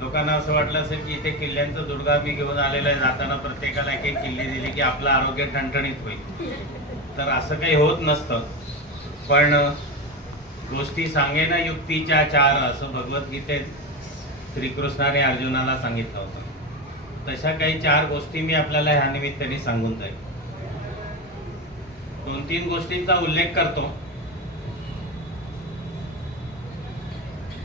लोकांना असं वाटलं असेल की इथे किल्ल्यांचा दुर्गा मी घेऊन आलेला आहे, जाताना प्रत्येकाला एक एक किल्ली दिली की आपलं आरोग्य ठणठणीत होईल. तर असं काही होत नसतं. पण गोष्टी सांगेना युक्तीच्या चार असं भगवद्गीतेत श्रीकृष्णाने अर्जुनाला सांगितलं होतं. तशा काही चार गोष्टी मी आपल्याला ह्या निमित्ताने सांगून जाईल. 2-3 गोष्टींचा उल्लेख करतो.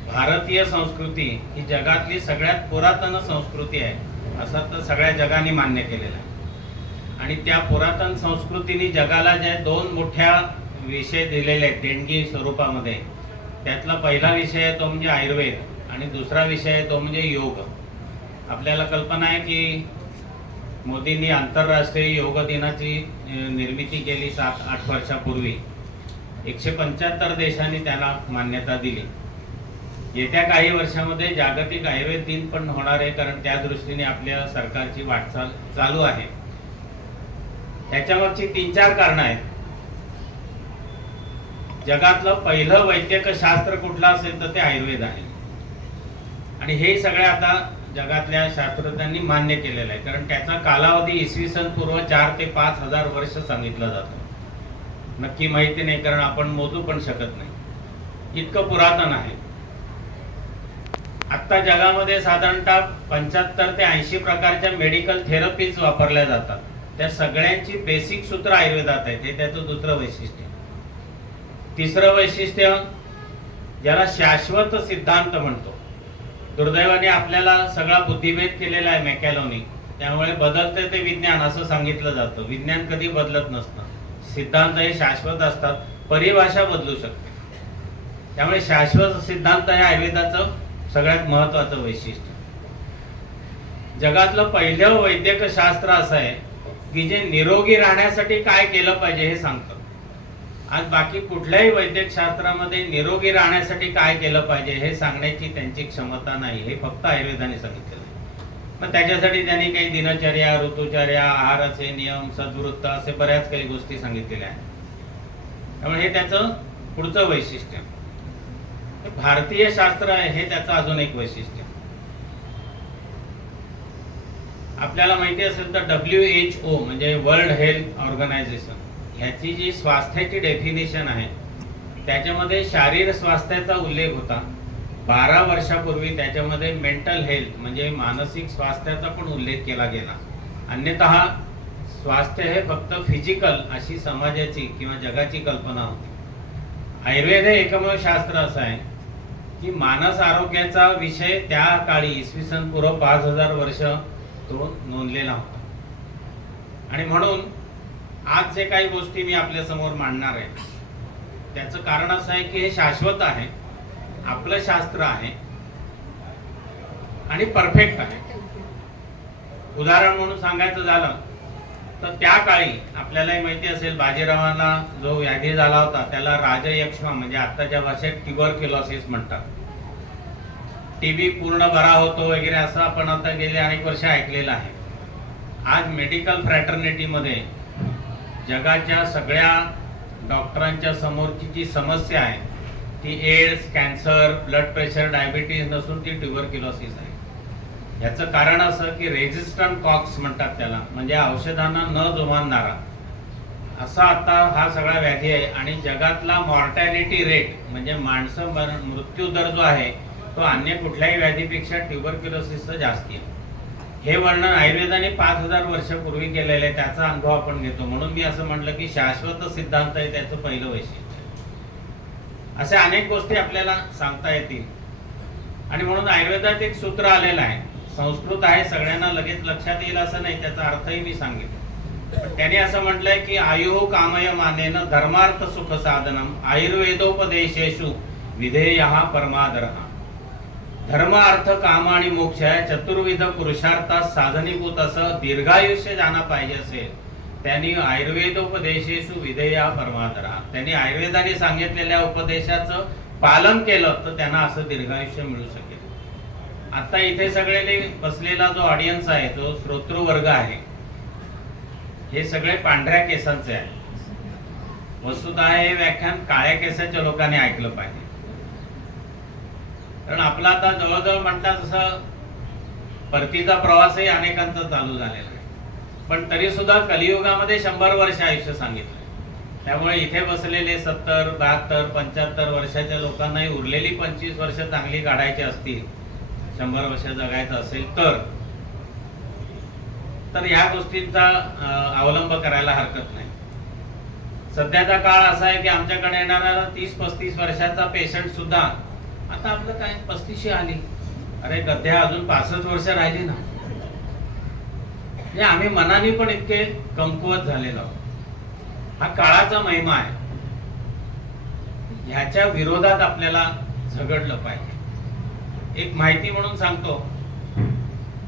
भारतीय संस्कृती ही जगातली सगळ्यात पुरातन संस्कृती आहे असं तर सगळ्या जगाने मान्य केलेलं आहे. आणि त्या पुरातन संस्कृतीने जगाला ज्या 2 मोठ्या विषय दिलेले आहेत देणगी स्वरूपामध्ये, त्यातला पहिला विषय आहे तो म्हणजे आयुर्वेद आणि दुसरा विषय आहे तो म्हणजे योग. आपल्याला कल्पना आहे की मोदींनी आंतरराष्ट्रीय योग दिनाची निर्मिती केली 7-8 वर्षापूर्वी. 175 देशांनी त्याला मान्यता दिली. येत्या काही वर्षामध्ये जागतिक आयुर्वेद दिन पण होणार आहे, कारण त्या दृष्टीने आपल्या सरकारची वाटचाल चालू आहे. त्याच्यावरची 3-4 कारणं आहेत. जगातलं पहिलं वैद्यक शास्त्र कुठलं असेल तर ते आयुर्वेद आहे. आणि हे सगळे आता जगातल्या शास्त्रज्ञांनी मान्य केलेलं आहे, कारण त्याचा कालावधी इसवी सन पूर्व 4 ते 5 हजार वर्ष सांगितलं जातं. नक्की माहिती नाही, कारण आपण मोजू पण शकत नाही, इतकं पुरातन आहे. आत्ता जगामध्ये साधारणतः 75 ते 80 प्रकारच्या मेडिकल थेरपीज वापरल्या जातात. त्या सगळ्यांची बेसिक सूत्र आयुर्वेदात आहेत. हे त्याचं दुसरं वैशिष्ट्य. तिसरं वैशिष्ट्य ज्याला शाश्वत सिद्धांत म्हणतो. दुर्दैवाने आपल्याला सगळा बुद्धिभेद केलेला आहे मॅकॅलोनी, त्यामुळे बदलते ते विज्ञान असं सांगितलं जातं. विज्ञान कधी बदलत नसतं. सिद्धांत हे शाश्वत असतात, परिभाषा बदलू शकते. त्यामुळे शाश्वत सिद्धांत हे आयुर्वेदाचं सगळ्यात महत्वाचं वैशिष्ट्य. जगातलं पहिलं वैद्यक शास्त्र असं आहे की जे निरोगी राहण्यासाठी काय केलं पाहिजे हे सांगतं. आज बाकी कुठल्याही वैद्यक शास्त्रामध्ये निरोगी राहण्यासाठी काय केलं पाहिजे हे सांगण्याची त्यांची क्षमता नाही. हे फक्त आयुर्वेदाने सांगितलेलं आहे. मग त्याच्यासाठी त्यांनी काही दिनचर्या, ऋतुचर्या, आहाराचे नियम, सद्वृत्त असे बऱ्याच काही गोष्टी सांगितलेल्या आहेत. त्यामुळे हे त्याचं पुढचं वैशिष्ट्य. भारतीय शास्त्र आहे हे त्याचं अजून एक वैशिष्ट्य. आपल्याला माहिती असेल तर WHO म्हणजे वर्ल्ड हेल्थ ऑर्गनायझेशन, ह्याची जी स्वास्थ्याची डेफिनेशन आहे त्याच्यामध्ये शारीर स्वास्थ्याचा उल्लेख होता. 12 वर्षापूर्वी त्याच्यामध्ये मेंटल हेल्थ म्हणजे मानसिक स्वास्थ्याचा पण उल्लेख केला गेला. अन्यतः स्वास्थ्य हे फक्त फिजिकल अशी समाजाची किंवा जगाची कल्पना होती. आयुर्वेद हे एकमेव शास्त्र असं आहे की मानस आरोग्याचा विषय त्या काळी इसवी सन पूर्व 5000 वर्ष तो नोंदलेला होता. आणि म्हणून आज जे काही गोष्टी मी आपल्या समोर मांडणार आहे त्याचं कारण असं आहे की हे शाश्वत आहे, आपलं शास्त्र आहे आणि परफेक्ट आहे. उदाहरण म्हणून सांगायचं झालं तर त्या काळी आपल्यालाही माहिती असेल बाजीरावांना जो व्याधी झाला होता त्याला राजयक्ष्मा म्हणजे आत्ताच्या भाषेत ट्युबरक्युलोसिस म्हणतात. टीबी पूर्ण बरा होतो वगैरे असं आपण आता गेले अनेक वर्ष ऐकलेलं आहे. आज मेडिकल फ्रॅटर्निटीमध्ये जगाच्या सगळ्या डॉक्टरांच्या समोरची जी समस्या आहे ती AIDS, cancer, blood pressure, diabetes नसून ती ट्युबरक्युलोसिस आहे. याचं कारण असं की रेझिस्टंट कॉक्स म्हणतात त्याला, म्हणजे औषधांना न जुमानणारा असा आता हा सगळा व्याधी आहे. आणि जगातला मॉर्टॅलिटी रेट म्हणजे माणसं मृत्यू दर जो आहे तो अन्य कुठल्याही व्याधीपेक्षा ट्युबरक्युलोसिसचा जास्ती आहे. हे वर्णन आयुर्वेदाने 5000 वर्षापूर्वी केलेलं आहे, त्याचा अनुभव आपण घेतो. म्हणून मी असं म्हटलं की शाश्वत सिद्धांत आहे त्याचं पहिलं वैशिष्ट्य. असे अनेक गोष्टी आपल्याला सांगता येतील. आणि म्हणून आयुर्वेदात एक सूत्र आलेलं आहे, संस्कृत आहे, सगळ्यांना लगेच लक्षात येईल असं नाही, त्याचा अर्थही मी सांगितलं. त्याने असं म्हटलंय की आयुः कामयमानेन धर्मार्थ सुख साधनम आयुर्वेदोपदेशेषु विधेयः परमादरः. धर्म, अर्थ, काम आणि मोक्ष या चतुर्विध पुरुषार्थात साधनीभूत असं दीर्घायुष्य ज्यांना पाहिजे असेल त्यांनी आयुर्वेदोपदेशेषु विधेयः परमादरः, त्यांनी आयुर्वेदाने सांगितलेल्या उपदेशाचं पालन केलं तर त्यांना असं दीर्घायुष्य मिळू शकेल. आता इथे सगळे बसलेला जो ऑडियन्स आहे, जो श्रोतृवर्ग आहे, हे सगळे पांढऱ्या केसांचे आहे. वस्तुतः हे व्याख्यान काळ्या केसाच्या लोकांनी ऐकलं पाहिजे. कारण आपला आता जवळजवळ म्हणतात तसं परतीचा प्रवासही अनेकांचा चालू झालेला आहे. पण तरी सुद्धा कलियुगामध्ये 100 वर्ष आयुष्य सांगितलं. त्यामुळे इथे बसलेले 70, 72, 75 वर्षाच्या लोकांनाही उरलेली 25 वर्ष चांगली काढायची असतील, 100 वर्ष जगायचं असेल तर ह्या गोष्टींचा अवलंब करायला हरकत नाही. सध्याचा काळ असा आहे की आमच्याकडे येणारा 30-35 वर्षाचा पेशंट सुद्धा आता आपलं काय 35 आली, अरे गद्या अजून 65 वर्ष राहिली ना. म्हणजे आम्ही मनाने पण इतके कमकुवत झालेलो आहोत. हा काळाचा महिमा आहे. ह्याच्या विरोधात आपल्याला झगडलं पाहिजे. एक माहिती म्हणून सांगतो,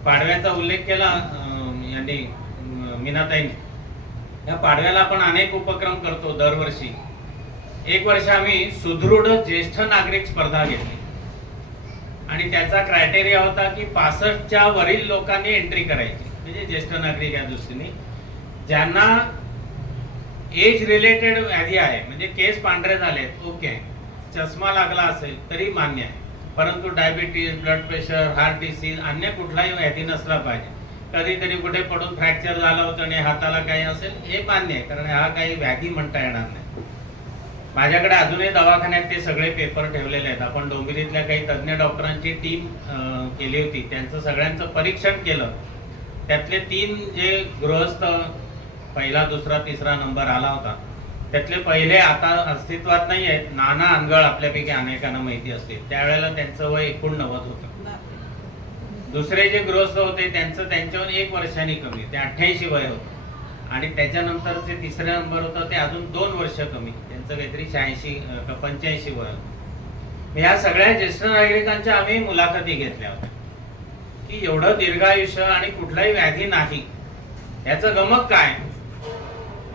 पाडव्याचा उल्लेख केला यांनी मीनाताईंनी. या पाडव्याला आपण अनेक उपक्रम करतो दरवर्षी. एक वर्ष आम्ही सुदृढ ज्येष्ठ नागरिक स्पर्धा घेतली आणि त्याचा क्रायटेरिया होता की 65च्या वरील लोकांनी एंट्री करायची, म्हणजे ज्येष्ठ नागरिक या दृष्टीने. ज्यांना एज रिलेटेड व्याधी आहे, म्हणजे केस पांढरे झालेत, ओके, चष्मा लागला असेल तरी मान्य आहे, परंतु diabetes, blood pressure, heart disease, अन्य कुठलाही व्याधी नसला पाहिजे. कधीतरी कुठे पडून फ्रॅक्चर झालं होतं आणि हाताला काही असेल हे मान्य आहे, कारण हा काही व्याधी म्हणता येणार नाही. माझ्याकडे अजूनही दवाखान्यात ते सगळे पेपर ठेवलेले आहेत. आपण डोंबिवलीतल्या काही तज्ज्ञ डॉक्टरांची टीम केली होती, त्यांचं सगळ्यांचं परीक्षण केलं. त्यातले 3 जे गृहस्थ पहिला, दुसरा, तिसरा नंबर आला होता, त्यातले पहिले आता अस्तित्वात नाही आहेत. नाना अनगळ आपल्यापैकी अनेकांना माहिती असते, त्यावेळेला त्यांचं वय 89 होतं. दुसरे जे गृहस्थ होते त्यांचं त्यांच्यावर 1 वर्षांनी कमी, ते 88 वय होतं. आणि त्याच्यानंतरचे तिसरे नंबर होतं ते अजून 2 वर्ष कमी, त्यांचं काहीतरी 86 का 85 वय होतं. ह्या सगळ्या ज्येष्ठ नागरिकांच्या आम्ही मुलाखती घेतल्या होत्या की एवढं दीर्घायुष्य आणि कुठलाही व्याधी नाही, याचं गमक काय.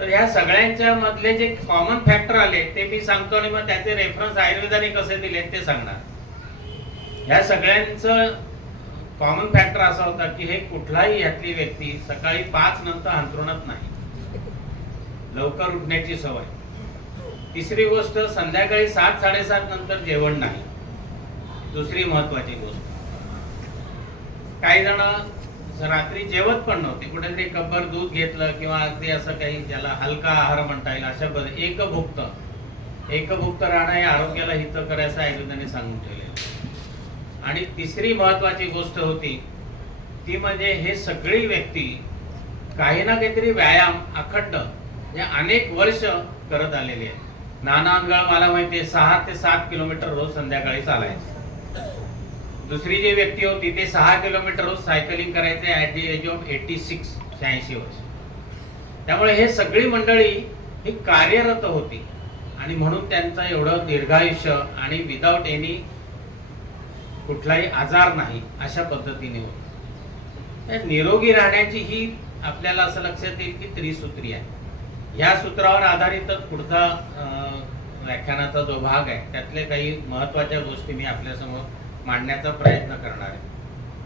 तर ह्या सगळ्यांच्या मधले जे कॉमन फॅक्टर आले ते मी सांगतो आणि मग त्याचे रेफरन्स आयुर्वेदाने कसे दिले ते सांगणार. ह्या सगळ्यांचं कॉमन फॅक्टर असा होता की हे कुठलाही यातली व्यक्ती सकाळी 5 नंतर अंथरुणात नाही, लवकर उठण्याची सवय. तिसरी गोष्ट, संध्याकाळी 7-7:30 नंतर जेवण नाही. दुसरी महत्वाची गोष्ट, काही जण रात्री जेवत पण नव्हते, कुठेतरी कब्बर दूध घेतलं किंवा अगदी असं काही ज्याला हलका आहार म्हणता येईल अशा एकभुक्त राहणं हे आरोग्याला हितकर असं आयुर्वेदाने सांगून ठेवलेलं. आणि तिसरी महत्वाची गोष्ट होती ती म्हणजे हे सगळी व्यक्ती काही ना काहीतरी व्यायाम अखंड म्हणजे अनेक वर्ष करत आलेली आहे. नाना अनगळ मला माहिती आहे 6 ते 7 किलोमीटर रोज संध्याकाळी चालायचे. दुसरी जी व्यक्ती होती ते 6 किलोमीटर रोज सायकलिंग करायचे ॲट दी एज ऑफ 86 वर्ष. त्यामुळे हे सगळी मंडळी ही कार्यरत होती आणि म्हणून त्यांचं एवढं दीर्घायुष्य आणि विदाउट एनी कुठलाही आजार नाही अशा पद्धतीने होत. निरोगी राहण्याची ही आपल्याला असं लक्षात येईल की त्रिसूत्री आहे. ह्या सूत्रावर आधारितच पुढचा व्याख्यानाचा जो भाग आहे त्यातले काही महत्वाच्या गोष्टी मी आपल्यासमोर मांडण्याचा प्रयत्न करणार आहे.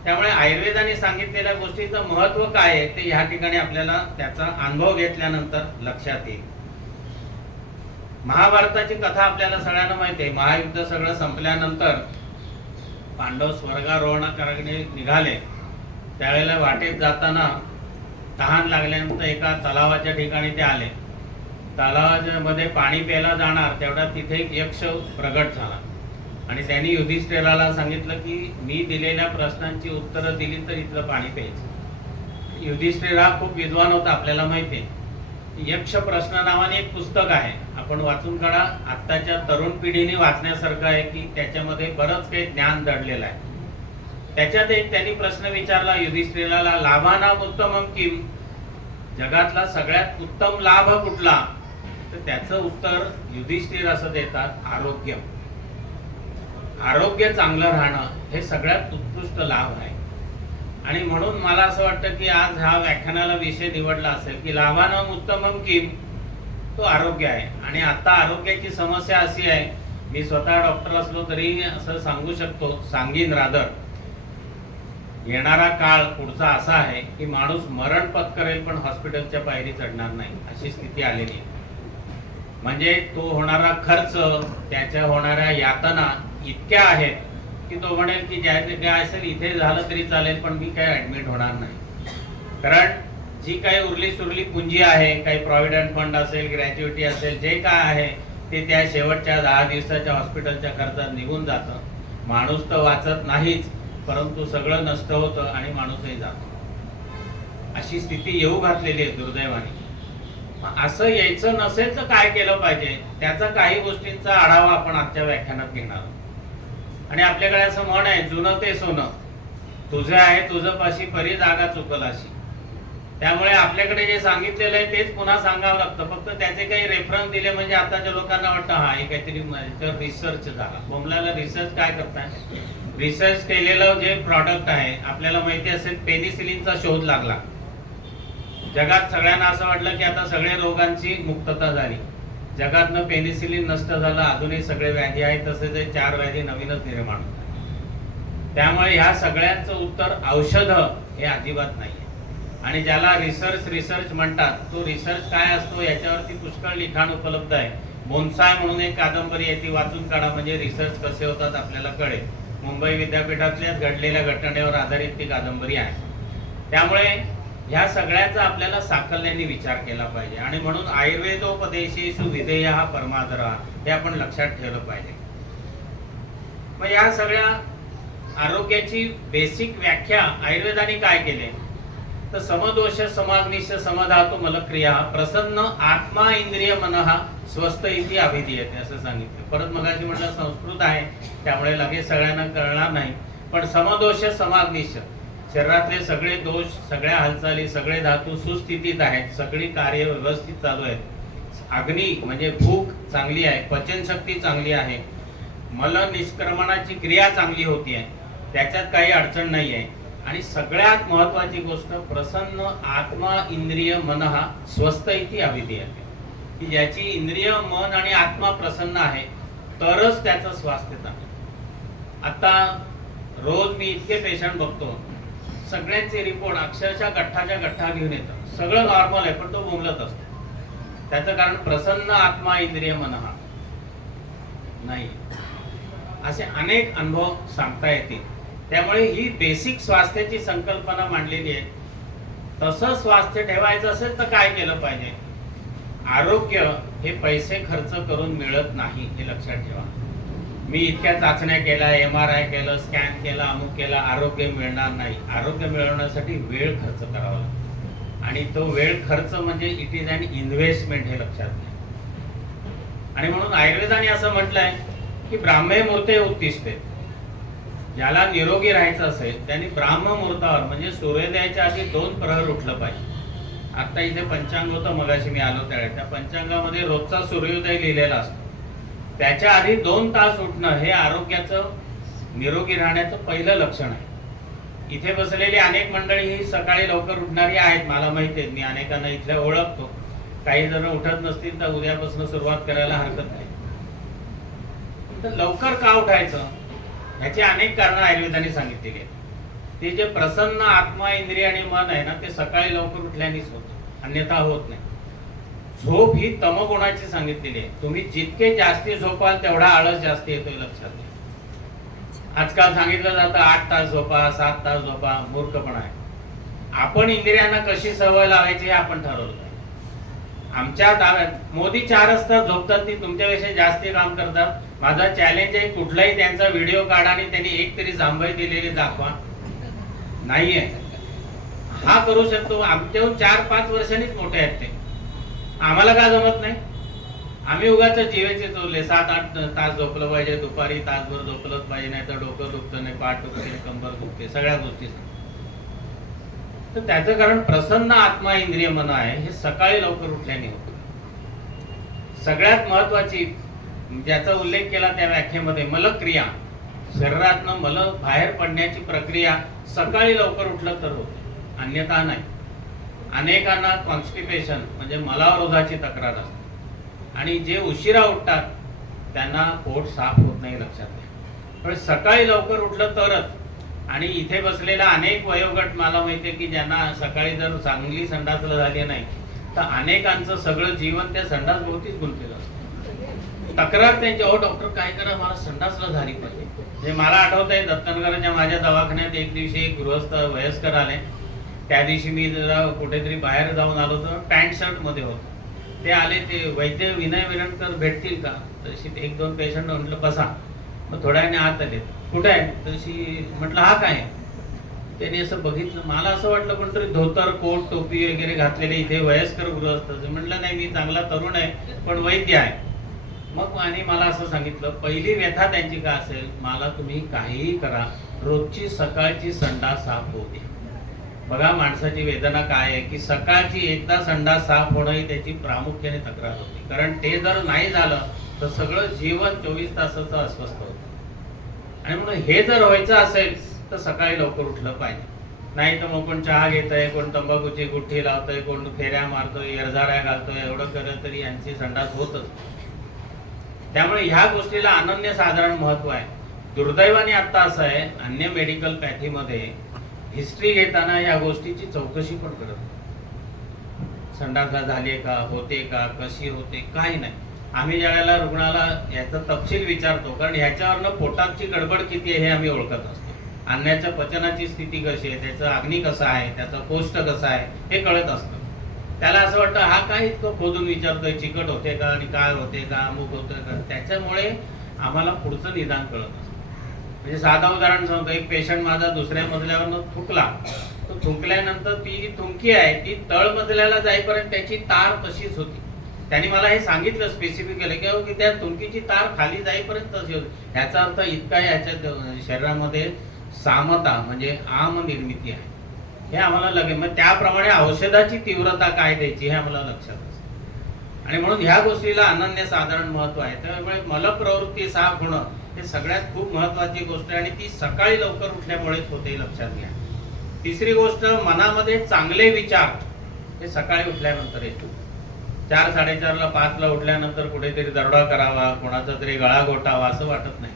त्यामुळे आयुर्वेदाने सांगितलेल्या गोष्टीचं महत्व काय आहे ते ह्या ठिकाणी आपल्याला त्याचा अनुभव घेतल्यानंतर लक्षात येईल. महाभारताची कथा आपल्याला सगळ्यांना माहिती आहे. महायुद्ध सगळं संपल्यानंतर पांडव स्वर्गारोहणाकडे निघाले. त्यावेळेला वाटेत जाताना तहान लागल्यानंतर एका तलावाच्या ठिकाणी ते आले. तलावामध्ये पाणी प्यायला जाणार तेवढा तिथे एक यक्ष प्रगट झाला आणि त्यांनी युधिष्ठिराला सांगितलं की मी दिलेल्या प्रश्नांची उत्तरं दिली तर इथलं पाणी प्यायचं. युधिष्ठिर हा खूप विद्वान होता, आपल्याला माहिती आहे. यक्ष प्रश्न नावाने एक पुस्तक आहे, आपण वाचून काढा. आत्ताच्या तरुण पिढीने वाचण्यासारखं आहे की त्याच्यामध्ये बरंच काही ज्ञान दडलेलं आहे. त्याच्यात एक त्यांनी प्रश्न विचारला युधिष्ठिराला, लाभानाम उत्तमम किम, जगातला सगळ्यात उत्तम लाभ कुठला. तर त्याचं उत्तर युधिष्ठिर असं देतात, आरोग्य. आरोग्य चांगलं राहणं हे सगळ्यात उत्कृष्ट लाभ आहे. आणि म्हणून मला असं वाटतं की आज हा व्याख्यानाला विषय निवडला असेल की लाभानाम उत्तमम किम, तो आरोग्य आहे. आणि आता आरोग्याची समस्या अशी आहे, मी स्वतः डॉक्टर असलो तरी असं सांगू शकतो, सांगीन रादर, येणारा काळ पुढचा असा आहे की माणूस मरण पत्करेल पण हॉस्पिटलच्या पायरी चढणार नाही अशी स्थिती आलेली आहे. म्हणजे तो होणारा खर्च, त्याच्या होणाऱ्या यातना इतक्या आहेत की तो म्हणेल की काय असेल इथे झालं तरी चालेल, पण मी काय ऍडमिट होणार नाही. कारण जी काही उरली सुरली पुंजी आहे, काही प्रॉव्हिडंट फंड असेल, ग्रॅच्युइटी असेल, जे काय आहे ते त्या शेवटच्या 10 दिवसाच्या हॉस्पिटलच्या खर्चात निघून जातं. माणूस तर वाचत नाहीच, परंतु सगळं नष्ट होतं आणि माणूसही जातो. अशी स्थिती येऊ घातलेली आहे दुर्दैवाने. असं यायचं नसेल तर काय केलं पाहिजे, त्याचा काही गोष्टींचा आढावा आपण आजच्या व्याख्यानात घेणार आहोत. आणि आपल्याकडे असं म्हण आहे, जुनं ते सोनं, तुझं आहे तुझं पाशी परी जागा चुकल अशी. त्यामुळे आपल्याकडे जे सांगितलेलं आहे तेच पुन्हा सांगावं लागतं. फक्त त्याचे काही रेफरन्स दिले म्हणजे आताच्या लोकांना वाटतं हा हे काहीतरी रिसर्च झाला. बोमलाला रिसर्च काय करताय? रिसर्च केलेलं जे प्रॉडक्ट आहे, आपल्याला माहिती असेल पेनिसिलिनचा शोध लागला. जगात सगळ्यांना असं वाटलं की आता सगळ्या रोगांची मुक्तता झाली. जगातनं पेनिसिलिन नष्ट झालं, अजूनही सगळे व्याधी आहेत, तसेच 4 व्याधी नवीनच निर्माण होतात. त्यामुळे ह्या सगळ्यांचं उत्तर औषधं हे अजिबात नाही. आणि ज्याला रिसर्च म्हणतात, तो रिसर्च काय असतो याच्यावरती पुष्कळ लिखाण उपलब्ध आहे. बोन्साय म्हणून एक कादंबरी आहे, ती वाचून काढा म्हणजे रिसर्च कसे होतात आपल्याला कळेल. मुंबई विद्यापीठातल्याच घडलेल्या घटनेवर आधारित ती कादंबरी आहे. त्यामुळे ह्या सगळ्याचा आपल्याला साकल्याने विचार केला पाहिजे. आणि म्हणून आयुर्वेदोपदेशेषु विधेय हा परमादर हे आपण लक्षात ठेवलं पाहिजे. मग या सगळ्या आरोग्याची बेसिक व्याख्या आयुर्वेदाने काय केले तर समदोष समाग्निश समधातु मलक्रिया प्रसन्न आत्मा इंद्रिय मनः स्वस्थ इति अभिधीयते असं सांगितलं. परत मगाशी म्हटलं संस्कृत आहे त्यामुळे लगेच सगळ्यांना कळणार नाही. पण समदोष समाग्निश, शरीरातले सगळे दोष, सगळ्या हालचाली, सगळे धातू सुस्थितीत आहेत, सगळी कार्य व्यवस्थित चालू आहेत. अग्नी म्हणजे भूक चांगली आहे, पचनशक्ती चांगली आहे, मल निष्क्रमणाची क्रिया चांगली होती आहे, त्याच्यात काही अडचण नाही आहे. आणि सगळ्यात महत्वाची गोष्ट प्रसन्न आत्मा इंद्रिय मनः स्वस्थ इति अभिधीयते, की ज्याची इंद्रिय मन आणि आत्मा प्रसन्न आहे तरच त्याचं स्वास्थ्य चांगलं. आता रोज मी इतके पेशंट बघतो, सगळ्यांचे रिपोर्ट अक्षरशः गठ्ठाच्या गठ्ठा घेऊन येतात, सगळं नॉर्मल आहे पण तो बोंबलत असतो. त्याचं कारण प्रसन्न आत्मा इंद्रिय मनः नाही. असे अनेक अनुभव सांगता येतील. त्यामुळे ही बेसिक स्वास्थ्याची संकल्पना मांडलेली आहे. तसं स्वास्थ्य ठेवायचं असेल तर काय केलं पाहिजे? आरोग्य हे पैसे खर्च करून मिळत नाही, हे लक्षात ठेवा. मी इतक्या चाचण्या केल्या, MRI केलं, स्कॅन केला, अमुक केला, आरोग्य मिळणार नाही. आरोग्य मिळवण्यासाठी वेळ खर्च करावा लागतो. आणि तो वेळ खर्च म्हणजे इट इज अन इन्व्हेस्टमेंट, हे लक्षात घ्या. आणि म्हणून आयुर्वेदाने असं म्हटलंय की ब्राह्मे मुहूर्ते उत्तिष्ठते. ज्याला निरोगी राहायचं असेल त्यांनी ब्राह्म मुहूर्तावर म्हणजे सूर्योदयाच्या आधी 2 प्रहर उठलं पाहिजे. आता इथे पंचांग होतं, मगाशी मी आलो त्यावेळेस, त्या पंचांगामध्ये रोजचा सूर्योदय लिहिलेला असतो. त्याच्या आधी 2 तास उठणं हे आरोग्याचं, निरोगी राहण्याचं पहिलं लक्षण आहे. इथे बसलेली अनेक मंडळी ही सकाळी लवकर उठणारी आहेत, मला माहिती आहे. मी अनेकांना इथल्या ओळखतो. काही जण उठत नसतील तर उद्यापासून सुरुवात करायला हरकत नाही. तर लवकर का उठायचं ह्याची अनेक कारणं आयुर्वेदाने सांगितलेली आहेत. ते जे प्रसन्न आत्मा इंद्रिय आणि मन आहे ना, ते सकाळी लवकर उठल्यानेच होतं, अन्यथा होत नाही. झोप ही तमगुणाची सांगितलेली आहे. तुम्ही जितके जास्ती झोपाल तेवढा आळस जास्त येतोय, लक्षात घ्या. आजकाल सांगितलं जातं 8 तास झोपा, 7 तास झोपा, मूर्खपणा आहे. आपण इंद्रियांना कशी सवय लावायची हे आपण ठरवलं. आमच्या ताब्यात मोदी 4 तास झोपतात, ती तुमच्यापेक्षा जास्त काम करतात. माझा चॅलेंज आहे, कुठलाही त्यांचा व्हिडिओ काढा आणि त्यांनी एक तरी जांभई दिलेली दाखवा. नाहीये, हा करू शकतो. आमच्याहून 4-5 वर्षांनीच मोठे आहेत ते. आम्हाला का जमत नाही? आम्ही उगाच जीवेचे चोरले. 7-8 तास झोपलं पाहिजे, दुपारी तासभर झोपलंच पाहिजे, नाही तर डोकं दुखतं, नाही पाठ दुखते, कंबर दुखते, सगळ्या गोष्टी. तर त्याचं कारण प्रसन्न आत्मा इंद्रिय मन आहे, हे सकाळी लवकर उठल्याने होतं. सगळ्यात महत्वाची ज्याचा उल्लेख केला त्या व्याख्येमध्ये मलक्रिया, शरीरातनं मल बाहेर पडण्याची प्रक्रिया सकाळी लवकर उठलं तर होते, अन्यथा नाही. अनेकांना कॉन्स्टिपेशन म्हणजे मलावरोधाची तक्रार असते आणि जे उशिरा उठतात त्यांना पोट साफ होत नाही, लक्षात घ्या. पण सकाळी लवकर उठलं तरच. आणि इथे बसलेला अनेक वयोगट मला माहिती आहे की ज्यांना सकाळी जर चांगली संडासला झाली नाही तर अनेकांचं सगळं जीवन त्या संडासभोवतीच गुंतलेलं असतं. तक्रार त्यांची, अहो डॉक्टर काय करा, मला संडासला झाली पाहिजे. म्हणजे मला आठवतंय दत्तनगरच्या माझ्या दवाखान्यात एक दिवशी एक गृहस्थ वयस्कर आले. त्या दिवशी मी जरा कुठेतरी बाहेर जाऊन आलो तर पॅन्ट शर्ट मध्ये होतो. ते आले, ते वैद्य विनय विरणकर भेटतील का? तशी एक दोन पेशंट म्हटलं बसा. मग थोड्या वेळाने आत आले. कुठे आहे? तशी म्हटलं हा काय? त्याने असं बघितलं, मला असं वाटलं कोणतरी धोतर कोट टोपी वगैरे घातलेले इथे वयस्कर गृहस्थ. म्हटलं नाही, मी चांगला तरुण आहे पण वैद्य आहे. मग आणि मला असं सांगितलं, पहिली व्यथा त्यांची का असेल, मला तुम्ही काहीही करा, रोजची सकाळची संडास साफ होते. बघा माणसाची वेदना काय आहे की सकाळची एकदा संडास साफ होणं ही त्याची प्रामुख्याने तक्रार होती. कारण ते जर नाही झालं तर सगळं जीवन 24 तासाचं अस्वस्थ होतं. आणि म्हणून हे जर व्हायचं असेल तर सकाळी लवकर उठलं पाहिजे. नाही तर मग कोण चहा घेतंय, कोण तंबाखूची गुठ्ठी लावतंय, कोण फेऱ्या मारतोय, यरझाऱ्या घालतोय, एवढं करत तरी यांची संडास होतच. त्यामुळे ह्या गोष्टीला अनन्यसाधारण महत्व आहे. दुर्दैवाने आता असं आहे, अन्य मेडिकल पॅथीमध्ये हिस्ट्री घेताना या गोष्टीची चौकशी पण करत नाही. संडासला झाली का, होते का, कशी होते, काही नाही. आम्ही ज्यावेळेला रुग्णाला याचा तपशील विचारतो, कारण ह्याच्यावरनं पोटाची गडबड किती आहे हे आम्ही ओळखत असतो. अन्नाच्या पचनाची स्थिती कशी आहे, त्याचं अग्नी कसं आहे, त्याचा कोष्ठ कसा आहे हे कळत असतं. त्याला असं वाटतं हा काय इतकं खोदून विचारतोय, चिकट होते का आणि काय होते का, अमुक होतं का. त्याच्यामुळे आम्हाला पुढचं निदान कळत असतं. म्हणजे साधा उदाहरण सांगतो, एक पेशंट माझा दुसऱ्या मजल्यावरनं थुंकला. तो थुंकल्यानंतर ती जी थुंकी आहे ती तळ मजल्याला जाईपर्यंत त्याची तार तशीच होती. त्यांनी मला हे सांगितलं स्पेसिफिकली की त्या थुंकीची तार खाली जाईपर्यंत तशी होती. ह्याचा अर्थ इतका ह्याच्या शरीरामध्ये सामता म्हणजे आम निर्मिती आहे हे आम्हाला लगेच. मग त्याप्रमाणे औषधाची तीव्रता काय द्यायची हे आम्हाला लक्षात असतं. आणि म्हणून ह्या गोष्टीला अनन्यसाधारण महत्व आहे. त्यामुळे मलप्रवृत्ती साफ होणं हे सगळ्यात खूप महत्वाची गोष्ट आहे आणि ती सकाळी लवकर उठल्यामुळेच होते, लक्षात घ्या. तिसरी गोष्ट, मनामध्ये चांगले विचार हे सकाळी उठल्यानंतर येतो. 4-4:30ला 5ला उठल्यानंतर कुठेतरी दरोडा करावा, कोणाचा तरी गळा घोटावा असं वाटत नाही.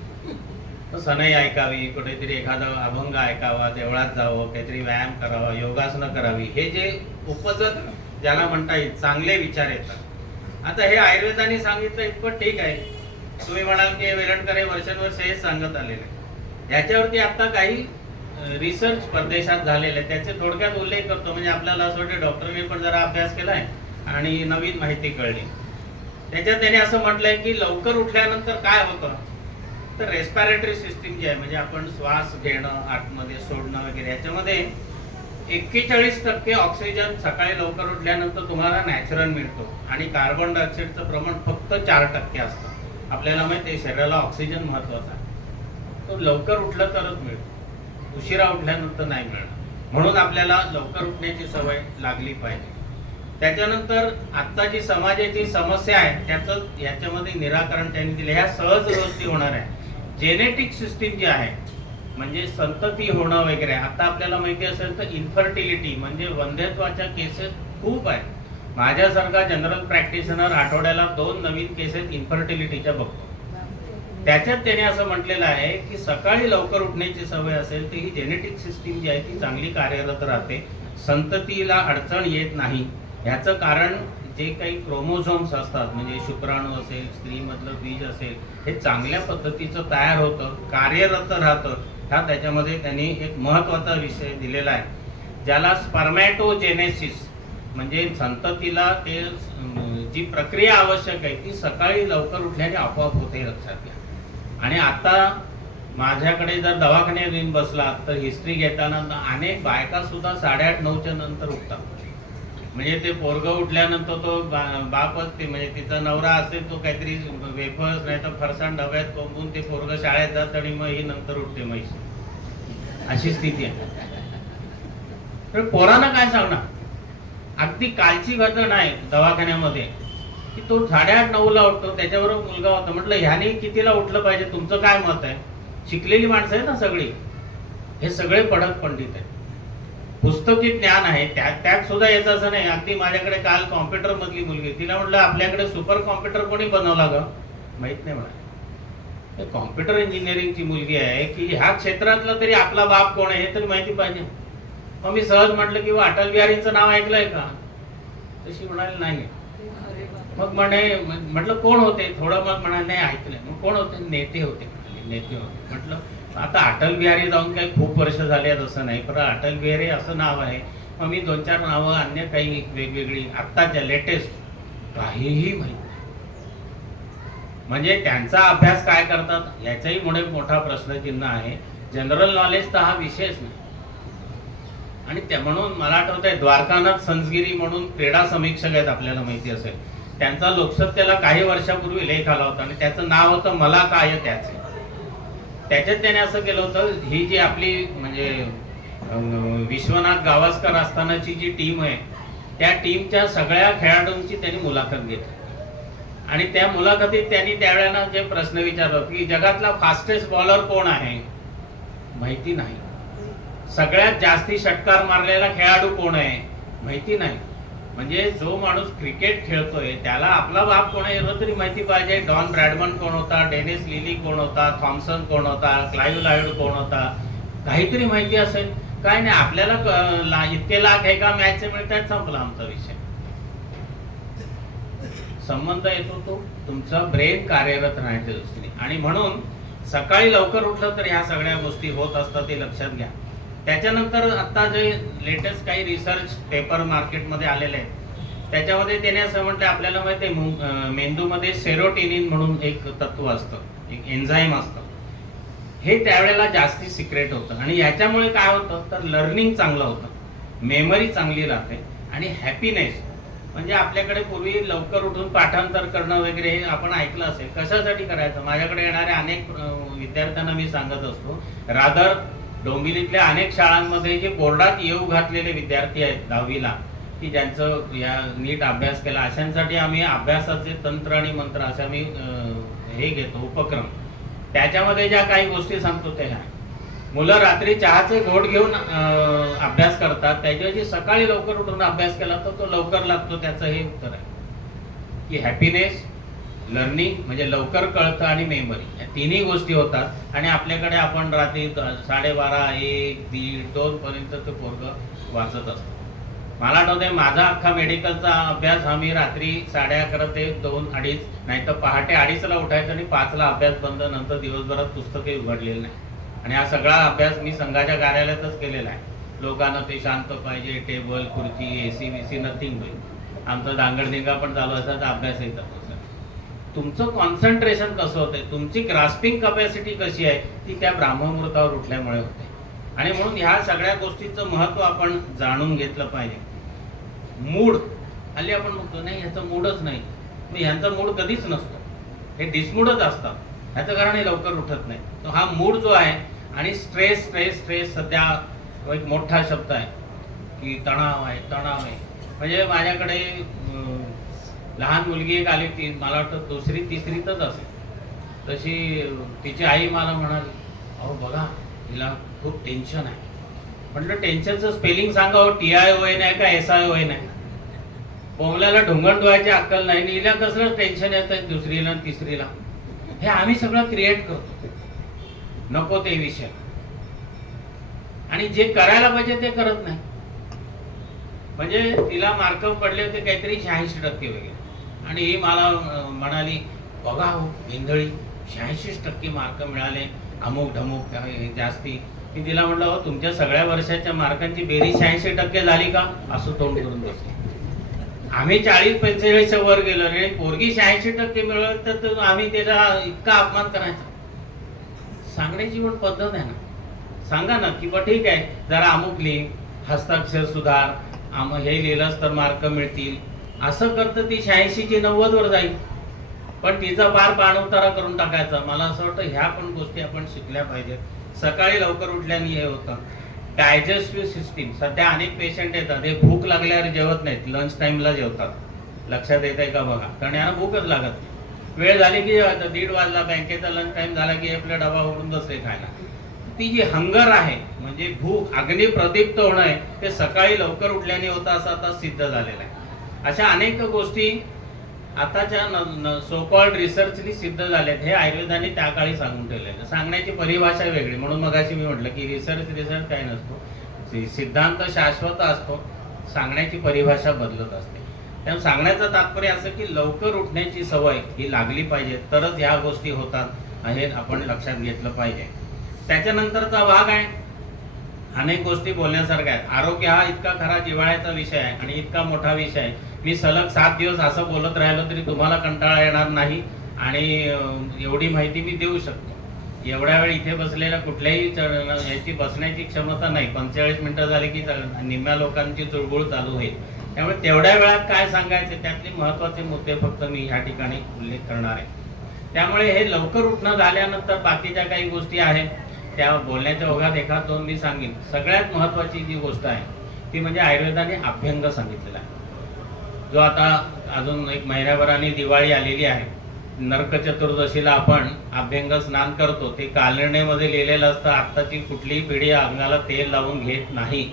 सनई ऐकावी, कुठेतरी एखादा अभंग ऐकावा, देवळात जावं, काहीतरी व्यायाम करावा, योगासनं करावी, हे जे उपजत ज्याला म्हणता येईल चांगले विचार येतात. आता हे आयुर्वेदाने सांगितलं इतकं ठीक आहे. तुम्ही म्हणाल की वेलणकर हे वर्षानुवर्ष हेच सांगत आलेले. ह्याच्यावरती आता काही रिसर्च परदेशात झालेले आहे, त्याचे थोडक्यात उल्लेख करतो. म्हणजे आपल्याला असं वाटतं डॉक्टरने पण जरा अभ्यास केलाय आणि नवीन माहिती कळली. त्याच्यात त्याने असं म्हटलंय की लवकर उठल्यानंतर काय होतं तर रेस्पिरेटरी सिस्टीम जी आहे, म्हणजे आपण श्वास घेणं, आतमध्ये सोडणं वगैरे, याच्यामध्ये 41% ऑक्सिजन सकाळी लवकर उठल्यानंतर तुम्हाला नॅचरल मिळतो आणि कार्बन डायऑक्साईडचं प्रमाण फक्त 4% असतं. आपल्याला माहिती आहे शरीराला ऑक्सिजन महत्वाचा आहे, तो लवकर उठलं तरच मिळतो, उशिरा उठल्यानंतर नाही मिळणार. म्हणून आपल्याला लवकर उठण्याची सवय लागली पाहिजे. त्याच्यानंतर आता जी समाजाची समस्या आहे त्याचं याच्यामध्ये निराकरण त्यांनी दिले. ह्या सहज गोष्टी होणार आहे. जेनेटिक सिस्टीम जी आहे म्हणजे संतती होणं वगैरे, आता आपल्याला माहिती असेल तर इन्फर्टिलिटी म्हणजे वंध्यत्वाच्या केसेस खूप आहेत. माझ्यासारखा जनरल प्रॅक्टिशनर आठवड्याला 2 नवीन केसेस इन्फर्टिलिटीच्या बघतो. त्याच्यात त्याने असं म्हटलेलं आहे की सकाळी लवकर उठण्याची सवय असेल तर ही जेनेटिक सिस्टीम जी आहे ती चांगली कार्यरत राहते, संततीला अडचण येत नाही. ह्याचं कारण जे काही क्रोमोझोम्स असतात म्हणजे शुक्राणू असेल, स्त्रीमधलं बीज असेल, हे चांगल्या पद्धतीचं तयार होतं, कार्यरत राहतं. हा त्याच्यामध्ये त्यांनी एक महत्त्वाचा विषय दिलेला आहे ज्याला स्पर्मॅटोजेनेसिस म्हणजे संततीला ते जी प्रक्रिया आवश्यक आहे ती सकाळी लवकर उठल्याने आपोआप होते, लक्षात घ्या. आणि आता माझ्याकडे जर दवाखान्यात येऊन बसला तर हिस्ट्री घेताना अनेक बायका सुद्धा 8:30-9च्या नंतर उठतात. म्हणजे ते पोरगं उठल्यानंतर तो बापच ते म्हणजे तिचा नवरा असेल तो काहीतरी वेफर्स नाही तर फरसाण डब्यात कोंबून ते पोरगं शाळेत जात आणि मग ही नंतर उठते म्हैस, अशी स्थिती आहे. तर पोरांना काय सांगणार. अगदी कालची घटना आहे दवाखान्यामध्ये की तो 8:30-9ला उठतो, त्याच्याबरोबर मुलगा होता. म्हटलं ह्याने कितीला उठलं पाहिजे, तुमचं काय मत आहे. शिकलेली माणसं आहे ना सगळी, हे सगळे पडक पंडित आहेत, पुस्तकी ज्ञान आहे, त्यात सुद्धा येत असं नाही. अगदी माझ्याकडे काल कॉम्प्युटर मधली मुलगी, तिला म्हटलं आपल्याकडे सुपर कॉम्प्युटर कोणी बनवला ग, माहित नाही म्हणा. कॉम्प्युटर इंजिनिअरिंगची मुलगी आहे की ह्या क्षेत्रातला तरी आपला बाप कोण आहे हे तरी माहिती पाहिजे. मग मी सहज म्हटलं की अटल बिहारींचं नाव ऐकलंय का, तशी म्हणाली नाही. मग म्हटलं कोण होते, थोडं मग म्हणाले नाही ऐकलंय. मग कोण होते, नेते होते. नेते होते. म्हटलं आता अटल बिहारी जाऊन काही खूप वर्ष झाली आहेत असं नाही, पण अटल बिहारी असं नाव आहे. मग मी 2-4 नावं अन्य काही वेगवेगळी आत्ताच्या लेटेस्ट काहीही माहिती नाही. म्हणजे त्यांचा अभ्यास काय करतात याचाही मोठा प्रश्नचिन्ह आहे. जनरल नॉलेज तर हा विषयच नाही. आणि त्या म्हणून मला आठवत आहे द्वारकानाथ संसगिरी म्हणून क्रीडा समीक्षक आहेत, आपल्याला माहिती असेल. त्यांचा लोकसत्तेला काही वर्षापूर्वी लेख आला होता आणि त्याचं नाव होतं मला काय त्याचे. त्याच्यात त्याने असं केलं होतं, ही जी आपली म्हणजे विश्वनाथ गावस्कर असतानाची जी टीम आहे त्या टीमच्या सगळ्या खेळाडूंची त्यांनी मुलाखत घेतली आणि त्या मुलाखतीत त्यांनी त्यावेळेला जे प्रश्न विचारले की जगातला फास्टेस्ट बॉलर कोण आहे, माहिती नाही. सगळ्यात जास्ती षटकार मारलेला खेळाडू कोण आहे, माहिती नाही. म्हणजे जो माणूस क्रिकेट खेळतोय त्याला आपला बाप कोण आहे तरी माहिती पाहिजे. डॉन ब्रॅडमन कोण होता, डेनिस लिली कोण होता, थॉम्सन कोण होता, क्लाइव्ह लायड कोण होता, काहीतरी माहिती असेल. काय नाही, आपल्याला इतके लाख एका मॅचचे मिळतात, संपला आमचा विषय. संबंध येतो तो तुमचा ब्रेन कार्यरत राहण्याच्या दृष्टीने. आणि म्हणून सकाळी लवकर उठलं तर ह्या सगळ्या गोष्टी होत असतात, ते लक्षात घ्या. त्याच्यानंतर आता जे लेटेस्ट काही रिसर्च पेपर मार्केटमध्ये आलेले आहेत त्याच्यामध्ये त्याने असं म्हटलं, आपल्याला माहिती आहे मेंदूमध्ये सेरोटिनिन म्हणून एक तत्व असतं, एक एन्झाईम असतं. हे त्यावेळेला जास्ती सिक्रेट होतं आणि ह्याच्यामुळे काय होतं तर लर्निंग चांगलं होतं, मेमरी चांगली राहते आणि हॅपीनेस. म्हणजे आपल्याकडे पूर्वी लवकर उठून पाठांतर करणं वगैरे हे आपण ऐकलं असेल. कशासाठी करायचं? माझ्याकडे येणाऱ्या अनेक विद्यार्थ्यांना मी सांगत असतो, रादर डोंबिवलीतल्या अनेक शाळांमध्ये जे बोर्डात येऊ घातलेले विद्यार्थी आहेत 10वीला, की ज्यांचं या नीट अभ्यास केला, अशांसाठी आम्ही अभ्यासाचे तंत्र आणि मंत्र असे आम्ही हे घेतो उपक्रम. त्याच्यामध्ये ज्या काही गोष्टी सांगतो त्या ह्या, मुलं रात्री चहाचे घोट घेऊन अभ्यास करतात, त्याच्याऐवजी सकाळी लवकर उठून अभ्यास केला तर तो लवकर लागतो. त्याचं हे उत्तर आहे की हॅपीनेस, लर्निंग म्हणजे लवकर कळतं आणि मेमरी, या तिन्ही गोष्टी होतात. आणि आपल्याकडे आपण रात्री 12:30, 1, 1:30, 2 पर्यंत ते पोरगं वाचत असतो. मला आठवतंय माझा अख्खा मेडिकलचा अभ्यास हा मी रात्री 11:30 ते 2, 2:30 नाही तर पहाटे 2:30ला उठायचं आणि 5ला अभ्यास बंद. नंतर दिवसभरात पुस्तकही उघडलेलं नाही. आणि हा सगळा अभ्यास मी संघाच्या कार्यालयातच केलेला आहे. लोकांना ते शांत पाहिजे, टेबल, खुर्ची, AC BC नथिंग होईल. आमचं दांगडदिंगा पण चालू असायचा, अभ्यास येत असतो. तुमचं कॉन्सन्ट्रेशन कसं होतंय, तुमची ग्रास्पिंग कपॅसिटी कशी आहे, ती त्या ब्राह्ममुहूर्तावर उठल्यामुळे होते. आणि म्हणून ह्या सगळ्या गोष्टीचं महत्त्व आपण जाणून घेतलं पाहिजे. मूड, हल्ली आपण म्हणतो नाही ह्याचं मूडच नाही, मग ह्यांचा मूड कधीच नसतो, हे डिसमूडच असतात. ह्याचं कारण हे लवकर उठत नाही. तो हा मूड जो आहे आणि स्ट्रेस स्ट्रेस स्ट्रेस सध्या एक मोठा शब्द आहे की तणाव आहे, तणाव आहे. म्हणजे माझ्याकडे लहान मुलगी एक आली, ती मला वाटतं 2री 3रीतच असेल. तशी तिची आई मला म्हणाली, अहो बघा तिला खूप टेन्शन आहे. म्हटलं टेन्शनचं स्पेलिंग सांगा हो, TION आहे का SION आहे? बोमल्याला ढुंगण धुवायची अक्कल नाही, हिला कसलं टेन्शन येत आहे 2रीला 3रीला. हे आम्ही सगळं क्रिएट करतो, नको ते विषय. आणि जे करायला पाहिजे ते करत नाही. म्हणजे तिला मार्क पडले होते काहीतरी 86% वगैरे, आणि ही मला म्हणाली, बघा हो बिंदळी 86% मार्क मिळाले, अमुक ढमुक जास्ती. मी तिला म्हटलं, हो तुमच्या सगळ्या वर्षाच्या मार्कांची बेरीज 86% झाली का? असं तोंड करून बसले. आम्ही 40-45च्या वर गेलो आणि पोरगी 86% मिळवत तर आम्ही त्याला इतका अपमान करायचा. सांगण्याची पण पद्धत आहे ना. सांगा ना की बा ठीक आहे, जरा अमुक लिही, हस्ताक्षर सुधार, हे लिहिलंच तर मार्क मिळतील. असं करतं ती 86ची 90 वर जाईल, पण तिचा पार पाणउतारा करून टाकायचा. मला असं वाटतं ह्या पण गोष्टी आपण शिकल्या पाहिजेत. सकाळी लवकर उठल्याने हे होतं. डायजेस्टिव्ह सिस्टीम, सध्या अनेक पेशंट येतात हे भूक लागल्यावर जेवत नाहीत, लंच टाइमला जेवतात. लक्षात येत आहे का बघा, कारण यांना भूकच लागत नाही. वेळ झाली की 1:30 वाजला, बँकेचा लंच टाइम झाला की आपला डबा उघडून बसले खायला. ती जी हंगर आहे म्हणजे भूक, अग्नी प्रदीप्त होणं आहे, ते सकाळी लवकर उठल्याने होतं असं आता सिद्ध झालेलं आहे. अशा अनेक गोष्टी आताच्या सो कॉल्ड रिसर्चनी सिद्ध झाल्यात. हे आयुर्वेदाने त्या काळी सांगून ठेवलेलं. सांगण्याची परिभाषा वेगळी, म्हणून मगाशी मी म्हटलं की रिसर्च काय नसतो, सिद्धांत शाश्वत असतो, सांगण्याची परिभाषा बदलत असते. त्यामुळे सांगण्याचं तात्पर्य असं की लवकर उठण्याची सवय ही लागली पाहिजे, तरच ह्या गोष्टी होतात हे आपण लक्षात घेतलं पाहिजे. त्याच्यानंतरचा भाग आहे, अनेक गोष्टी बोलण्यासारख्या आहेत. आरोग्य हा इतका खरा जिव्हाळ्याचा विषय आहे आणि इतका मोठा विषय आहे. मी सलग 7 दिवस असं बोलत राहिलो तरी तुम्हाला कंटाळा येणार नाही आणि एवढी माहिती मी देऊ शकतो. एवढ्या वेळ इथे बसलेल्या कुठल्याही याची बसण्याची क्षमता नाही. 45 मिनिटं झाली की निम्म्या लोकांची चुळबुळ चालू होईल. त्यामुळे तेवढ्या वेळात काय सांगायचे त्यातले महत्त्वाचे मुद्दे फक्त मी या ठिकाणी उल्लेख करणार आहे. त्यामुळे हे लवकर उठणं झाल्यानंतर बाकीच्या काही गोष्टी आहेत त्या बोलण्याच्या ओघात एखाद दोन मी सांगेन. सगळ्यात महत्त्वाची जी गोष्ट आहे ती म्हणजे आयुर्वेदाने अभ्यंग सांगितलेला आहे, जो आता अजून एक महिन्याभराने दिवाळी आलेली आहे. नरक चतुर्दशीला आपण अभ्यंग स्नान करतो. ते कालनेमध्ये लिहिलेलं असतं. आत्ताची कुठलीही पिढी अंगाला तेल लावून घेत नाही,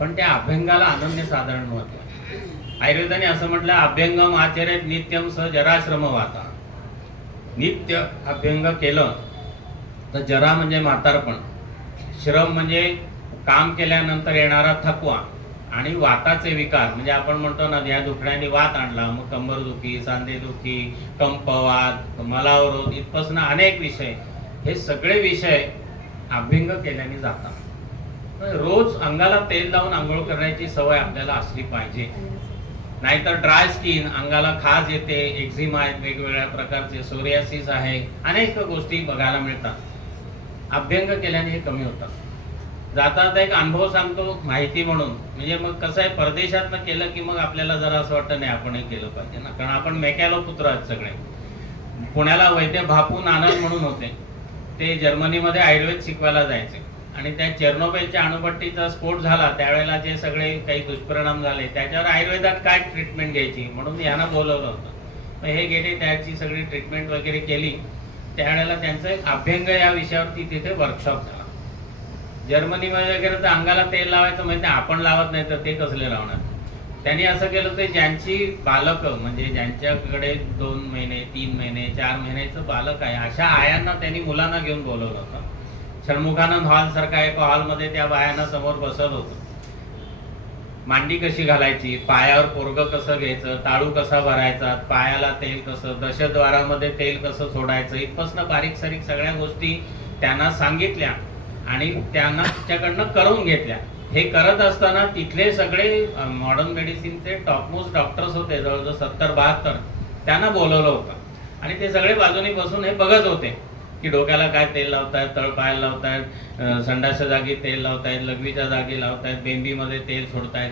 पण त्या अभ्यंगाला अनन्यसाधारण महत्त्व आहे. आयुर्वेदाने असं म्हटलं, अभ्यंगम आचरेत नित्यम स जराश्रम वाता. नित्य अभ्यंग केलं तर जरा म्हणजे म्हातारपण, श्रम म्हणजे काम केल्यानंतर येणारा थकवा, आणि वाताचे विकार म्हणजे आपण म्हणतो ना, या दुखण्याने वात आणला, मग कंबरदुखी, सांधेदुखी, कंपवात, मलावरोध इथपासून अनेक विषय, हे सगळे विषय अभ्यंग केल्याने जातात. रोज अंगाला तेल लावून आंघोळ करण्याची सवय आपल्याला असली पाहिजे. नाहीतर ड्राय स्किन, अंगाला खाज येते, एक्झिमा आहेत, वेगवेगळ्या प्रकारचे सोरियासिस आहे, अनेक गोष्टी बघायला मिळतात. अभ्यंग केल्याने हे कमी होतात. जातात एक अनुभव सांगतो माहिती म्हणून. म्हणजे मग कसं आहे, परदेशातनं केलं की मग आपल्याला जरा असं वाटतं नाही आपणही केलं पाहिजे ना, कारण आपण मेकॅलो पुत्र आहेत सगळे. पुण्याला वैद्य बापू आनंद म्हणून होते, ते जर्मनीमध्ये आयुर्वेद शिकवायला जायचे आणि त्या चेर्नोबिलच्या अणुपट्टीचा स्फोट झाला त्यावेळेला जे सगळे काही दुष्परिणाम झाले त्याच्यावर आयुर्वेदात काय ट्रीटमेंट घ्यायची म्हणून यांना बोलवलं होतं. हे गेले, त्याची सगळी ट्रीटमेंट वगैरे केली. त्यावेळेला त्यांचं एक अभ्यंग या विषयावरती तिथे वर्कशॉप झाला. जर्मनीमध्ये वगैरे तर अंगाला तेल लावायचं म्हणजे आपण लावत नाही तर ते कसले लावणार. त्यांनी असं केलं तर ज्यांची बालकं म्हणजे ज्यांच्याकडे 2 महिने 3 महिने 4 महिन्याचं बालक आहे अशा आयांना त्यांनी मुलांना घेऊन बोलवलं होतं. षण्मुखानंद हॉल सारखा एका हॉलमध्ये त्या बायांना समोर बसवलं होतं. मांडी कशी घालायची, पायावर पोरगं कसं घ्यायचं, ताळू कसा भरायचा, पायाला तेल कसं, दशद्वारामध्ये तेल कसं सोडायचं, इथपासून बारीक सारीक सगळ्या गोष्टी त्यांना सांगितल्या आणि त्यांना त्याच्याकडनं करून घेतल्या. हे करत असताना तिथले सगळे मॉडर्न मेडिसिनचे टॉपमोस्ट डॉक्टर्स होते, जवळजवळ 70-72, त्यांना बोलवलं होतं आणि ते सगळे बाजूने बसून हे बघत होते की डोक्याला काय तेल लावतायत, तळपायाला लावतायत, संडासच्या जागी तेल लावतायत, लघवीच्या जागी लावतायत, बेंबीमध्ये तेल सोडतायत.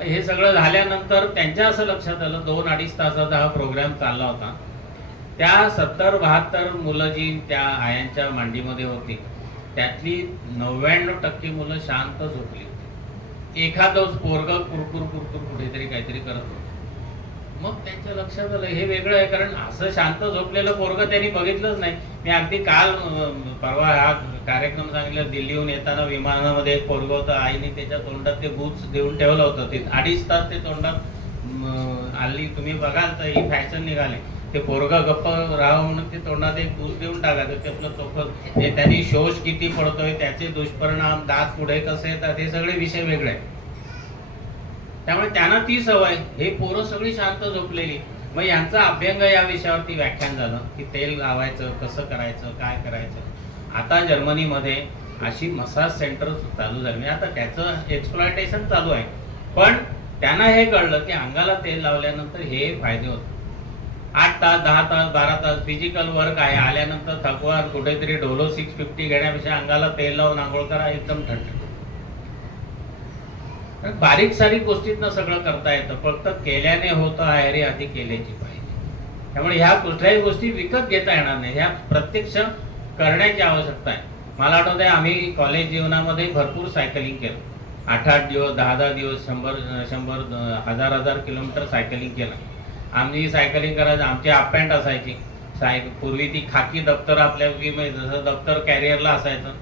हे सगळं झाल्यानंतर त्यांच्या असं लक्षात आलं, 2-2.5 तासाचा हा प्रोग्राम चालला होता. त्या 70-72 मुलं जी त्या आयांच्या मांडीमध्ये होती त्यातली 99% मुलं शांत झोपली होती. एखादं पोरगं कुरकुर कुठेतरी काहीतरी करत होतं. मग त्यांच्या लक्षात आलं हे वेगळं आहे, कारण असं शांत झोपलेलं पोरगं त्यांनी बघितलंच नाही. मी अगदी काल परवा हा कार्यक्रम सांगितलं, दिल्लीहून येताना विमानामध्ये एक पोरगं होतं, आईने त्याच्या तोंडात ते बूच देऊन ठेवलं होतं. ते 2.5 तास ते तोंडात आली. तुम्ही बघाल तर ही फॅशन निघाली, ते पोरगं गप्प राहावं म्हणून ते तोंडात एक बूच देऊन टाकायचं. ते आपलं चोखत हे त्यांनी शोष किती पडतोय, त्याचे दुष्परिणाम, दात पुढे कसे येतात, हे सगळे विषय वेगळे आहेत. त्यामुळे त्यांना ती सवय, हे पोरं सगळी शांत झोपलेली. मग यांचा अभ्यंग या विषयावरती व्याख्यान झालं की तेल लावायचं कसं करायचं, काय करायचं. आता जर्मनीमध्ये अशी मसाज सेंटर चालू झाली. आता त्याचं एक्सप्लॉयटेशन चालू आहे, पण त्यांना हे कळलं की अंगाला तेल लावल्यानंतर हे फायदे होतात. 8 तास 10 तास 12 तास फिजिकल वर्क आहे, आल्यानंतर थकवा कुठेतरी डोलो 650 घेण्यापेक्षा अंगाला तेल लावून आंघोळ करा, एकदम थंड. बारीक सारीक गोष्टीतनं सगळं करता येतं, फक्त केल्याने होतं आहे रे, आधी केल्याची पाहिजे. त्यामुळे ह्या कुठल्याही गोष्टी विकत घेता येणार नाही, ह्या प्रत्यक्ष करण्याची आवश्यकता आहे. मला आठवत आहे आम्ही कॉलेज जीवनामध्ये भरपूर सायकलिंग केलं. 8-8 दिवस 10-10 दिवस 100-100 1000 किलोमीटर सायकलिंग केलं. आम्ही सायकलिंग करायचं, आमची हाफ पॅन्ट असायची. पूर्वी ती खाकी दप्तर आपल्या जसं दप्तर कॅरियरला असायचं,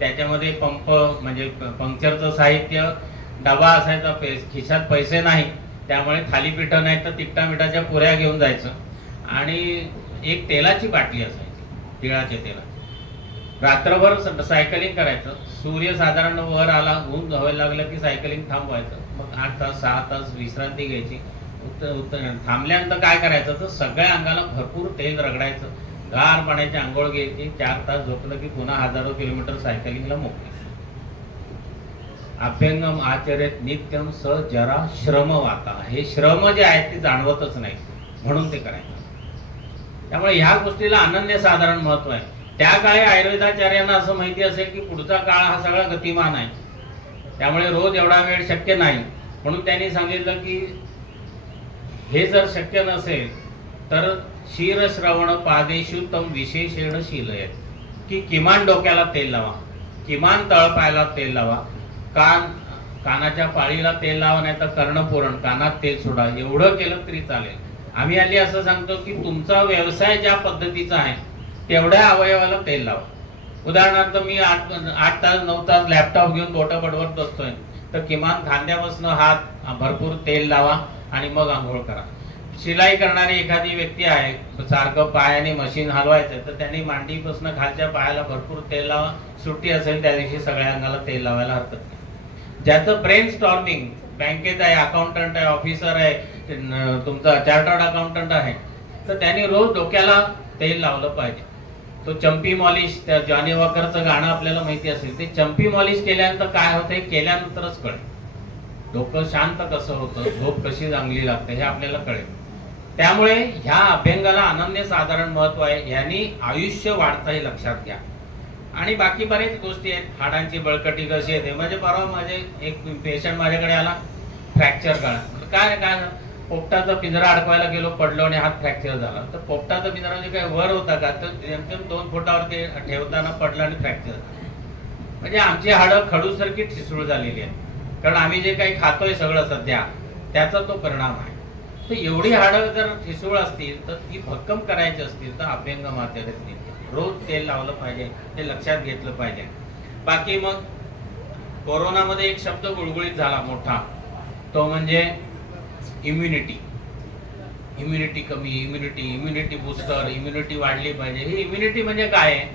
त्याच्यामध्ये पंप म्हणजे पंक्चरचं साहित्य, डबा असायचा. खिशात पैसे नाही त्यामुळे थालीपीठं नाही तर तिखटा मिठाच्या पुऱ्या घेऊन जायचं आणि एक तेलाची बाटली असायची, तिळाच्या तेलाची. रात्रभर सायकलिंग करायचं. सूर्य साधारण वर आला, ऊन व्हायला लागलं की सायकलिंग थांबवायचं. मग 8 तास 6 तास विश्रांती घ्यायची. थांबल्यानंतर काय करायचं तर सगळ्या अंगाला भरपूर तेल रगडायचं. गार पाण्याची आंघोळ घ्यायची, 4 तास झोपलं की पुन्हा हजारो किलोमीटर सायकलिंगला मोकळे. अभ्यंगम आचरेत नित्यम स जरा श्रम वाता. हे श्रम जे आहेत ते जाणवतच नाही, म्हणून ते करायचं. त्यामुळे ह्या गोष्टीला अनन्यसाधारण महत्व आहे. त्या काळी आयुर्वेदाचार्यांना असं माहिती असेल की पुढचा काळ हा सगळा गतिमान आहे, त्यामुळे रोज एवढा वेळ शक्य नाही. म्हणून त्यांनी सांगितलं की हे जर शक्य नसेल तर शीरश्रवण पादेषु तम विशेषेण शीलयेत, की किमान डोक्याला तेल लावा, किमान तळपायाला तेल लावा, कानाच्या पाळीला तेल लावा, नाही तर कर्णपुरण कानात तेल सोडा. एवढं केलं तरी चालेल. आम्ही हल्ली असं सांगतो की तुमचा व्यवसाय ज्या पद्धतीचा आहे तेवढ्या अवयवाला तेल लावा. उदाहरणार्थ मी 8 तास 9 तास लॅपटॉप घेऊन बोटं बडवत बसतोय, तर किमान खांद्यापासून हात भरपूर तेल लावा आणि मग आंघोळ करा. शिलाई करणारी एखादी व्यक्ती आहे, सारखं पायाने मशीन हलवायचं, तर त्यांनी मांडीपासून खालच्या पायाला भरपूर तेल लावा. सुट्टी असेल त्या दिवशी सगळ्या अंगाला तेल लावायला हरकत नाही. ज्याचं ब्रेन स्टॉर्मिंग, बँकेत आहे, अकाउंटंट आहे, ऑफिसर आहे, तुमचा चार्टर्ड अकाउंटंट आहे, तर त्यांनी रोज डोक्याला तेल लावलं पाहिजे. तो चंपी मॉलिश, त्या जॉनी वॉकरचं गाणं आपल्याला माहिती असेल, ते चंपी मॉलिश केल्यानंतर काय होतं हे केल्यानंतरच कळेल. डोकं शांत कसं होतं, झोप कशी चांगली लागते हे आपल्याला कळेल. त्यामुळे ह्या अभ्यंगाला अनन्यसाधारण महत्व आहे. यांनी आयुष्य वाढतं हे लक्षात घ्या. आणि बाकी बरेच गोष्टी आहेत. हाडांची बळकटी कशी येते, म्हणजे परवा माझे एक पेशंट माझ्याकडे आला, फ्रॅक्चर काढा. काय काय पोपटाचा पिंजरा अडकवायला गेलो, पडलो आणि हात फ्रॅक्चर झाला. तर पोपटाचा पिंजरा म्हणजे काय वर होता का, तर जेमतेम 2 फुटावरती ठेवताना पडलं आणि फ्रॅक्चर झालं. म्हणजे आमची हाडं खडूसारखी ठिसूळ झालेली आहे, कारण आम्ही जे काही खातोय सगळं सध्या त्याचा तो परिणाम आहे. तर एवढी हाडं जर ठिसूळ असतील तर ती भक्कम करायची असतील तर अभ्यंग मातेने रोज तेल लावलं पाहिजे, ते लक्षात घेतलं पाहिजे. बाकी मग कोरोनामध्ये एक शब्द गुळगुळीत झाला मोठा, तो म्हणजे इम्युनिटी. इम्युनिटी कमी, इम्युनिटी बूस्टर, इम्युनिटी वाढली पाहिजे. ही इम्युनिटी म्हणजे काय आहे,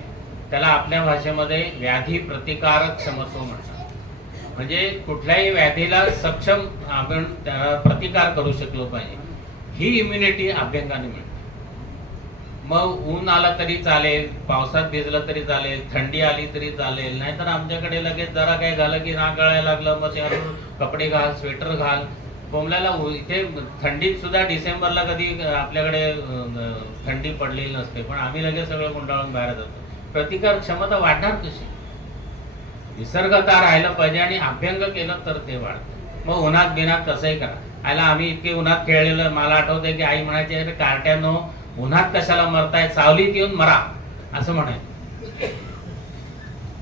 त्याला आपल्या भाषेमध्ये व्याधी प्रतिकारक क्षमत्व म्हणतात. म्हणजे कुठल्याही व्याधीला सक्षम आपण त्याला प्रतिकार करू शकलो पाहिजे. ही इम्युनिटी अभ्यंगाने मिळते. मग ऊन आला तरी चालेल, पावसात भिजलं तरी चालेल, थंडी आली तरी चालेल, नाहीतर आमच्याकडे लगेच जरा काय झालं की नाक गळायला लागलं, मग त्यावर कपडे घाल, स्वेटर घाल. कोंबल्याला इथे थंडीत सुद्धा डिसेंबरला कधी आपल्याकडे थंडी पडलेली नसते, पण आम्ही लगेच सगळं गुंडाळून बाहेर जातो. प्रतिकार क्षमता वाढणार कशी? निसर्गता राहिलं पाहिजे आणि अभ्यंग केलं तर ते वाढतं. मग उन्हात बिनात कसंही करा. आयला आम्ही इतके उन्हात खेळलेलं, मला आठवतंय की आई म्हणायची अरे कार्ट्यानो उन्हात कशाला मरताय, सावलीत येऊन मरा असं म्हणायचं.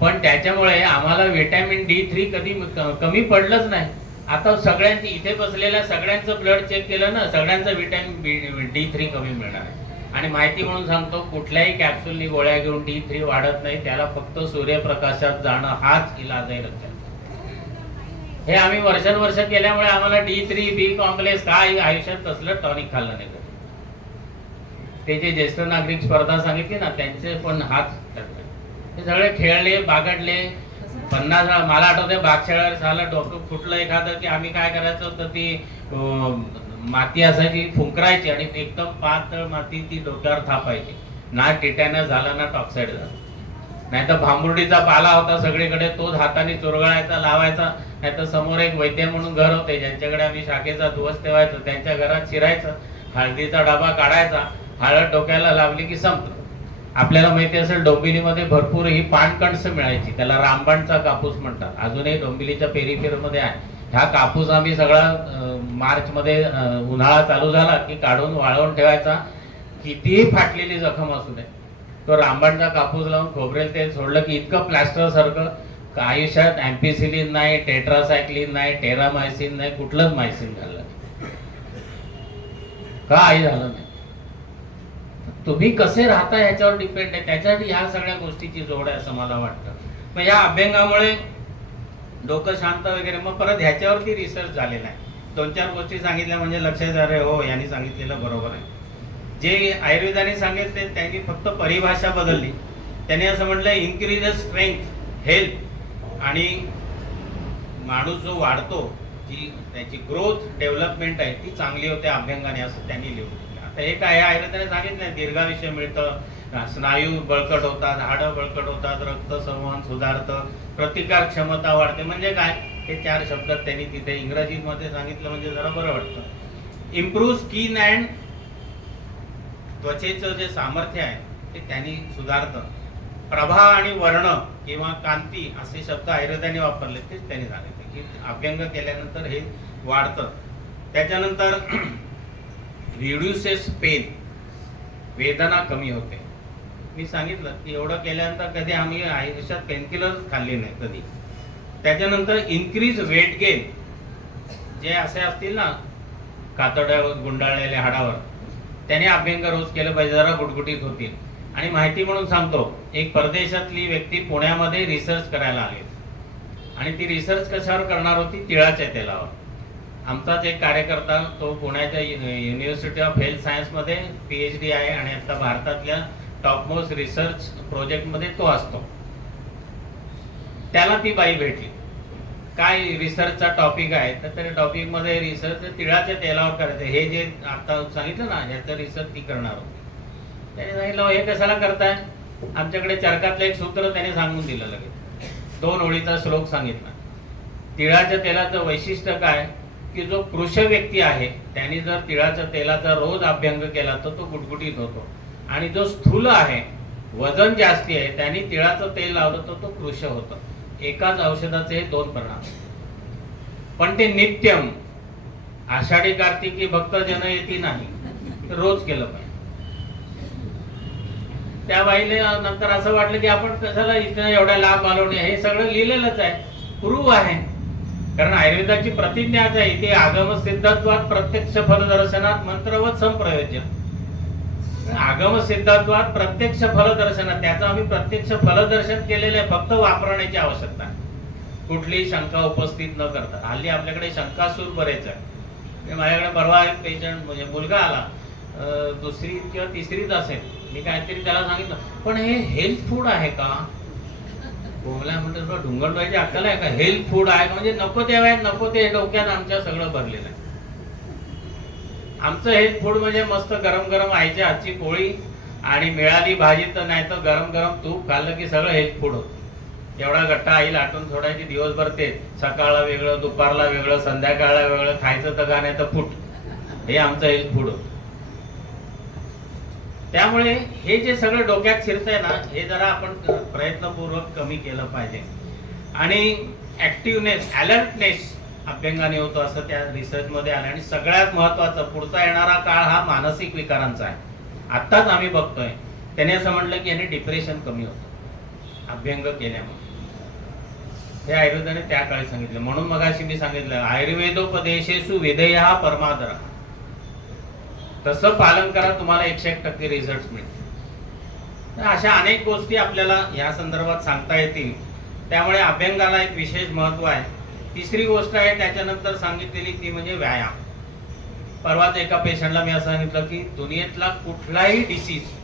पण त्याच्यामुळे आम्हाला व्हिटॅमिन D3 कधी कमी पडलंच नाही. आता सगळ्यांची इथे बसलेल्या सगळ्यांचं ब्लड चेक केलं ना, सगळ्यांचं व्हिटॅमिन D3 कमी मिळणार आहे. आणि माहिती म्हणून सांगतो, कुठल्याही कॅप्सूलनी गोळ्या घेऊन D3 वाढत नाही, त्याला फक्त सूर्यप्रकाशात जाणं हाच इलाज आहे. लक्षात हे आम्ही वर्षानुवर्ष केल्यामुळे आम्हाला D3 B कॉम्प्लेक्स काय आयुष्यात तसलं टॉनिक खाल्लं नाही. ते जे ज्येष्ठ नागरिक स्पर्धा सांगितली ना, त्यांचे पण हात ते सगळे खेळले, बागडले. 50 मला आठवते बागशाळावर झालं, डोकं फुटलं एखादं की आम्ही काय करायचं, तर ती माती असायची फुंकरायची आणि एकदम पातळ माती ती डोक्यावर थापायची. ना टिटॅनस झाला ना टॉक्साईड झाला. नाहीतर भांबुर्डीचा पाला होता सगळीकडे, तोच हाताने चुरगळायचा, लावायचा. नाहीतर समोर एक वैद्य म्हणून घर होते ज्यांच्याकडे आम्ही शाखेचा दिवस ठेवायचो, त्यांच्या घरात शिरायचं, हळदीचा डबा काढायचा, हळद डोक्याला लावली की संपलं. आपल्याला माहिती असेल डोंबिवलीमध्ये भरपूर ही पानकणस मिळायची, त्याला रामबाणचा कापूस म्हणतात. अजूनही डोंबिवलीच्या पेरीफेरमध्ये आहे. हा कापूस आम्ही सगळा मार्चमध्ये उन्हाळा चालू झाला की काढून वाळवून ठेवायचा. कितीही फाटलेली जखम असू दे, तो रामबाणचा कापूस लावून खोबरेल तेल सोडलं की इतकं प्लॅस्टर सारखं. आयुष्यात अँपिसिलिन नाही, टेट्रासायक्लिन नाही, टेरामायसिन नाही, कुठलंच मायसिन झालं काही झालं नाही. तुम्ही कसे राहता याच्यावर डिपेंड आहे. त्याच्यासाठी ह्या सगळ्या गोष्टीची जोड आहे असं मला वाटतं. मग या अभ्यंगामुळे डोकं शांत वगैरे. मग परत ह्याच्यावरती रिसर्च झालेला आहे. 2-4 गोष्टी सांगितल्या म्हणजे लक्षात अरे हो यांनी सांगितलेलं बरोबर आहे. जे आयुर्वेदाने सांगितले त्यांनी फक्त परिभाषा बदलली. त्याने असं म्हटलं इन्क्रीजेस स्ट्रेंथ, हेल्थ आणि माणूस जो वाढतो जी त्याची ग्रोथ डेव्हलपमेंट आहे ती चांगली होते अभ्यंगाने, असं त्यांनी लिहून. आता हे काय आयुर्वेदाने सांगितलं दीर्घायुष्य मिळतं, स्नायू बळकट होतात, हाडं बळकट होतात, रक्त संवहन सुधारतं, प्रतिकार क्षमता वाढते. म्हणजे काय, हे 4 शब्दात त्यांनी तिथे इंग्रजीमध्ये सांगितलं म्हणजे जरा बरं वाटतं. इम्प्रूव्ह स्किन अँड, त्वचेचं जे सामर्थ्य आहे ते त्यांनी सुधारतं. प्रभा आणि वर्ण किंवा कांती असे शब्द आयुर्वेदाने वापरले, तेच त्यांनी सांगितले की अभ्यंग केल्यानंतर हे वाढतं. त्याच्यानंतर रिड्युसेस पेन, वेदना कमी होते. मी सांगितलं की एवढं केल्यानंतर कधी आम्ही आयुष्यात पेनकिलर खाल्ली नाही कधी. त्याच्यानंतर इन्क्रीज वेट गेन, जे असे असतील ना कातड्या गुंडाळलेल्या हाडावर, त्याने अभ्यंग रोज केलं पाहिजे, जरा गुटगुटीत होतील. आणि माहिती म्हणून सांगतो, एक परदेशातली व्यक्ती पुण्यामध्ये रिसर्च करायला आली आणि ती रिसर्च कशावर करणार होती, तिळाच्या तेलावर. आमचाच एक कार्यकर्ता, तो पुण्याच्या युनिव्हर्सिटी ऑफ हेल्थ सायन्समध्ये PhD आहे आणि आता भारतातल्या टॉपमोस्ट रिसर्च प्रोजेक्टमध्ये तो असतो. त्याला ती बाई भेटली, काय रिसर्चचा टॉपिक आहे, तर त्या टॉपिकमध्ये रिसर्च तिळाच्या तेलावर करायचं, हे जे आता सांगितलं ना याचं रिसर्च ती करणार होती. त्याने सांगितलं हे कशाला करताय, आमच्याकडे चरकातलं एक सूत्र त्याने सांगून दिलं, लगेच 2 ओळीचा श्लोक सांगितला. तिळाच्या तेलाचं वैशिष्ट्य काय की जो कृश व्यक्ती आहे त्याने जर तिळाच्या तेलाचा रोज अभ्यंग केला तर तो गुटगुटीत होतो, आणि जो स्थूल आहे, वजन जास्ती आहे, त्यांनी तिळाचं तेल लावलं तर तो कृश होतो. एकाच औषधाचे हे 2 परिणाम. पण ते नित्यम, आषाढी कार्तिकी भक्त जन येती नाही, रोज केलं पाहिजे. त्या बाईले नंतर असं वाटलं की आपण कशाला इथं एवढा लाभ मालवणे, हे सगळं लिहिलेलंच आहे, प्रूव्ह आहे. कारण आयुर्वेदाची प्रतिज्ञाच आहे, इथे आगम सिद्धत्वात प्रत्यक्ष फलदर्शनात मंत्रवत संप्रयोज्य. आगम सिद्धत्वात प्रत्यक्ष फलदर्शनात, त्याचं आम्ही प्रत्यक्ष फलदर्शन केलेलं आहे, फक्त वापरण्याची आवश्यकता आहे, कुठलीही शंका उपस्थित न करता. हल्ली आपल्याकडे शंकासूर बरेच आहे. माझ्याकडे परवा एक पेशंट, म्हणजे मुलगा आला, 2री किंवा 3रीत असेल, मी काहीतरी त्याला सांगितलं, पण हे हेल्थ फूड आहे का, बोला म्हणतो ढुंगणबाईची अक्कल आहे का, हेल्थ फूड आहे म्हणजे नको ते वयात नको ते डोक्यात आमच्या सगळं भरलेलं आहे. आमचं हेल्थ फूड म्हणजे मस्त गरम गरम आईच्या हातची पोळी आणि मिळाली भाजी, तर नाही तर गरम गरम तूप खाल्लं की सगळं हेल्थ फूड होतं. एवढा गट्टा आई लाटून सोडायची दिवसभर, ते सकाळला वेगळं, दुपारला वेगळं, संध्याकाळला वेगळं, खायचं तर का नाही तर फूट, हे आमचं हेल्थ फूड होतं. त्यामुळे हे जे सगळं डोक्यात शिरतंय ना, हे जरा आपण प्रयत्नपूर्वक कमी केलं पाहिजे. आणि ऍक्टिव्हनेस, अलर्टनेस अभ्यंगाने होतो असं त्या रिसर्चमध्ये आलं. आणि सगळ्यात महत्वाचं, पुढचा येणारा काळ हा मानसिक विकारांचा आहे. आत्ताच आम्ही बघतोय, त्याने असं म्हटलं की याने डिप्रेशन कमी होतं अभ्यंग केल्यामुळे. हे आयुर्वेदाने त्या काळी सांगितलं. म्हणून मगाशी मी सांगितलं, आयुर्वेदोपदेशेषु विधेयः परमादरः, तसं पालन करा, तुम्हाला 101% रिझल्ट मिळतील. अशा अनेक गोष्टी आपल्याला या संदर्भात सांगता येतील. त्यामुळे अभ्यंगाला एक विशेष महत्व आहे. 3री गोष्ट आहे त्याच्यानंतर सांगितलेली, ती म्हणजे व्यायाम. परवाच एका पेशंटला मी असं सांगितलं की दुनियेतला कुठलाही डिसीज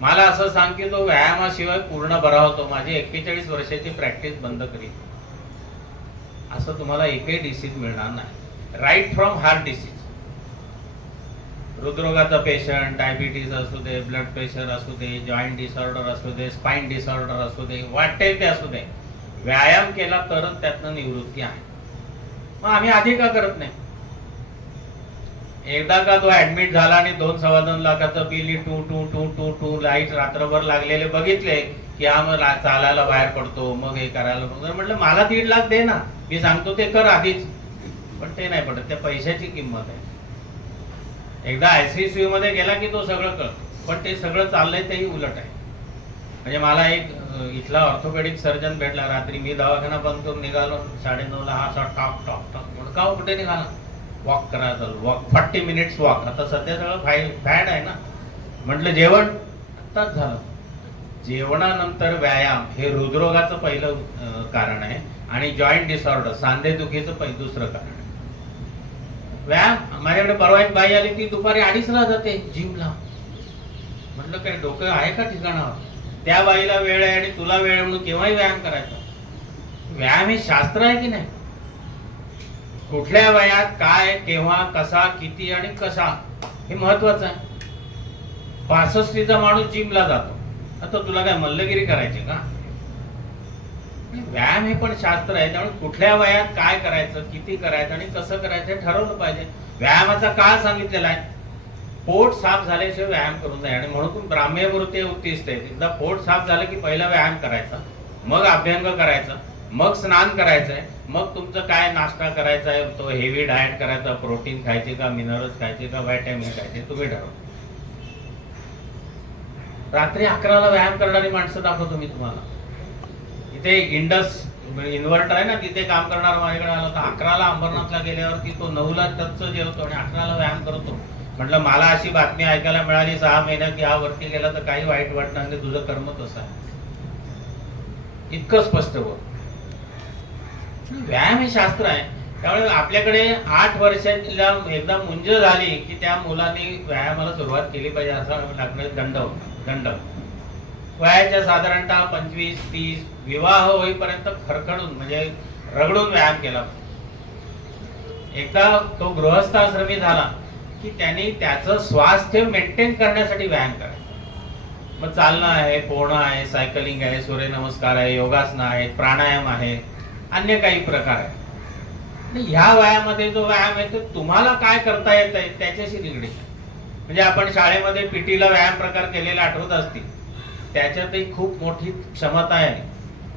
मला असं सांग की तो व्यायामाशिवाय पूर्ण बरा होतो, माझी 41 वर्षाची प्रॅक्टिस बंद करीन, असं तुम्हाला एकही डिसीज मिळणार नाही. राईट फ्रॉम हार्ट डिसीज, हृदरोगाचा पेशंट, डायबिटीज असू दे, ब्लड प्रेशर असू दे, जॉईंट डिसऑर्डर असू दे, स्पाइन डिसऑर्डर असू दे, वाटेल ते असू दे, व्यायाम केला तरच त्यातनं निवृत्ती आहे. मग आम्ही आधी का करत नाही? एकदा का तो ऍडमिट झाला आणि 2-2.25 लाखाचं बिल, टू लाईट रात्रभर लागलेले बघितले की हा मग चालायला बाहेर पडतो, मग हे करायला. म्हटलं मला 1.5 लाख दे ना, मी सांगतो ते कर आधीच. पण ते नाही पडत, त्या पैशाची किंमत आहे. एकदा ICU मध्ये गेला की तो सगळं कळतं, पण ते सगळं चाललंय तेही उलट आहे. म्हणजे मला एक इथला ऑर्थोपेडिक सर्जन भेटला रात्री, मी दवाखाना बंद करून निघालो 9:30ला, हा असा टॉक टॉक टॉक. म्हणून का कुठे निघाला? वॉक करायला, वॉक 40 मिनिट्स वॉक. आता सध्या सगळं फॅड आहे ना. म्हटलं जेवण आत्ताच झालं. जेवणानंतर व्यायाम हे हृदरोगाचं पहिलं कारण आहे आणि जॉईंट डिसऑर्डर, सांधेदुखीचं दुसरं कारण आहे व्यायाम. माझ्याकडे परवा एक बाई आली, ती दुपारी 2:30ला जाते जिमला. म्हटलं काय डोकं आहे का ठिकाणावर? त्या बाईला वेळ आहे आणि तुला वेळ म्हणून केव्हाही व्यायाम करायचा. व्यायाम हे शास्त्र आहे की नाही? कुठल्या वयात काय, केव्हा, कसा, किती आणि कसा, हे महत्वाचं आहे. 65चा माणूस जिमला जातो, आता तुला काय मल्लगिरी करायची का? व्यायाम हे पण शास्त्र आहे, त्यामुळे कुठल्या वयात काय करायचं, किती करायचं आणि कसं करायचं हे ठरवलं पाहिजे. व्यायामाचा काळ सांगितलेला आहे. पोट साफ झाल्याशिवाय व्यायाम करून जाईल, आणि म्हणून ब्राह्म्यवृत्ती उत्तिष्ठ आहे. एकदा पोट साफ झालं की पहिला व्यायाम करायचा, मग अभ्यंग करायचा, मग स्नान करायचंय, मग तुमचं काय नाश्ता करायचा आहे, तो हेवी डाएट करायचा, प्रोटीन खायचे का, मिनरल्स खायचे का, व्हिटॅमिन खायचे, तुम्ही ठरवा. रात्री 11ला व्यायाम करणारी माणसं दाखवतो मी तुम्हाला. इथे इंडस इन्व्हर्टर आहे ना, तिथे काम करणारा माझ्याकडे आला होता. 11ला अंबरनाथला गेल्यावरती तो 9ला टच जेवतो आणि 11ला व्यायाम करतो. म्हटलं मला अशी बातमी ऐकायला मिळाली 6 महिन्यात या वरती गेला तर काही वाईट वाटणार नाही, तुझं कर्म तसं आहे. इतकं स्पष्ट बोल. व्यायाम हे शास्त्र आहे. त्यामुळे आपल्याकडे 8 वर्षाला एकदा मुंज झाली की त्या मुलांनी व्यायामाला सुरुवात केली पाहिजे असं लागणार. दंड वयाच्या साधारणतः 25-30 विवाह होईपर्यंत खरखडून म्हणजे रगडून व्यायाम केला. एकदा तो गृहस्थाश्रमी झाला की त्यांनी त्याचं स्वास्थ्य मेंटेन करण्यासाठी व्यायाम करायचा. मग चालणं आहे, पोहणं आहे, सायकलिंग आहे, सूर्यनमस्कार आहे, योगासनं आहेत, प्राणायाम आहे, अन्य काही प्रकार आहेत. ह्या वयामध्ये जो व्यायाम आहे तो तुम्हाला काय करता येत आहे त्याच्याशी निगडीत. म्हणजे आपण शाळेमध्ये पीटीला व्यायाम प्रकार केलेले आठवत असतील, त्याच्यातही खूप मोठी क्षमता आहे.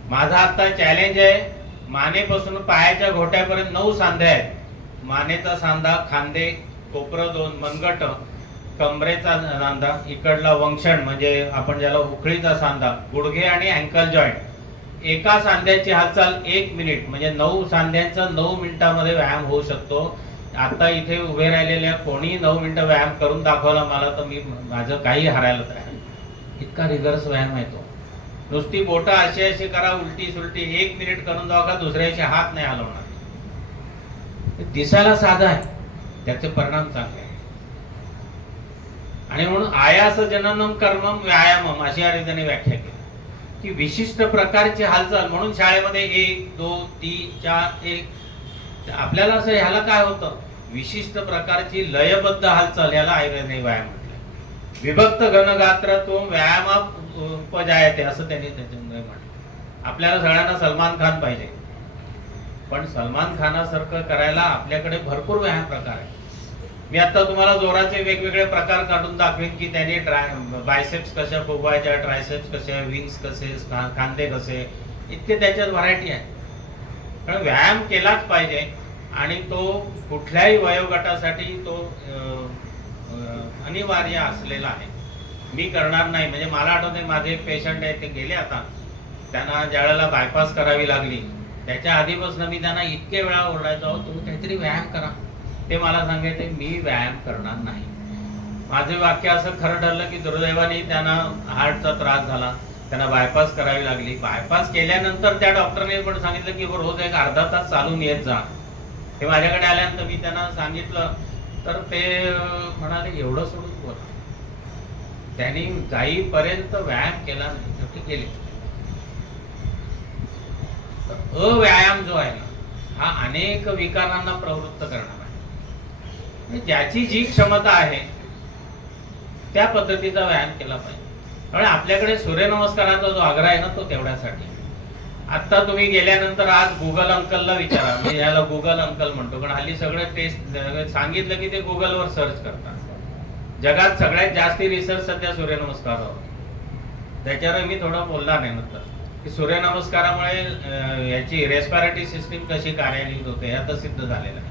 माझा आता चॅलेंज आहे, मानेपासून पायाच्या घोट्यापर्यंत 9 सांधे आहेत. मानेचा सांधा, खांदे, कोपरं 2, मनगट, कमरेचा सांधा, इकडला वंक्षण म्हणजे आपण ज्याला उखळीचा सांधा, गुडघे आणि अँकल जॉईंट. एका सांध्याची हालचाल 1 मिनिट म्हणजे 9 सांध्यांचा 9 मिनिटांमध्ये व्यायाम होऊ शकतो. आता इथे उभे राहिलेल्या कोणी 9 मिनिटं व्यायाम करून दाखवला मला तर मी माझं काही हरायला तयार. इतका रिगरस व्यायाम आहे तो. नुसती बोटं अशी अशी करा, उलटी सुलटी 1 मिनिट करून जाऊ का, दुसऱ्याचे हात नाही हलवणार. दिसायला साधा आहे, त्याचे परिणाम चांगले आहे. आणि म्हणून आयास जननम कर्मम व्यायामम अशी या रीतीने व्याख्या केली की विशिष्ट प्रकारची हालचाल. म्हणून शाळेमध्ये 1, 2, 3, 4, 1 आपल्याला असं ह्याला काय होतं, विशिष्ट प्रकारची लयबद्ध हालचाल, याला आयुर्वेदाने व्यायाम म्हटलं. विभक्त घनगात्रत्व व्यायामोपजायते असं त्यांनी त्याच्यामध्ये म्हटलं. आपल्याला सगळ्यांना सलमान खान पाहिजे, पण सलमान खानासारखं करायला आपल्याकडे भरपूर व्यायाम प्रकार आहे. मी आता तुम्हाला जोराचे वेगवेगळे प्रकार काढून दाखवेन की त्याने बायसेप्स कशा फुगवायच्या, ट्रायसेप्स कसे, विंग्स कसे, खांदे कसे, इतके त्याच्यात व्हरायटी आहे. कारण व्यायाम केलाच पाहिजे आणि तो कुठल्याही वयोगटासाठी तो अनिवार्य असलेला आहे. मी करणार नाही म्हणजे मला आठवत माझे एक पेशंट आहे, ते गेले आता, त्यांना ज्या वेळेला बायपास करावी लागली त्याच्या आधीपासून मी त्यांना इतके वेळा ओरडायचो, तुम्ही काहीतरी व्यायाम करा. ते मला सांगायचे मी व्यायाम करणार नाही. माझे वाक्य असं खरं ठरलं की दुर्दैवाने त्यांना हार्टचा त्रास झाला, त्यांना बायपास करावी लागली. बायपास केल्यानंतर त्या डॉक्टरने पण सांगितलं की रोज एक अर्धा तास चालून येत जा. ते माझ्याकडे आल्यानंतर मी त्यांना सांगितलं तर ते म्हणाले एवढं सोडून बोला. त्यांनी जाईपर्यंत व्यायाम केला नाही, शेवटी केले. अव्यायाम जो आहे ना, हा अनेक विकारांना प्रवृत्त करणार आहे. ज्याची जी क्षमता आहे त्या पद्धतीचा व्यायाम केला पाहिजे. त्यामुळे आपल्याकडे सूर्यनमस्काराचा जो आग्रह आहे ना, तो तेवढ्यासाठी. आता तुम्ही गेल्यानंतर आज गुगल अंकलला विचारा, मी याला गुगल अंकल म्हणतो कारण हल्ली सगळं टेस्ट सांगितलं की ते गुगलवर सर्च करतात. जगात सगळ्यात जास्ती रिसर्च सध्या सूर्यनमस्कारावर. त्याच्यावर मी थोडं बोलणार नाही नंतर की सूर्यनमस्कारामुळे याची रेस्पिरेटरी सिस्टीम कशी कार्यान्वित होते हे आता सिद्ध झालेलं आहे.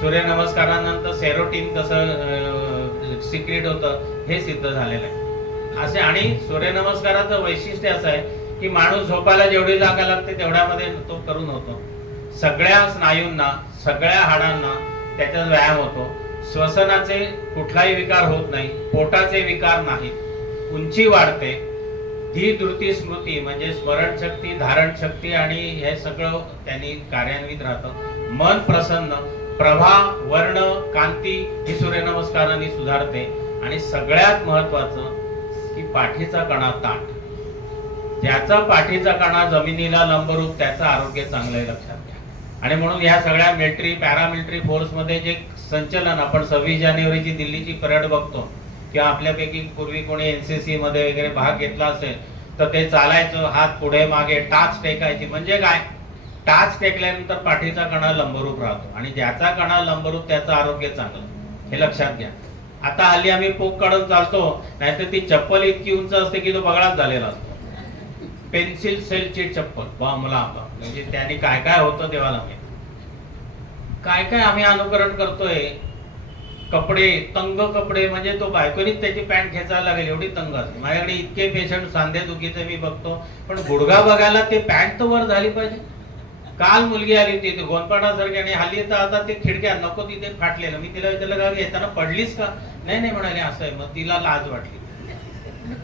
सूर्यनमस्कारानंतर सेरोटीन कसं सिक्रेट होतं हे सिद्ध झालेलं आहे. असे आणि सूर्यनमस्काराचं वैशिष्ट्य असं आहे की माणूस झोपायला जेवढी जागा लागते तेवढ्यामध्ये तो करून होतो. सगळ्या स्नायूंना, सगळ्या हाडांना त्याच्यात व्यायाम होतो. श्वसनाचे कुठलाही विकार होत नाही, पोटाचे विकार नाहीत, उंची वाढते, धी द्रुती स्मृती म्हणजे स्मरणशक्ती, धारणशक्ती आणि हे सगळं त्यांनी कार्यान्वित राहतं. मन प्रसन्न, प्रभा, वर्ण, कांती ही सूर्यनमस्कारांनी सुधारते. आणि सगळ्यात महत्वाचं की पाठीचा कणा ताठ. ज्याचा पाठीचा कणा जमिनीला लंबरूप त्याचं आरोग्य चांगलं आहे, लक्षात घ्या. आणि म्हणून ह्या सगळ्या मिलिटरी, पॅरामिलिटरी फोर्स मध्ये जे संचलन आपण 26 जानेवारीची दिल्लीची परेड बघतो किंवा आपल्यापैकी पूर्वी कोणी NCC मध्ये वगैरे भाग घेतला असेल तर ते चालायचं, हात पुढे मागे, टाच टेकायची. म्हणजे काय, टाच टेकल्यानंतर पाठीचा कणा लंबरूप राहतो आणि ज्याचा कणा लंबरूप त्याचं आरोग्य चांगलं, हे लक्षात घ्या. आता हल्ली आम्ही पोक काढून चालतो, नाहीतर ती चप्पल इतकी उंच असते की तो बगळाच झालेला असतो. पेन्सिल सेलची चप्पल बामला, म्हणजे त्याने काय काय होतं देवाला माहिती. काय काय आम्ही अनुकरण करतोय. कपडे, तंग कपडे, म्हणजे तो बायकोनीच त्याची पॅन्ट खेचायला लागेल एवढी तंग असते. माझ्याकडे इतके पेशंट सांधे दुखीचे मी बघतो, पण गुडघा बघायला ते पॅन्ट तर वर झाली पाहिजे. काल मुलगी आली होती गोंदपाटासारखी आणि हल्ली तर आता ते खिडक्या नको तिथे फाटलेलं. मी तिला विचारलं का येताना पडलीस का, नाही नाही म्हणाले असं आहे. मग तिला लाज वाटली.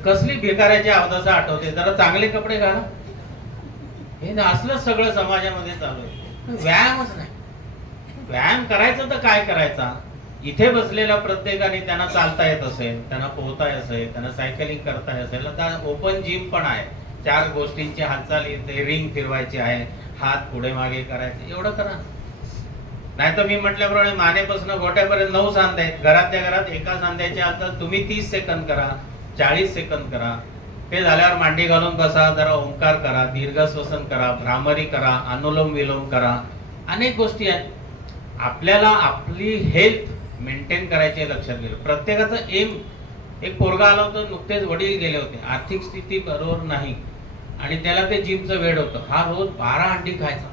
कसली भिकाऱ्याची अवदशा आठवते. जरा चांगले कपडे घाला. हे असलं सगळं समाजामध्ये चालू आहे. व्यायामच नाही. व्यायाम करायचा तर काय करायचा. इथे बसलेल्या प्रत्येकाने त्यांना चालता येत असेल, त्यांना पोहता येत असेल, त्यांना सायकलिंग करता येत असेल, आता ओपन जिम पण आहे. 4 गोष्टींची हालचाल येते, रिंग फिरवायची आहे, हात पुढे मागे करायचे, एवढं करा. नाही तर मी म्हटल्याप्रमाणे मानेपासून गोट्यापर्यंत 9 सांधे आहेत. घरातल्या घरात एका सांध्याची हालचाल तुम्ही 30 सेकंद करा, 40 सेकंद करा. ते झाल्यावर मांडी घालून बसा, जरा ओंकार करा, दीर्घ श्वसन करा, भ्रामरी करा, अनुलोम विलोम करा. अनेक गोष्टी आहेत. आपल्याला आपली हेल्थ मेंटेन करायचे लक्षात गेलं. प्रत्येकाचं एम. एक पोरगा आला होता नुकतेच, वडील गेले होते, आर्थिक स्थिती बरोबर नाही आणि त्याला ते जिमचं वेड होतं. हा रोज 12 अंडी खायचा.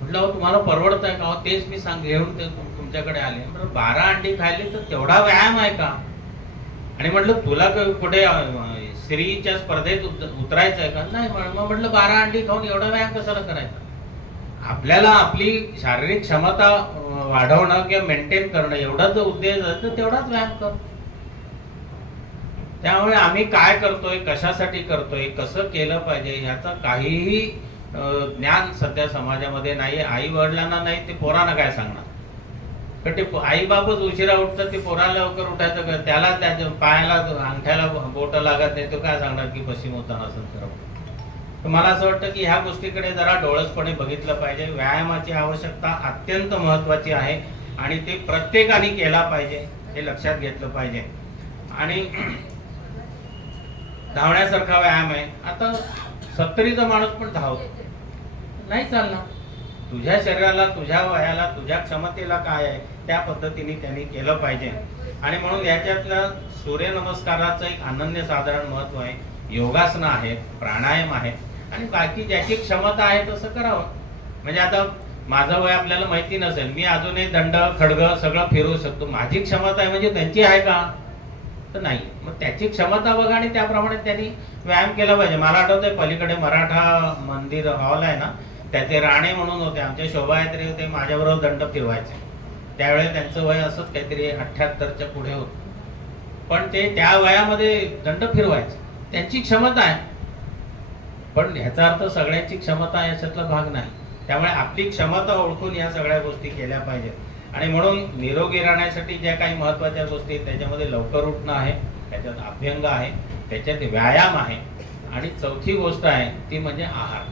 म्हटलं अहो तुम्हाला परवडत आहे का. तेच मी घेऊन ते तुमच्याकडे आले. म्हटलं 12 अंडी खायले तर तेवढा व्यायाम आहे का. आणि म्हटलं तुला कुठे स्त्रीच्या स्पर्धेत उतरायचं आहे का. नाही. मग म्हटलं 12 अंडी खाऊन एवढा व्यायाम कशाला करायचा. आपल्याला आपली शारीरिक क्षमता वाढवणं किंवा मेंटेन करणं एवढा जर उद्देश आहे तर तेवढाच व्यायाम कर. त्यामुळे आम्ही काय करतोय, कशासाठी करतोय, कसं केलं पाहिजे ह्याचा काहीही ज्ञान सध्या समाजामध्ये नाही. आई वडिलांना नाही, ते पोरांना काय सांगणार. तर ते आई बापच उशिरा उठतात, ते पोराला लवकर उठायचं, त्याला त्याच्या पायाला अंगठ्याला बोट लागत नाही, तो काय सांगणार की पश्चिम होताना असं करत. मला असं वाटतं की ह्या गोष्टीकडे जरा डोळसपणे बघितलं पाहिजे. व्यायामाची आवश्यकता अत्यंत महत्त्वाची आहे आणि ते प्रत्येकाने केला पाहिजे, हे लक्षात घेतलं पाहिजे. आणि धावण्यासारखा व्यायाम आहे. आता 70चा माणूस पण धावतो, नाही चालणार. तुझ्या शरीराला, तुझ्या वयाला, तुझ्या क्षमतेला काय आहे त्या पद्धतीने त्यांनी केलं पाहिजे. आणि म्हणून याच्यातलं सूर्यनमस्काराचं एक अनन्यसाधारण महत्त्व आहे. योगासनं आहेत, प्राणायाम आहेत आणि बाकी ज्याची क्षमता आहे तसं करावं. म्हणजे आता माझं वय आपल्याला माहिती नसेल, मी अजूनही दंड खडग सगळं फिरवू शकतो. माझी क्षमता आहे म्हणजे त्यांची आहे का, तर नाही. मग त्याची क्षमता बघा आणि त्याप्रमाणे त्यांनी व्यायाम केला पाहिजे. मला आठवतंय पलीकडे मराठा मंदिर हॉल आहे ना, त्याचे राणे म्हणून होते, आमचे शोभायात्री होते, माझ्याबरोबर दंड फिरवायचे. त्यावेळेस त्यांचं वय असंच काहीतरी 78च्या पुढे होतं, पण ते त्या वयामध्ये दंड फिरवायचे. त्यांची क्षमता आहे, पण ह्याचा अर्थ सगळ्यांची क्षमता याच्यातला भाग नाही. त्यामुळे आपली क्षमता ओळखून या सगळ्या गोष्टी केल्या पाहिजेत. आणि म्हणून निरोगी राहण्यासाठी ज्या काही महत्त्वाच्या गोष्टी आहेत त्याच्यामध्ये लवकर उठणं आहे, त्याच्यात अभ्यंग आहे, त्याच्यात व्यायाम आहे आणि चौथी गोष्ट आहे ती म्हणजे आहार.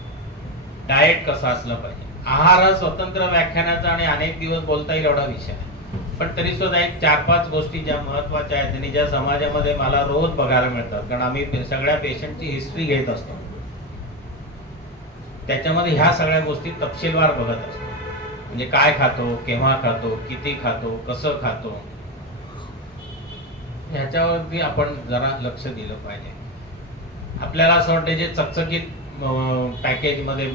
डाएट कसा असला पाहिजे. आहार हा स्वतंत्र व्याख्यानाचा आणि अनेक दिवस बोलता येईल एवढा विषय आहे. पण तरी सुद्धा एक 4-5 गोष्टी ज्या महत्त्वाच्या आहेत आणि ज्या समाजामध्ये मला रोज बघायला मिळतात, कारण आम्ही सगळ्या पेशंटची हिस्ट्री घेत असतो, त्याच्यामध्ये ह्या सगळ्या गोष्टी तपशीलवार बघत असतो. म्हणजे काय खातो, केव्हा खातो, किती खातो, कसं खातो, ह्याच्यावरती आपण जरा लक्ष दिलं पाहिजे. आपल्याला असं वाटतं जे चकचकीत पॅकेजमध्ये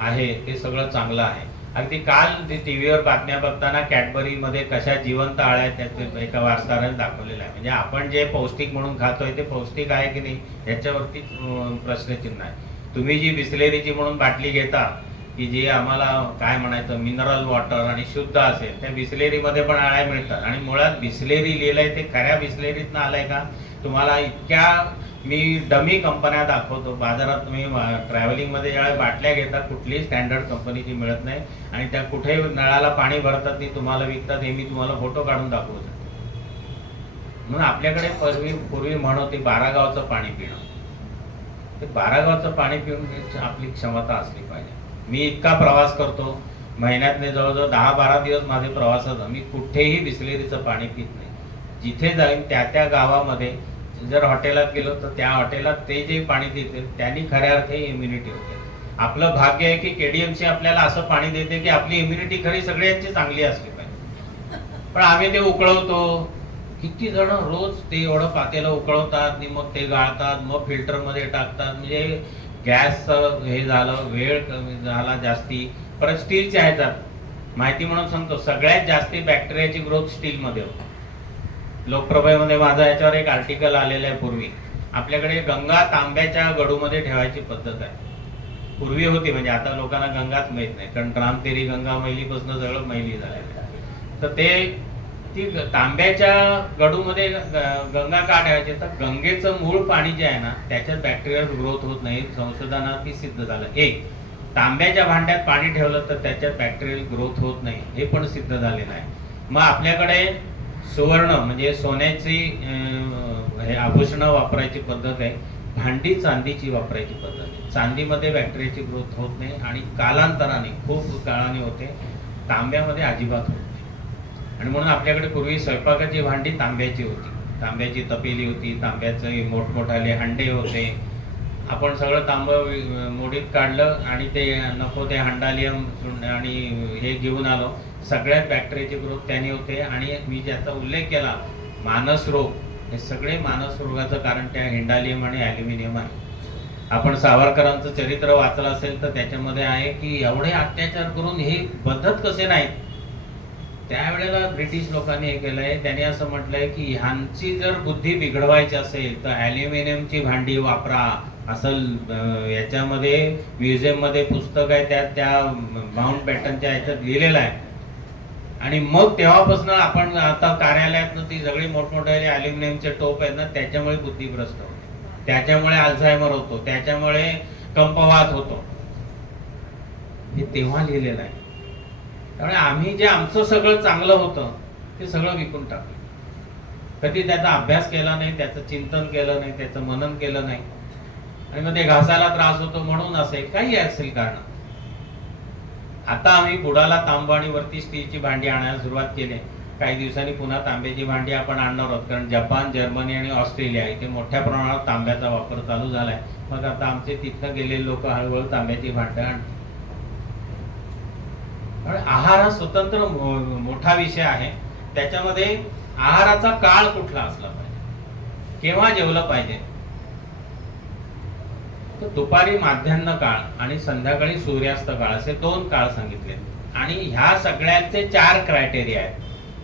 आहे ते सगळं चांगलं आहे. अगदी काल टीव्हीवर बातम्या बघताना कॅडबरीमध्ये कशा जिवंत आळ्या त्यात एका वार्ताहराने दाखवलेलं आहे. म्हणजे आपण जे पौष्टिक म्हणून खातोय ते पौष्टिक आहे की नाही याच्यावरती प्रश्नचिन्ह आहे. तुम्ही जी बिस्लेरीची म्हणून बाटली घेता की जी आम्हाला काय म्हणायचं मिनरल वॉटर आणि शुद्ध असेल, त्या बिस्लेरीमध्ये पण आळ्या मिळतात. आणि मुळात बिस्लेरी लिहिलंय ते खऱ्या बिस्लेरीतनं आलंय का. तुम्हाला इतक्या मी डमी कंपन्या दाखवतो बाजारात. तुम्ही ट्रॅव्हलिंगमध्ये ज्यावेळेस बाटल्या घेतात कुठलीही स्टँडर्ड कंपनीची मिळत नाही आणि त्या कुठे नळाला पाणी भरतात ती तुम्हाला विकतात, हे मी तुम्हाला फोटो काढून दाखवू शकतो. म्हणून आपल्याकडे पूर्वी म्हण होती 12 गावचं पाणी पिणं. ते 12 गावचं पाणी पिऊन आपली क्षमता असली पाहिजे. मी इतका प्रवास करतो, महिन्यातले जवळजवळ 10-12 दिवस माझे प्रवासात, मी कुठेही बिस्लेरीचं पाणी पित नाही. जिथे जाईल त्या गावामध्ये जर हॉटेलात गेलो तर त्या हॉटेलात ते जे पाणी देते त्यांनी खऱ्या अर्थी इम्युनिटी होते. आपलं भाग्य आहे की केडीएमसी आपल्याला असं पाणी देते की आपली इम्युनिटी खरी सगळ्यांची चांगली असली पाहिजे. पण आम्ही ते उकळवतो, किती जण रोज ते एवढं पातेलं उकळवतात आणि मग ते गाळतात, मग फिल्टरमध्ये टाकतात. म्हणजे गॅस हे झालं, वेळ कमी झाला जास्ती. परत स्टीलच्या ह्याच्यात माहिती म्हणून सांगतो, सगळ्यात जास्ती बॅक्टेरियाची ग्रोथ स्टीलमध्ये होते. लोकप्रभेमध्ये माझा याच्यावर एक आर्टिकल आलेलं आहे. पूर्वी आपल्याकडे गंगा तांब्याच्या गडूमध्ये ठेवायची पद्धत आहे. पूर्वी होती, म्हणजे आता लोकांना गंगाच माहित नाही, कारण रामतेरी गंगा मैलीपासून सगळं मैली झालेलं. तर ते ती तांब्याच्या गडूमध्ये गंगा का ठेवायची, तर गंगेचं मूळ पाणी जे आहे ना त्याच्यात बॅक्टेरियल ग्रोथ होत नाही. संशोधनात सिद्ध झालं. एक, तांब्याच्या भांड्यात पाणी ठेवलं तर त्याच्यात बॅक्टेरियल ग्रोथ होत नाही, हे पण सिद्ध झालेलं आहे. मग आपल्याकडे सुवर्ण म्हणजे सोन्याची हे आभूषण वापरायची पद्धत आहे. भांडी चांदीची वापरायची पद्धत आहे. चांदीमध्ये बॅक्टेरियाची ग्रोथ होत नाही आणि कालांतराने खूप काळाने होते. तांब्यामध्ये अजिबात होत नाही. आणि म्हणून आपल्याकडे पूर्वी स्वयंपाकाची भांडी तांब्याची होती. तांब्याची तपेली होती, तांब्याचे मोठमोठाले हंडे होते. आपण सगळं तांब मोडीत काढलं आणि ते नको ते हंडालियम आणि हे घेऊन आलो. सगळ्यात बॅक्टेरियाची ग्रोथ त्याने होते. आणि मी ज्याचा उल्लेख केला मानस रोग, हे सगळे मानस रोगाचं कारण त्या हिंडालियम आणि ॲल्युमिनियम आहे. आपण सावरकरांचं चरित्र वाचलं असेल तर त्याच्यामध्ये आहे की एवढे अत्याचार करून हे बदलत कसे नाहीत. त्यावेळेला ब्रिटिश लोकांनी हे केलंय, त्यांनी असं म्हटलंय की ह्यांची जर बुद्धी बिघडवायची असेल तर ॲल्युमिनियमची भांडी वापरा. असं याच्यामध्ये म्युझियम मध्ये पुस्तक आहे, त्यात त्या माउंट बॅटनच्या ह्याच्यात लिहिलेलं आहे. आणि मग तेव्हापासून आपण आता कार्यालयात ती सगळी मोठमोठे ॲल्युमिनियमचे टोप आहेत ना, त्याच्यामुळे बुद्धिभ्रष्ट होते, त्याच्यामुळे अल्झायमर होतो, त्याच्यामुळे कंपवात होतो. हे तेव्हा लिहिलेलं आहे. त्यामुळे आम्ही जे आमचं सगळं चांगलं होतं ते सगळं विकून टाकलं. कधी त्याचा अभ्यास केला नाही, त्याचं चिंतन केलं नाही, त्याचं मनन केलं नाही. आणि मग ते घासायला त्रास होतो म्हणून असेल, काही असेल कारण. आता आम्ही बुडाला तांबा आणि वरती स्टीलची भांडी आणायला सुरुवात केली. काही दिवसांनी पुन्हा तांब्याची भांडी आपण आणणार आहोत, कारण जपान, जर्मनी आणि ऑस्ट्रेलिया इथे मोठ्या प्रमाणात तांब्याचा वापर चालू झालाय. मग आता आमचे तिथनं गेलेले लोक हळूहळू तांब्याची भांडी आणतात. आहार हा स्वतंत्र मोठा विषय आहे. त्याच्यामध्ये आहाराचा काळ कुठला असला पाहिजे, केव्हा जेवलं पाहिजे. तर दुपारी माध्यान्ह काळ आणि संध्याकाळी सूर्यास्त काळ असे 2 काळ सांगितले. आणि ह्या सगळ्याचे 4 क्रायटेरिया आहेत.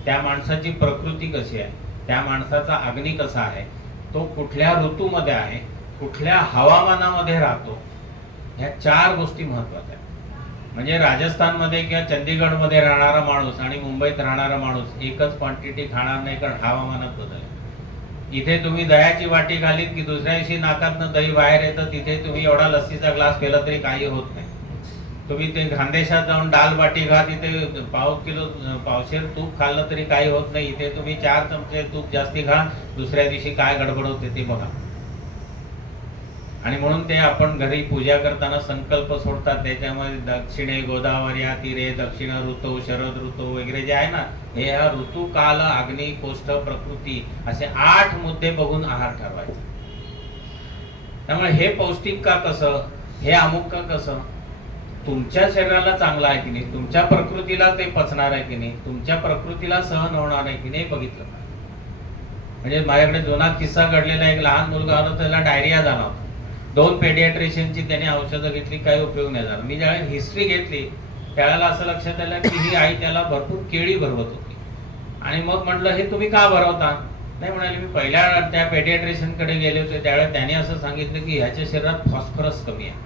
त्या माणसाची प्रकृती कशी आहे, त्या माणसाचा अग्नी कसा आहे, तो कुठल्या ऋतूमध्ये आहे, कुठल्या हवामानामध्ये राहतो, ह्या 4 गोष्टी महत्वाच्या आहेत. म्हणजे राजस्थानमध्ये किंवा चंदीगडमध्ये राहणारा माणूस आणि मुंबईत राहणारा माणूस एकच क्वांटिटी खाणार नाही, कारण हवामानात बदल आहे. इथे तुम्ही दह्याची वाटी खालीत की दुसऱ्या दिवशी नाकातनं दही बाहेर येतं, तिथे तुम्ही एवढा लस्सीचा ग्लास पेला तरी काही होत नाही. तुम्ही ते खानदेशात जाऊन डाल बाटी खा, तिथे पावशेर तूप खाल्लं तरी काही होत नाही. इथे तुम्ही 4 चमचे तूप जास्ती खा, दुसऱ्या दिवशी काय गडबड होते ते बघा. आणि म्हणून ते आपण घरी पूजा करताना संकल्प सोडतात, त्याच्यामध्ये दक्षिणे गोदावरी तीरे, दक्षिण ऋतू, शरद ऋतू वगैरे जे आहे ना, हे हा ऋतू, काल, अग्नी, कोष्ठ, प्रकृती असे 8 मुद्दे बघून आहार ठरवायचा. त्यामुळे हे पौष्टिक का कसं, हे अमुक का कसं, तुमच्या शरीराला चांगलं आहे की नाही, तुमच्या प्रकृतीला ते पचणार आहे की नाही, तुमच्या प्रकृतीला सहन होणार आहे की नाही बघितलं. म्हणजे माझ्याकडे जुना किस्सा घडलेला, एक लहान मुलगा होता, त्याला डायरिया झाला होता. 2 पेडियाट्रिशियनची त्याने औषधं घेतली, काही उपयोग नाही झाला. मी ज्यावेळेस हिस्ट्री घेतली त्यावेळेला असं लक्षात आलं की ही आई त्याला भरपूर केळी भरवत होती. आणि मग म्हटलं हे तुम्ही का भरवता. नाही म्हणाले, मी पहिल्या त्या पेडियाट्रिशियनकडे गेले होते त्यावेळेस त्याने असं सांगितलं की ह्याच्या शरीरात फॉस्फरस कमी आहे.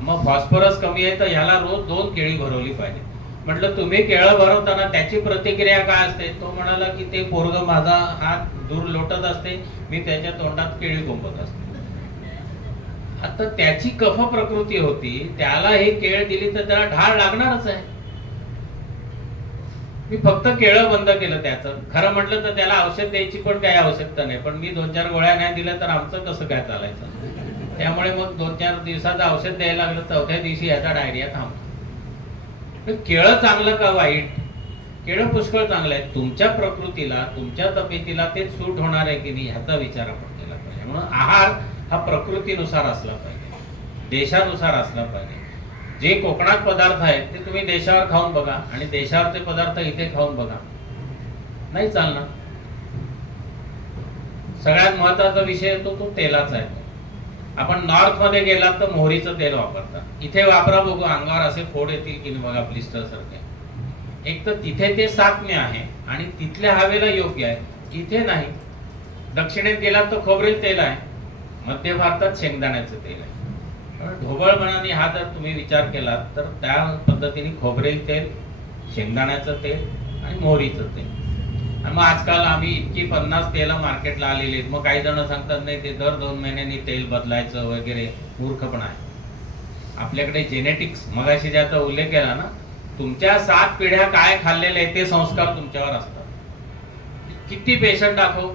मग फॉस्फरस कमी आहे तर ह्याला रोज 2 केळी भरवली पाहिजे. म्हटलं तुम्ही केळं भरवताना त्याची प्रतिक्रिया काय असते. तो म्हणाला की ते पोरग माझा हात दूर लोटत असते, मी त्याच्या तोंडात केळी कोंबत असते. आता त्याची कफ प्रकृती होती, त्याला हे केळ दिली तर त्याला ढाळ लागणारच आहे. मी फक्त केळं बंद केलं त्याचं. खरं म्हटलं तर त्याला औषध द्यायची पण काही आवश्यकता नाही, पण मी 2-4 गोळ्या नाही दिल्या तर आमचं कसं काय चालायचं. त्यामुळे मग 2-4 दिवसाचं औषध द्यायला लागलं, 4थ्या दिवशी याचा डायरिया थांबतो. केळं चांगलं का वाईट केळं पुष्कळ चांगलं आहे, तुमच्या प्रकृतीला तुमच्या तब्येतीला ते सूट होणार आहे की नाही ह्याचा विचार आपण केला पाहिजे. म्हणून आहार हा प्रकृतीनुसार असला पाहिजे, देशानुसार असला पाहिजे. जे कोकणात पदार्थ आहेत ते तुम्ही देशावर खाऊन बघा आणि देशावरचे पदार्थ इथे खाऊन बघा, नाही चालणार. सगळ्यात महत्वाचा विषय येतो तो तेलाचा आहे. आपण नॉर्थ मध्ये गेलात तर मोहरीचं तेल वापरतात, इथे वापरा बघू अंगावर असे फोड येतील की नाही बघा, ब्लिस्टर सारखे. एक तर तिथे ते सात्म्य आहे आणि तिथल्या हवेला योग्य आहे, इथे नाही. दक्षिणेत गेलात तर खोबरेल तेल आहे, मध्य भारतात शेंगदाण्याचं तेल आहे. ढोबळपणाने हा जर तुम्ही विचार केलात तर त्या पद्धतीने खोबरेल तेल, शेंगदाण्याचं तेल आणि मोहरीचं तेल. आणि मग आजकाल आम्ही इतकी 50 तेल मार्केटला आलेली आहेत, मग काही जण सांगतात नाही ते दर 2 महिन्यांनी तेल बदलायचं वगैरे, मूर्खपणा आहे. आपल्याकडे जेनेटिक्स मगाशी ज्याचा उल्लेख केला ना, तुमच्या 7 पिढ्या काय खाल्लेले आहे ते संस्कार तुमच्यावर असतात. किती पेशंट दाखव,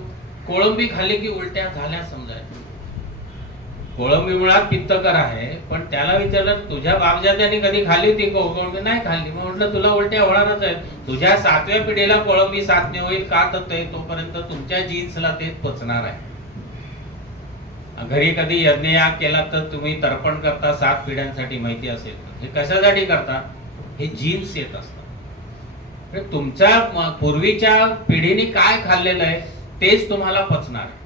कोळंबी खाल्ली की उलट्या झाल्या समजायचं. कोळंबी मुळात पित्तकर आहे, पण त्याला विचारलं तुझ्या बापजात्याने कधी खाल्ली होती कोळंबी? नाही खाल्ली. मग म्हटलं तुला उलट्या होणारच आहेत. तुझ्या 7व्या पिढीला कोळंबी साध्य होईल का, तर ते तोपर्यंत तुमच्या जीन्सला ते पचणार आहे. घरी कधी यज्ञयाग केला तर तुम्ही तर्पण करता 7 पिढ्यांसाठी, माहिती असेल. हे कशासाठी करता? हे जीन्स येत असतात. तुमच्या पूर्वीच्या पिढीने काय खाल्लेलं आहे तेच तुम्हाला पचणार आहे.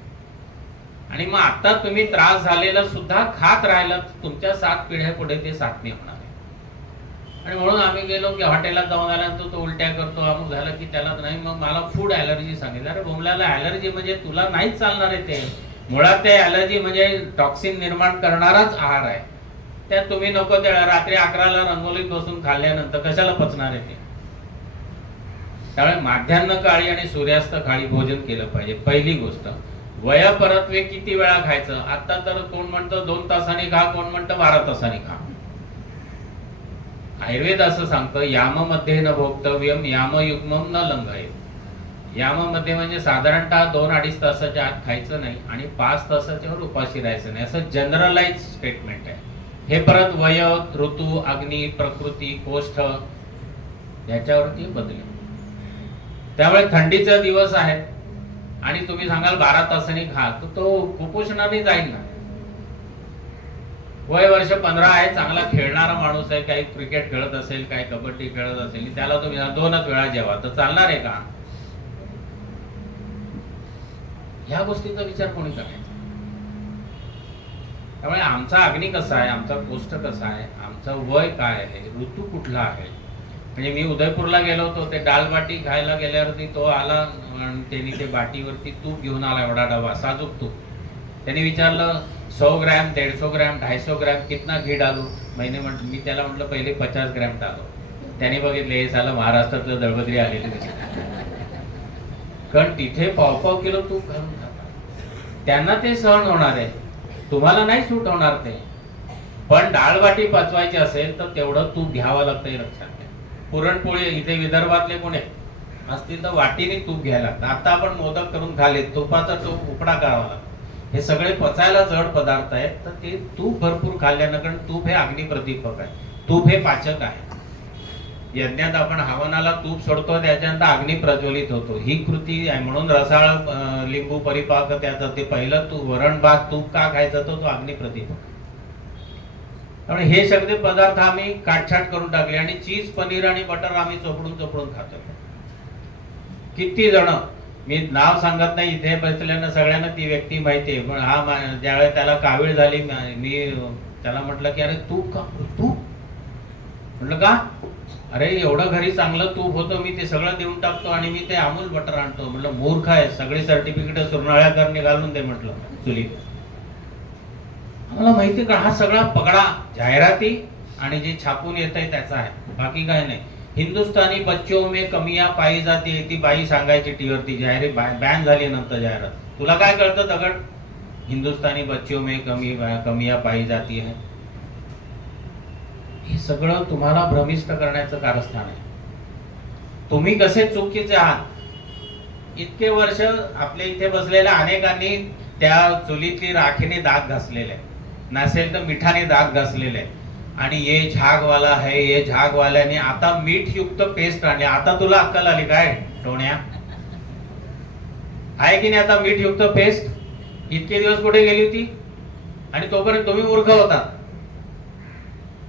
आणि मग आता तुम्ही त्रास झालेला सुद्धा खात राहिला तुमच्या 7 पिढ्या पुढे ते सात्म्य होणार आहे. आणि म्हणून आम्ही गेलो की हॉटेलात जाऊन आल्यानंतर तो उलट्या करतो, अमुक झालं की त्याला नाही. मग मला फूड ॲलर्जी सांगितलं. अरे बोमल्याला ॲलर्जी म्हणजे तुला नाहीच चालणार आहे ते. मुळात ते ॲलर्जी म्हणजे टॉक्सिन निर्माण करणाराच आहार आहे. त्यात तुम्ही नको त्या रात्री 11ला रंगोलीत बसून खाल्ल्यानंतर कशाला पचणार आहे ते. त्यामुळे माध्यान्ह काळी आणि सूर्यास्त काळी भोजन केलं पाहिजे. पहिली गोष्ट. वयापरत्वे किती वेळा खायचं? आता तर कोण म्हणतं 2 तासांनी खा, कोण म्हणतं 12 तासांनी खा. आयुर्वेद असं सांगतं याम मध्ये न भोक्तव्यम यामयुग्मम न लंघयेत. यामध्ये म्हणजे साधारणतः 2-2.5 तासाच्या आत खायचं नाही आणि 5 तासाच्या वर उपाशी राहायचं नाही, असं जनरलाइज स्टेटमेंट आहे. हे परत वय, ऋतू, अग्नी, प्रकृती, कोष्ठ याच्यावरती बदलेल. त्यामुळे थंडीचा दिवस आहे आणि तुम्ही सांगाल 12 तासांनी खा, तर तो कुपोषणाने जाईल ना. वय वर्ष 15 आहे, चांगला खेळणारा माणूस आहे, काही क्रिकेट खेळत असेल, काही कबड्डी खेळत असेल, त्याला तुम्ही 2च वेळा जेवा, तर चालणार आहे का? ह्या गोष्टीचा विचार कोणी करायचा? त्यामुळे आमचा अग्नी कसा आहे, आमचा कोष्ठ कसा आहे, आमचं वय काय आहे, ऋतू कुठला आहे. म्हणजे मी उदयपूरला गेलो होतो, ते डाळ बाटी खायला गेल्यावरती तो आला आणि त्यांनी ते बाटीवरती तूप घेऊन आला, एवढा डबा साजूक तूप. त्यांनी विचारलं 100 ग्रॅम, 150 ग्रॅम, 250 ग्रॅम कितना घी डालू? मी त्याला म्हटलं पहिले 50 ग्रॅम डालो. त्याने बघितले हे झालं महाराष्ट्रातलं दळबद्री आलेले. कारण तिथे 1.5 किलो तूप घालून खातात, त्यांना ते सहन होणार आहे, तुम्हाला नाही सूट होणार ते. पण डाळ बाटी पचवायची असेल तर तेवढं तूप घ्यावं लागतं, हे लक्षात घ्या. पुरणपोळी इथे विदर्भातले कोणी असतील तर वाटीने तूप घ्यायला लागतं. आता आपण मोदक करून खाले, तुपाचा तूप उपडा करावा लागतो. हे सगळे पचायला जड पदार्थ आहेत, तर ते तूप भरपूर खाल्ल्यानं, कारण तूप हे अग्निप्रदीपक आहे, तूप हे पाचक आहे. यज्ञात आपण हवनाला तूप सोडतो, त्याच्यानंतर अग्नी प्रज्वलित होतो, ही कृती आहे. म्हणून रसाळ लिंबू परिपाक त्याचं ते पहिलं तूप, वरण भात तूप का खायचं, तो अग्निप्रदीपक. त्यामुळे हे सगळे पदार्थ आम्ही काटछाट करून टाकले आणि चीज, पनीर आणि बटर आम्ही चोपडून खातो. किती जण, मी नाव सांगत नाही, इथे बसल्यानं सगळ्यांना ती व्यक्ती माहिती आहे. पण हा ज्यावेळेस त्याला कावीळ झाली, मी त्याला म्हटलं की अरे तूप का? तूप? म्हटलं का? अरे एवढं घरी चांगलं तूप होतं, मी ते सगळं देऊन टाकतो आणि मी ते अमूल बटर आणतो. म्हटलं मूर्ख आहे, सगळी सर्टिफिकेट सुरनाळ्याकरने घालून दे म्हटलं चुलीत. मला माहिती का हा सगळा पगडा जाहिराती आणि जे छापून येत आहे त्याचा आहे, बाकी काय नाही. हिंदुस्तानी बच्चों में कमियां पाई जाती है, ती बाई सांगायची टीवरती, जाहिरात बॅन झाली नंतर जाहिरात. तुला काय कळतं दगड? हिंदुस्तानी बच्चों में कमियां पाई जाती है. हे सगळं तुम्हाला भ्रमिष्ट करण्याचं कारस्थान आहे. तुम्ही कसे चुकीचे आहात. इतके वर्ष आपल्या इथे बसलेल्या अनेकांनी त्या चुलीतली राखेने दात घासलेले, नसेल तर मिठाने दात घासलेले. आणि ये झागवाला है, ये झागवाल्याने आता मीठ युक्त पेस्ट आणली. आता तुला अक्कल आली काय टोण्या? आहे की नाही आता मीठ युक्त पेस्ट? इतके दिवस कुठे गेली होती? आणि तोपर्यंत तुम्ही मूर्ख होता.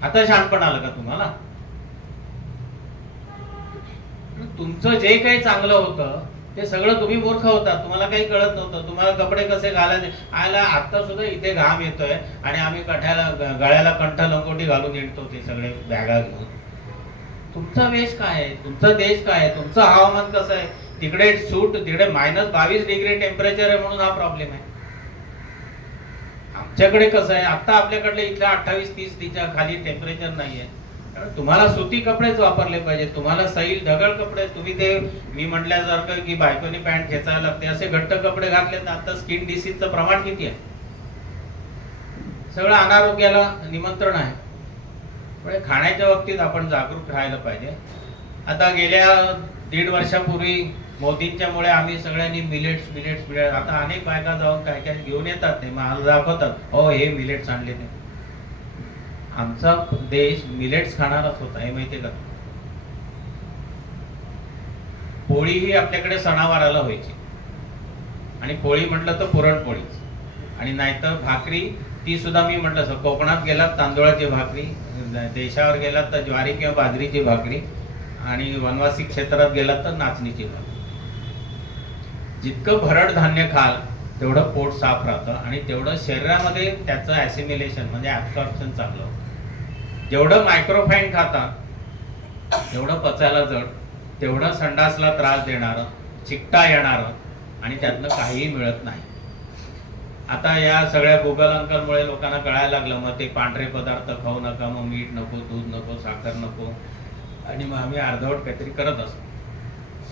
आता शहाणपण आलं का तुम्हाला? तुमचं जे काही चांगलं होतं ते सगळं तुम्ही मूर्ख होता. तुम्हाला काही कळत नव्हतं. तुम्हाला कपडे कसे घालायचे आयला. आता सुद्धा इथे घाम येतोय आणि आम्ही गळ्याला कंठ लंगोटी घालून येतो ते सगळे बॅगा घेऊन. तुमचा वेश काय आहे? तुमचा देश काय आहे? तुमचं हवामान कसं आहे? तिकडे सूट, तिकडे -22 डिग्री टेम्परेचर आहे म्हणून हा प्रॉब्लेम आहे. आमच्याकडे कसं आहे? आता आपल्याकडे इथल्या 28-30 खाली टेम्परेचर नाहीये. तुम्हाला सुती कपडेच वापरले पाहिजे. तुम्हाला सैल ढगळ कपडे, तुम्ही ते मी म्हटल्यासारखं की बायकोनी पॅन्ट खेचायला लागते असे घट्ट कपडे घातले तर आता स्किन डिसीजचं प्रमाण किती आहे? सगळं अनारोग्याला निमंत्रण आहे. म्हणजे खाण्याच्या बाबतीत आपण जागरूक राहायला पाहिजे. आता गेल्या 1.5 वर्षापूर्वी मोदींच्यामुळे आम्ही सगळ्यांनी मिलेट्स आता अनेक बायका जाऊन काय काय घेऊन येतात, ते मला दाखवतात, हो हे मिलेट्स आणले ते. आमचा देश मिलेट्स खाणारच होता हे माहितीये का? पोळी ही आपल्याकडे सणावाराला व्हायची आणि पोळी म्हटलं तर पुरणपोळीच, आणि नाहीतर भाकरी. ती सुद्धा मी म्हटलं कोकणात गेलात तांदूळाची भाकरी, देशावर गेलात तर ज्वारी किंवा बाजरीची भाकरी, आणि वनवासी क्षेत्रात गेलात तर नाचणीची भाकरी. जितकं भरड धान्य खाल तेवढं पोट साफ राहतं आणि तेवढं शरीरामध्ये त्याचं ॲसिमिलेशन म्हणजे ॲब्सॉर्प्शन चांगलं होतं. जेवढं मायक्रोफाईन खाता तेवढं पचायला जड, तेवढं संडासला त्रास देणारं, चिकटा येणारं, आणि त्यातनं काहीही मिळत नाही. आता या सगळ्या गुगल अंकलमुळे लोकांना कळायला लागलं, मग ते पांढरे पदार्थ खाऊ नका, मग मीठ नको, दूध नको, साखर नको, आणि मग आम्ही अर्धवट काहीतरी करत असतो.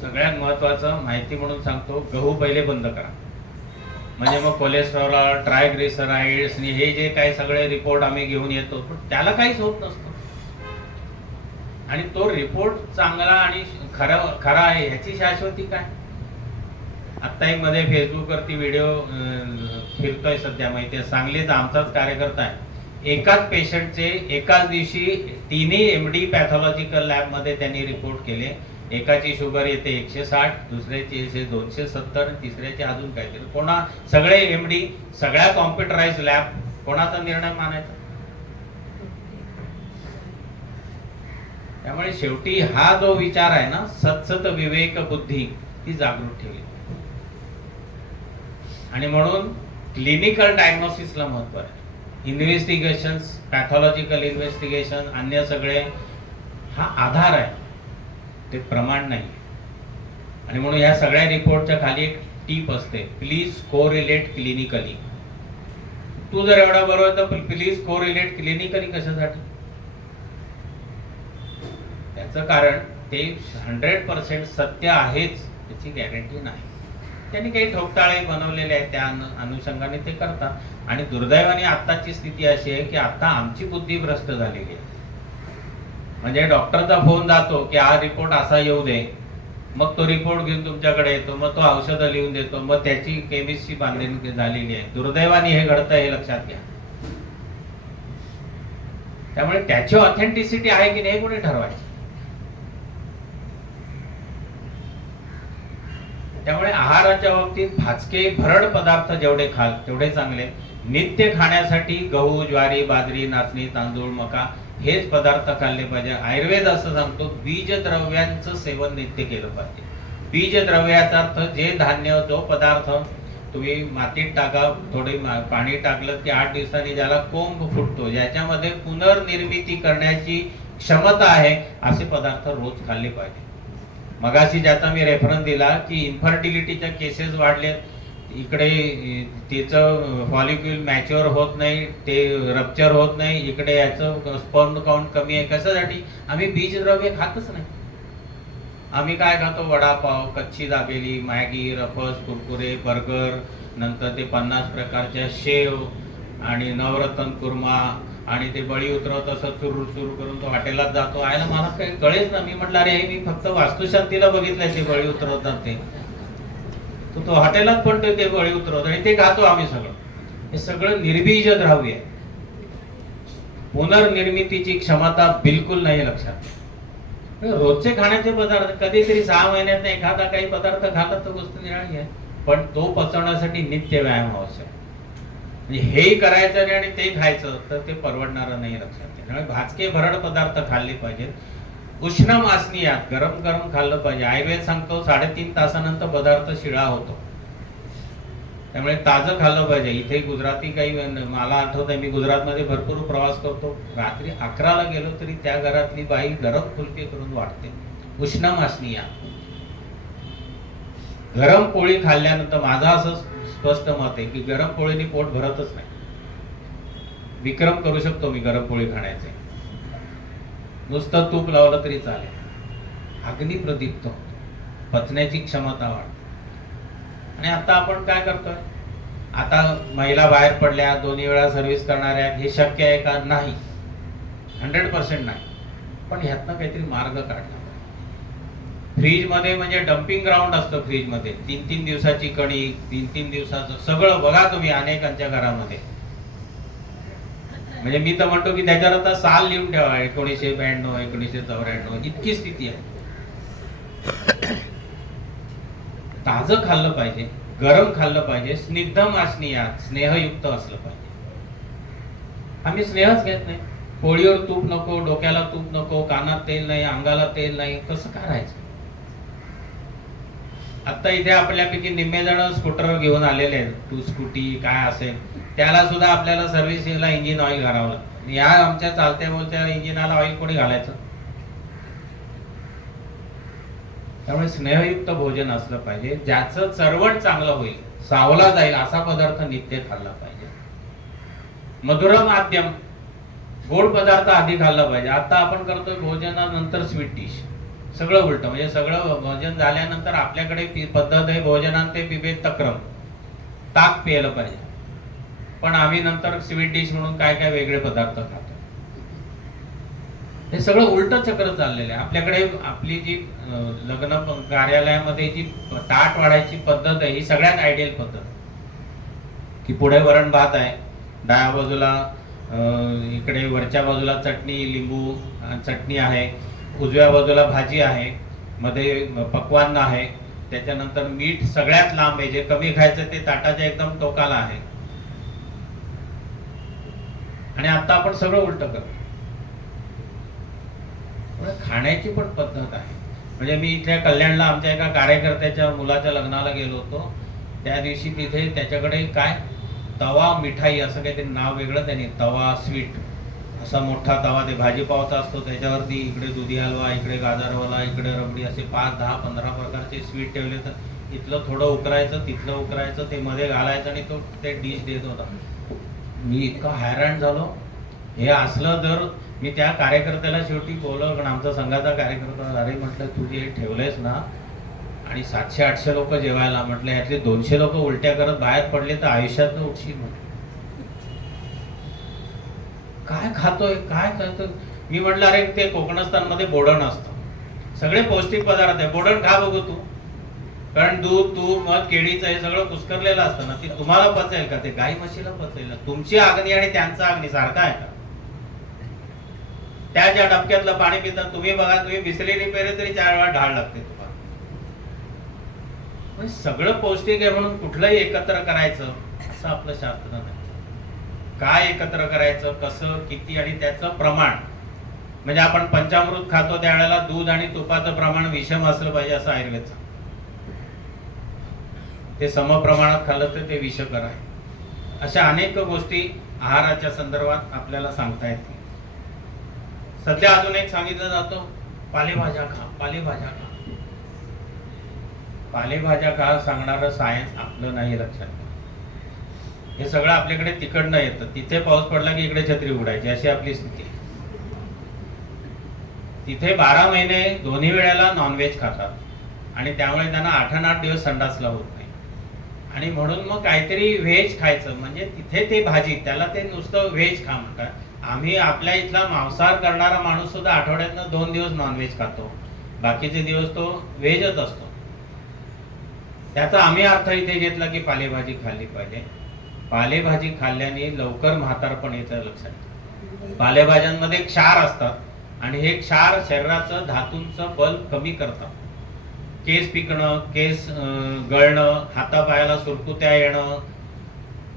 सगळ्यात महत्त्वाचं माहिती म्हणून सांगतो, गहू पहिले बंद करा. म्हणजे मग कोलेस्ट्रॉल, ट्रायग्लिसराइड्स हे जे काही सगळे रिपोर्ट आम्ही घेऊन येतो पण त्याला काहीच होत नसतं. आणि तो रिपोर्ट चांगला आणि खरा आहे ह्याची शाश्वती काय? आत्ता एक मध्ये फेसबुकवरती व्हिडिओ फिरतोय सध्या, माहिती आहे, सांगलीचा आमचाच कार्यकर्ता आहे. एकाच पेशंटचे एकाच दिवशी 3ही MD पॅथॉलॉजिकल लॅबमध्ये त्यांनी रिपोर्ट केले. एकाची शुगर येते 160, दुसऱ्याची येते 270, तिसऱ्याची अजून काहीतरी. सगळे MD, सगळ्या कॉम्प्युटराइज लॅब, कोणाचा निर्णय मानायचा? त्यामुळे शेवटी हा जो विचार आहे ना, सत्सत विवेक बुद्धी, ती जागृत ठेवली. आणि म्हणून क्लिनिकल डायग्नोसिसला महत्व आहे. इन्व्हेस्टिगेशन्स, पॅथॉलॉजिकल इन्व्हेस्टिगेशन, अन्य सगळे हा आधार आहे, ते प्रमाण नाही. आणि म्हणून या सगळ्या रिपोर्टच्या खाली एक टीप असते, प्लीज कोरिलेट क्लिनिकली. तू जर एवढा बरोबर तर प्लीज कोरिलेट क्लिनिकली कशासाठी? त्याचं कारण ते 100% सत्य आहेच त्याची गॅरंटी नाही. त्यांनी काही ठोकताळे बनवलेले आहेत, त्या अनुषंगाने ते करतात. आणि दुर्दैवाने आत्ताची स्थिती अशी आहे की आता आमची बुद्धी भ्रष्ट झालेली आहे. म्हणजे डॉक्टरचा फोन जातो की हा रिपोर्ट असा येऊ दे, मग तो रिपोर्ट घेऊन तुमच्याकडे येतो, मग तो औषधं लिहून देतो, मग त्याची केमिस्ट्री बांधणी झालेली आहे. दुर्दैवाने हे घडतं, हे लक्षात घ्या. त्यामुळे त्याची ऑथेंटिसिटी आहे की नाही कोणी ठरवायची. त्यामुळे आहाराच्या बाबतीत भाजके भरड पदार्थ जेवढे खाल तेवढे चांगले. नित्य खाण्यासाठी गहू, ज्वारी, बाजरी, नाचणी, तांदूळ, मका हेच पदार्थ खाल्ले पाहिजे. आयुर्वेद असं सांगतो, बीजद्रव्यांचं सेवन नित्य केलं पाहिजे. बीजद्रव्याचा अर्थ जे धान्य, जो पदार्थ तुम्ही मातीत टाका, थोडे पाणी टाकलं की 8 दिवसांनी ज्याला कोंब फुटतो, ज्याच्यामध्ये पुनर्निर्मिती करण्याची क्षमता आहे, असे पदार्थ रोज खाल्ले पाहिजे. मगाशी ज्याचा मी रेफरन्स दिला की इन्फर्टिलिटीच्या केसेस वाढलेत, इकडे तिचं फॉलिक्युल मॅच्युअर होत नाही, ते रप्चर होत नाही, इकडे याचं स्पर्म काउंट कमी आहे. कशासाठी? आम्ही बीजद्रव्य खातच नाही. आम्ही काय खातो? वडापाव, कच्ची dabeli, Maggi, Rufus, Kurkure, burger, नंतर ते 50 प्रकारच्या शेव आणि नवरत्न कुर्मा, आणि ते बळी उतरवत असं चुरू करून तो हॉटेलात जातो. आयला मला काही कळेच ना. मी म्हटलं अरे मी फक्त वास्तुशांतीला बघितलंय ते बळी उतरवतात, ते तो हॉटेलात पण ते बळी उतरवतो आणि ते खातो आम्ही सगळं. हे सगळं निर्बीज द्रव्य आहे. पुनर्निर्मितीची क्षमता बिलकुल नाही लक्षात. रोजचे खाण्याचे पदार्थ कधीतरी 6 महिन्यात एखादा काही पदार्थ खाल्ला तर गोष्ट निराळी आहे, पण तो पचवण्यासाठी नित्य व्यायाम आवश्यक. म्हणजे हेही करायचं नाही आणि ते खायचं तर ते परवडणारं नाही लक्षात. त्यामुळे भाजके भरड पदार्थ खाल्ले पाहिजेत. उष्णम आसनीयात, गरम गरम खाल्लं पाहिजे. आयुर्वेद सांगतो 3.5 तासानंतर पदार्थ शिळा होतो, त्यामुळे ताजं खाल्लं पाहिजे. इथे गुजराती काही, मला आठवत आहे मी गुजरातमध्ये भरपूर प्रवास करतो, रात्री 11ला गेलो तरी त्या घरातली बाई गरम फुलके करून वाढते. उष्णम आसनीयात. गरम पोळी खाल्ल्यानंतर माझं असं स्पष्ट मत आहे की गरम पोळीने पोट भरतच नाही. विक्रम करू शकतो मी गरम पोळी खाण्याचे, नुसतं तूप लावलं तरी चालेल. अग्नी प्रदीप्त होतो, पचण्याची क्षमता वाढते. आणि आता आपण काय करतोय, आता महिला बाहेर पडल्या, 2 वेळा सर्व्हिस करणाऱ्या, हे शक्य आहे का? नाही, 100% नाही. पण ह्यातनं काहीतरी मार्ग काढला. फ्रीज मध्ये म्हणजे डम्पिंग ग्राउंड असतं. फ्रीज मध्ये 3-3 दिवसाची कणिक, 3-3 दिवसाचं सगळं बघा तुम्ही अनेकांच्या घरामध्ये. म्हणजे मी तर म्हणतो की त्याच्यावर आता साल लिहून ठेवा, 1992, 1994, इतकी स्थिती आहे. ताजं खाल्लं पाहिजे, गरम खाल्लं पाहिजे. स्निग्धम आसनीयात, स्नेहयुक्त असलं पाहिजे. आम्ही स्नेहच घेत नाही. पोळीवर तूप नको, डोक्याला तूप नको, कानात तेल नाही, अंगाला तेल नाही, कसं करायचं? आता इथे आपल्यापैकी निम्मे जण स्कूटर घेऊन आलेले आहेत, टू स्कूटी काय असेल, त्याला सुद्धा आपल्याला सर्व्हिसिंगला इंजिन ऑइल घालावं लागतं. या आमच्या चालत्या बोलत्या इंजिनाला ऑइल कोणी घालायचं? त्यामुळे स्नेहयुक्त भोजन असलं पाहिजे, ज्याचं चरवण चांगलं होईल, सावला जाईल असा पदार्थ नित्य खाल्ला पाहिजे. मधुर माध्यम, गोड पदार्थ आधी खाल्ला पाहिजे. आता आपण करतोय भोजनानंतर स्वीट डिश, सगळं उलट. म्हणजे सगळं भोजन झाल्यानंतर आपल्याकडे पद्धत आहे भोजनांते पिबेत तक्रम, ताक प्यायला पाहिजे. पण आम्ही नंतर स्वीट डिश म्हणून काय काय वेगळे पदार्थ खातो. हे सगळं उलट चक्र चाललेलं आहे. आपल्याकडे आपली जी लग्न कार्यालयामध्ये जी ताट वाढायची पद्धत आहे, ही सगळ्यात आयडियल पद्धत, की पुढे वरण भात आहे, डाव्या बाजूला इकडे वरच्या बाजूला चटणी, लिंबू चटणी आहे, उजव्या बाजूला भाजी आहे, मध्ये पक्वान्न आहे, त्याच्यानंतर मीठ सगळ्यात लांब आहे, जे कमी खायचं ते ताटाच्या एकदम टोकाला आहे. आणि आता आपण सगळं उलट करतो. खाण्याची पण पद्धत आहे. म्हणजे मी इथल्या कल्याणला आमच्या एका कार्यकर्त्याच्या मुलाच्या लग्नाला गेलो होतो. त्या दिवशी तिथे त्याच्याकडे काय तवा मिठाई असं काहीतरी नाव वेगळं त्याने, तवा स्वीट असा मोठा तवा, ते भाजीपावचा असतो, त्याच्यावरती इकडे दुधी हलवा, इकडे गाजरवाला, इकडे रबडी, असे 5, 10, 15 प्रकारचे स्वीट ठेवले. तर इथलं थोडं उकरायचं, तिथलं उकरायचं, ते मध्ये घालायचं आणि तो ते डिश देत होता. मी इतका हैराण झालो. हे असलं तर मी त्या कार्यकर्त्याला शेवटी बोलवलं, पण आमचा संघाचा कार्यकर्ता, अरे म्हटलं तू जे ठेवलंयस ना, आणि 700-800 लोक जेवायला, म्हटलं यातले 200 लोक उलट्या करत बाहेर पडले तर आयुष्यात उठशील म्हटलं. काय खातोय, काय करतोय? मी म्हटलं अरे ते कोकणस्थानमध्ये बोडण असतं, सगळे पौष्टिक पदार्थ आहे, बोडण खा बघू तू. कारण दूध, तूप, मध, केळीचं हे सगळं कुस्करलेलं असतं ना, ते तुम्हाला पचेल का? ते गाई म्हशीला पचेल ना? तुमची अग्नी आणि त्यांचा अग्नी सारखा आहे का? त्या ज्या डबक्यातलं पाणी पितात तुम्ही बघा, तुम्ही बिसलेरी पेरे तरी 4 वेळा ढाळ लागते तुम्हाला. म्हणजे सगळं पौष्टिक आहे म्हणून कुठलंही एकत्र करायचं असं आपलं शास्त्र नाही. काय एकत्र करायचं, कसं, किती आणि त्याचं प्रमाण. म्हणजे आपण पंचामृत खातो त्यावेळेला दूध आणि तुपाचं प्रमाण विषम असलं पाहिजे असं आयुर्वेदचं. ते समप्रमाणात खाल्लं तर ते विषकर आहे. अशा अनेक गोष्टी आहाराच्या संदर्भात आपल्याला सांगता येतील. सध्या अजून एक सांगितलं जातं, पालेभाज्या खा, पालेभाज्या खा. पालेभाज्या खा सांगणारं सायन्स आपलं नाही लक्षात. हे सगळं आपल्याकडे तिकडनं येतं. तिथे पाऊस पडला की इकडे छत्री उडायची, अशी आपली स्थिती. तिथे 12 महिने दोन्ही वेळेला नॉनव्हेज खातात आणि त्यामुळे त्यांना 8-8 दिवस संडासला होत नाही. आणि म्हणून मग काहीतरी व्हेज खायचं, म्हणजे तिथे ते भाजी, त्याला ते नुसतं व्हेज खा म्हणतात. आम्ही आपल्या इथला मांसाहार करणारा माणूस सुद्धा आठवड्यातनं 2 दिवस नॉनव्हेज खातो, बाकीचे दिवस तो व्हेजच असतो. त्याचा आम्ही अर्थ इथे घेतला की पालेभाजी खाल्ली पाहिजे. पालेभाजी खाल्ल्याने लवकर म्हातारपण येतं लक्षात. पालेभाज्यांमध्ये क्षार असतात आणि हे क्षार शरीराचं धातूंचं बल कमी करतात. केस पिकणं, केस गळणं, हातापायाला सुरकुत्या येणं,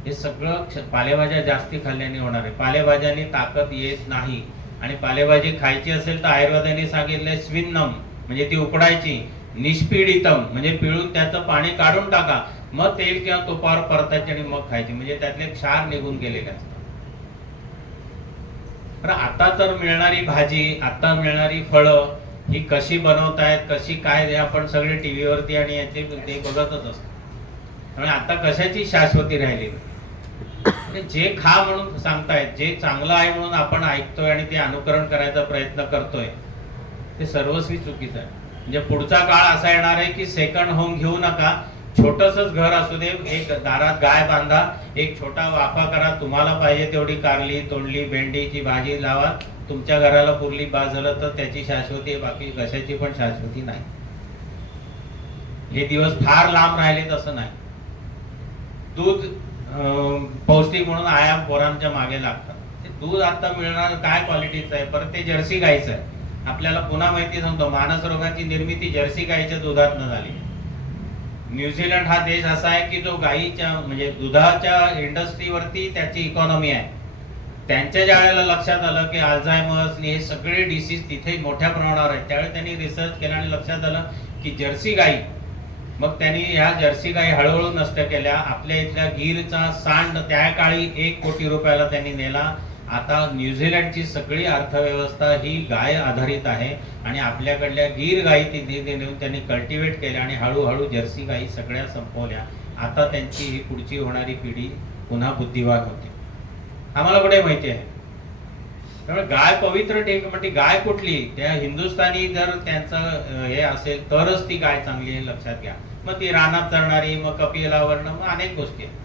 हे सगळं पालेभाज्या जास्ती खाल्ल्याने होणार आहे. पालेभाज्यांनी ताकद येत नाही आणि पालेभाजी खायची असेल तर आयुर्वेदाने सांगितलंय स्विन्नम म्हणजे ती उकडायची, निष्पीडितम म्हणजे पिळून त्याचं पाणी काढून टाका, मग तेल किंवा तुपावर परतायचे आणि मग खायची, म्हणजे त्यातले क्षार निघून गेलेले असतात. पण आता तर मिळणारी भाजी, आता मिळणारी फळं ही कशी बनवतायत, कशी काय, हे आपण सगळे टीव्हीवरती आणि याचे ते बघतच असतो. त्यामुळे आता कशाची शाश्वती राहिली. जे खा म्हणून सांगतायत, जे चांगलं आहे म्हणून आपण ऐकतोय आणि ते अनुकरण करायचा प्रयत्न करतोय, ते सर्वस्वी चुकीचं आहे. म्हणजे पुढचा काळ असा येणार आहे की सेकंड होम घेऊ नका, छोटसच घर असू दे, एक दारात गाय बांधा, एक छोटा वाफा करा, तुम्हाला पाहिजे तेवढी कारली, तोंडली, भेंडीची भाजी लावा, तुमच्या घराला पुरली बाज झालं तर त्याची शाश्वती आहे, बाकी कशाची पण शाश्वती नाही. हे दिवस फार लांब राहिले तसं नाही. दूध पौष्टिक म्हणून आया पोरांच्या मागे लागतात. ते दूध आता मिळणार काय क्वालिटीचं आहे, परत ते जर्सी गाईचं आहे. आपल्याला पुन्हा माहिती सांगतो, मानस रोगाची निर्मिती जर्सी गाईच्या दुधातनं झाली. न्यूझीलंड हा देश असा आहे की जो गाईच्या म्हणजे दुधाच्या इंडस्ट्रीवरती त्याची इकॉनॉमी आहे. त्यांच्या ज्या वेळेला लक्षात आलं की अल्झायमर्स हे सगळे डिसीज तिथे मोठ्या प्रमाणावर आहेत, त्यावेळी त्यांनी रिसर्च केला आणि लक्षात आलं की जर्सी गाई, मग त्यांनी ह्या जर्सी गाई हळूहळू नष्ट केल्या. आपल्या इथल्या गीरचा सांड त्या काळी 1 कोटी रुपयाला त्यांनी नेला. आता न्यूझीलंडची सगळी अर्थव्यवस्था ही गाय आधारित आहे आणि आपल्याकडल्या गीर गाई तिथे नेऊन त्यांनी कल्टिवेट केल्या आणि हळूहळू जर्सी गाई सगळ्या संपवल्या. आता त्यांची ही पुढची होणारी पिढी पुन्हा बुद्धिवान होते. आम्हाला कुठे माहिती आहे. त्यामुळे गाय पवित्र ठीक, म्हणजे गाय कुठली, त्या हिंदुस्थानी जर त्यांचं हे असेल तरच ती गाय चांगली आहे, लक्षात घ्या. मग ती रानात चरणारी, मग कपिलावर्ण, मग अनेक गोष्टी आहेत.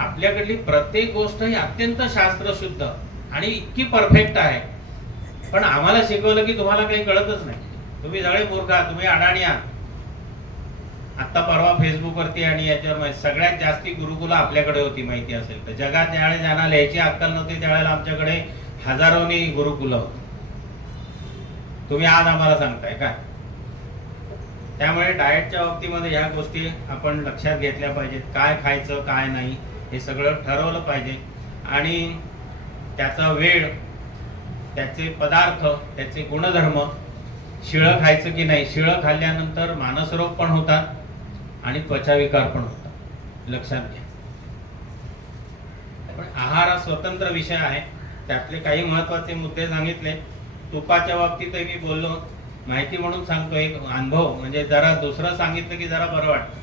आपल्याकडली प्रत्येक गोष्ट ही अत्यंत शास्त्रशुद्ध आणि इतकी परफेक्ट आहे, पण आम्हाला शिकवलं की तुम्हाला काही कळतच नाही, तुम्ही सगळे मूर्ख आहात, तुम्ही अडाणी आहात. आता परवा फेसबुक वरती आणि याच्यावर सगळ्यात जास्ती गुरुकुलं आपल्याकडे होती, माहिती असेल तर. जगात ज्यावेळेस ज्यांना लिहायची अक्कल नव्हती त्यावेळेला आमच्याकडे हजारोनी गुरुकुलं होती. तुम्ही आज आम्हाला सांगताय का? त्यामुळे डाएटच्या बाबतीमध्ये ह्या गोष्टी आपण लक्षात घेतल्या पाहिजेत. काय खायचं काय नाही हे सगळं ठरवलं पाहिजे आणि त्याचा वेळ, त्याचे पदार्थ, त्याचे गुणधर्म, शिळं खायचं की नाही, शिळं खाल्ल्यानंतर मानसरोग पण होतात आणि त्वचाविकार पण होतात, लक्षात घ्या. पण आहार हा स्वतंत्र विषय आहे, त्यातले काही महत्वाचे मुद्दे सांगितले. तुपाच्या बाबतीतही मी बोललो, माहिती म्हणून सांगतो एक अनुभव, म्हणजे जरा दुसरं सांगितलं की जरा बरं वाटतं.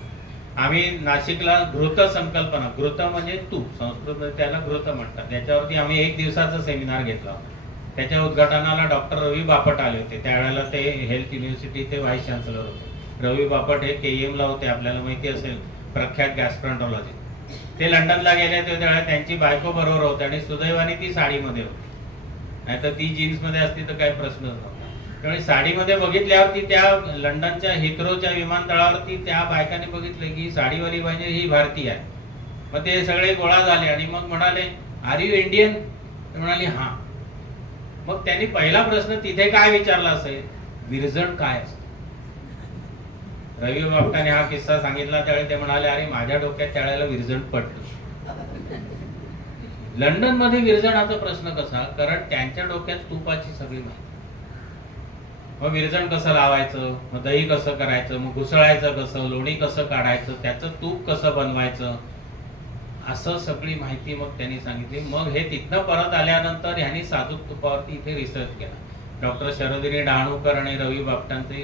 आम्ही नाशिकला घृत संकल्पना, घृत म्हणजे तूप, संस्कृतमध्ये त्याला घृत म्हणतात, त्याच्यावरती आम्ही 1 दिवसाचा सेमिनार घेतला होता. त्याच्या उद्घाटनाला डॉक्टर रवी बापट आले होते. त्यावेळेला ते हेल्थ युनिव्हर्सिटीचे व्हाईस चान्सलर होते. रवी बापट हे KEM ला होते, आपल्याला माहिती असेल, प्रख्यात गॅस्ट्रोएंटरोलॉजिस्ट. ते लंडनला गेले होते, त्यावेळेला त्यांची बायको बरोबर होती आणि सुदैवाने ती साडीमध्ये होती, नाहीतर ती जीन्स मध्ये असती तर काही प्रश्न नव्हता. त्यामुळे साडीमध्ये बघितल्यावरती त्या लंडनच्या हिथ्रोच्या विमानतळावरती त्या बायकाने बघितलं की साडीवाली बाई ही भारतीय आहे. मग ते सगळे गोळा झाले आणि मग म्हणाले, आर यू इंडियन? म्हणाली हा. मग त्यांनी पहिला प्रश्न तिथे काय विचारला असेल, विरजण काय असतं? रवी बापटाने हा किस्सा सांगितला त्यावेळी ते म्हणाले, अरे माझ्या डोक्यात त्यावेळेला विरजण पडलं. लंडन मध्ये विरजणाचा प्रश्न कसा, कारण त्यांच्या डोक्यात तुपाची सगळी माहिती. मग विरजण कसं लावायचं, मग दही कसं करायचं, मग घुसळायचं कसं, लोणी कसं काढायचं, त्याचं तूप कसं बनवायचं, असं सगळी माहिती मग त्यांनी सांगितली. मग हे तिथनं परत आल्यानंतर ह्यांनी साजूक तुपावरती इथे रिसर्च केला. डॉक्टर शरदिनी डहाणूकर आणि रवी बापटांचे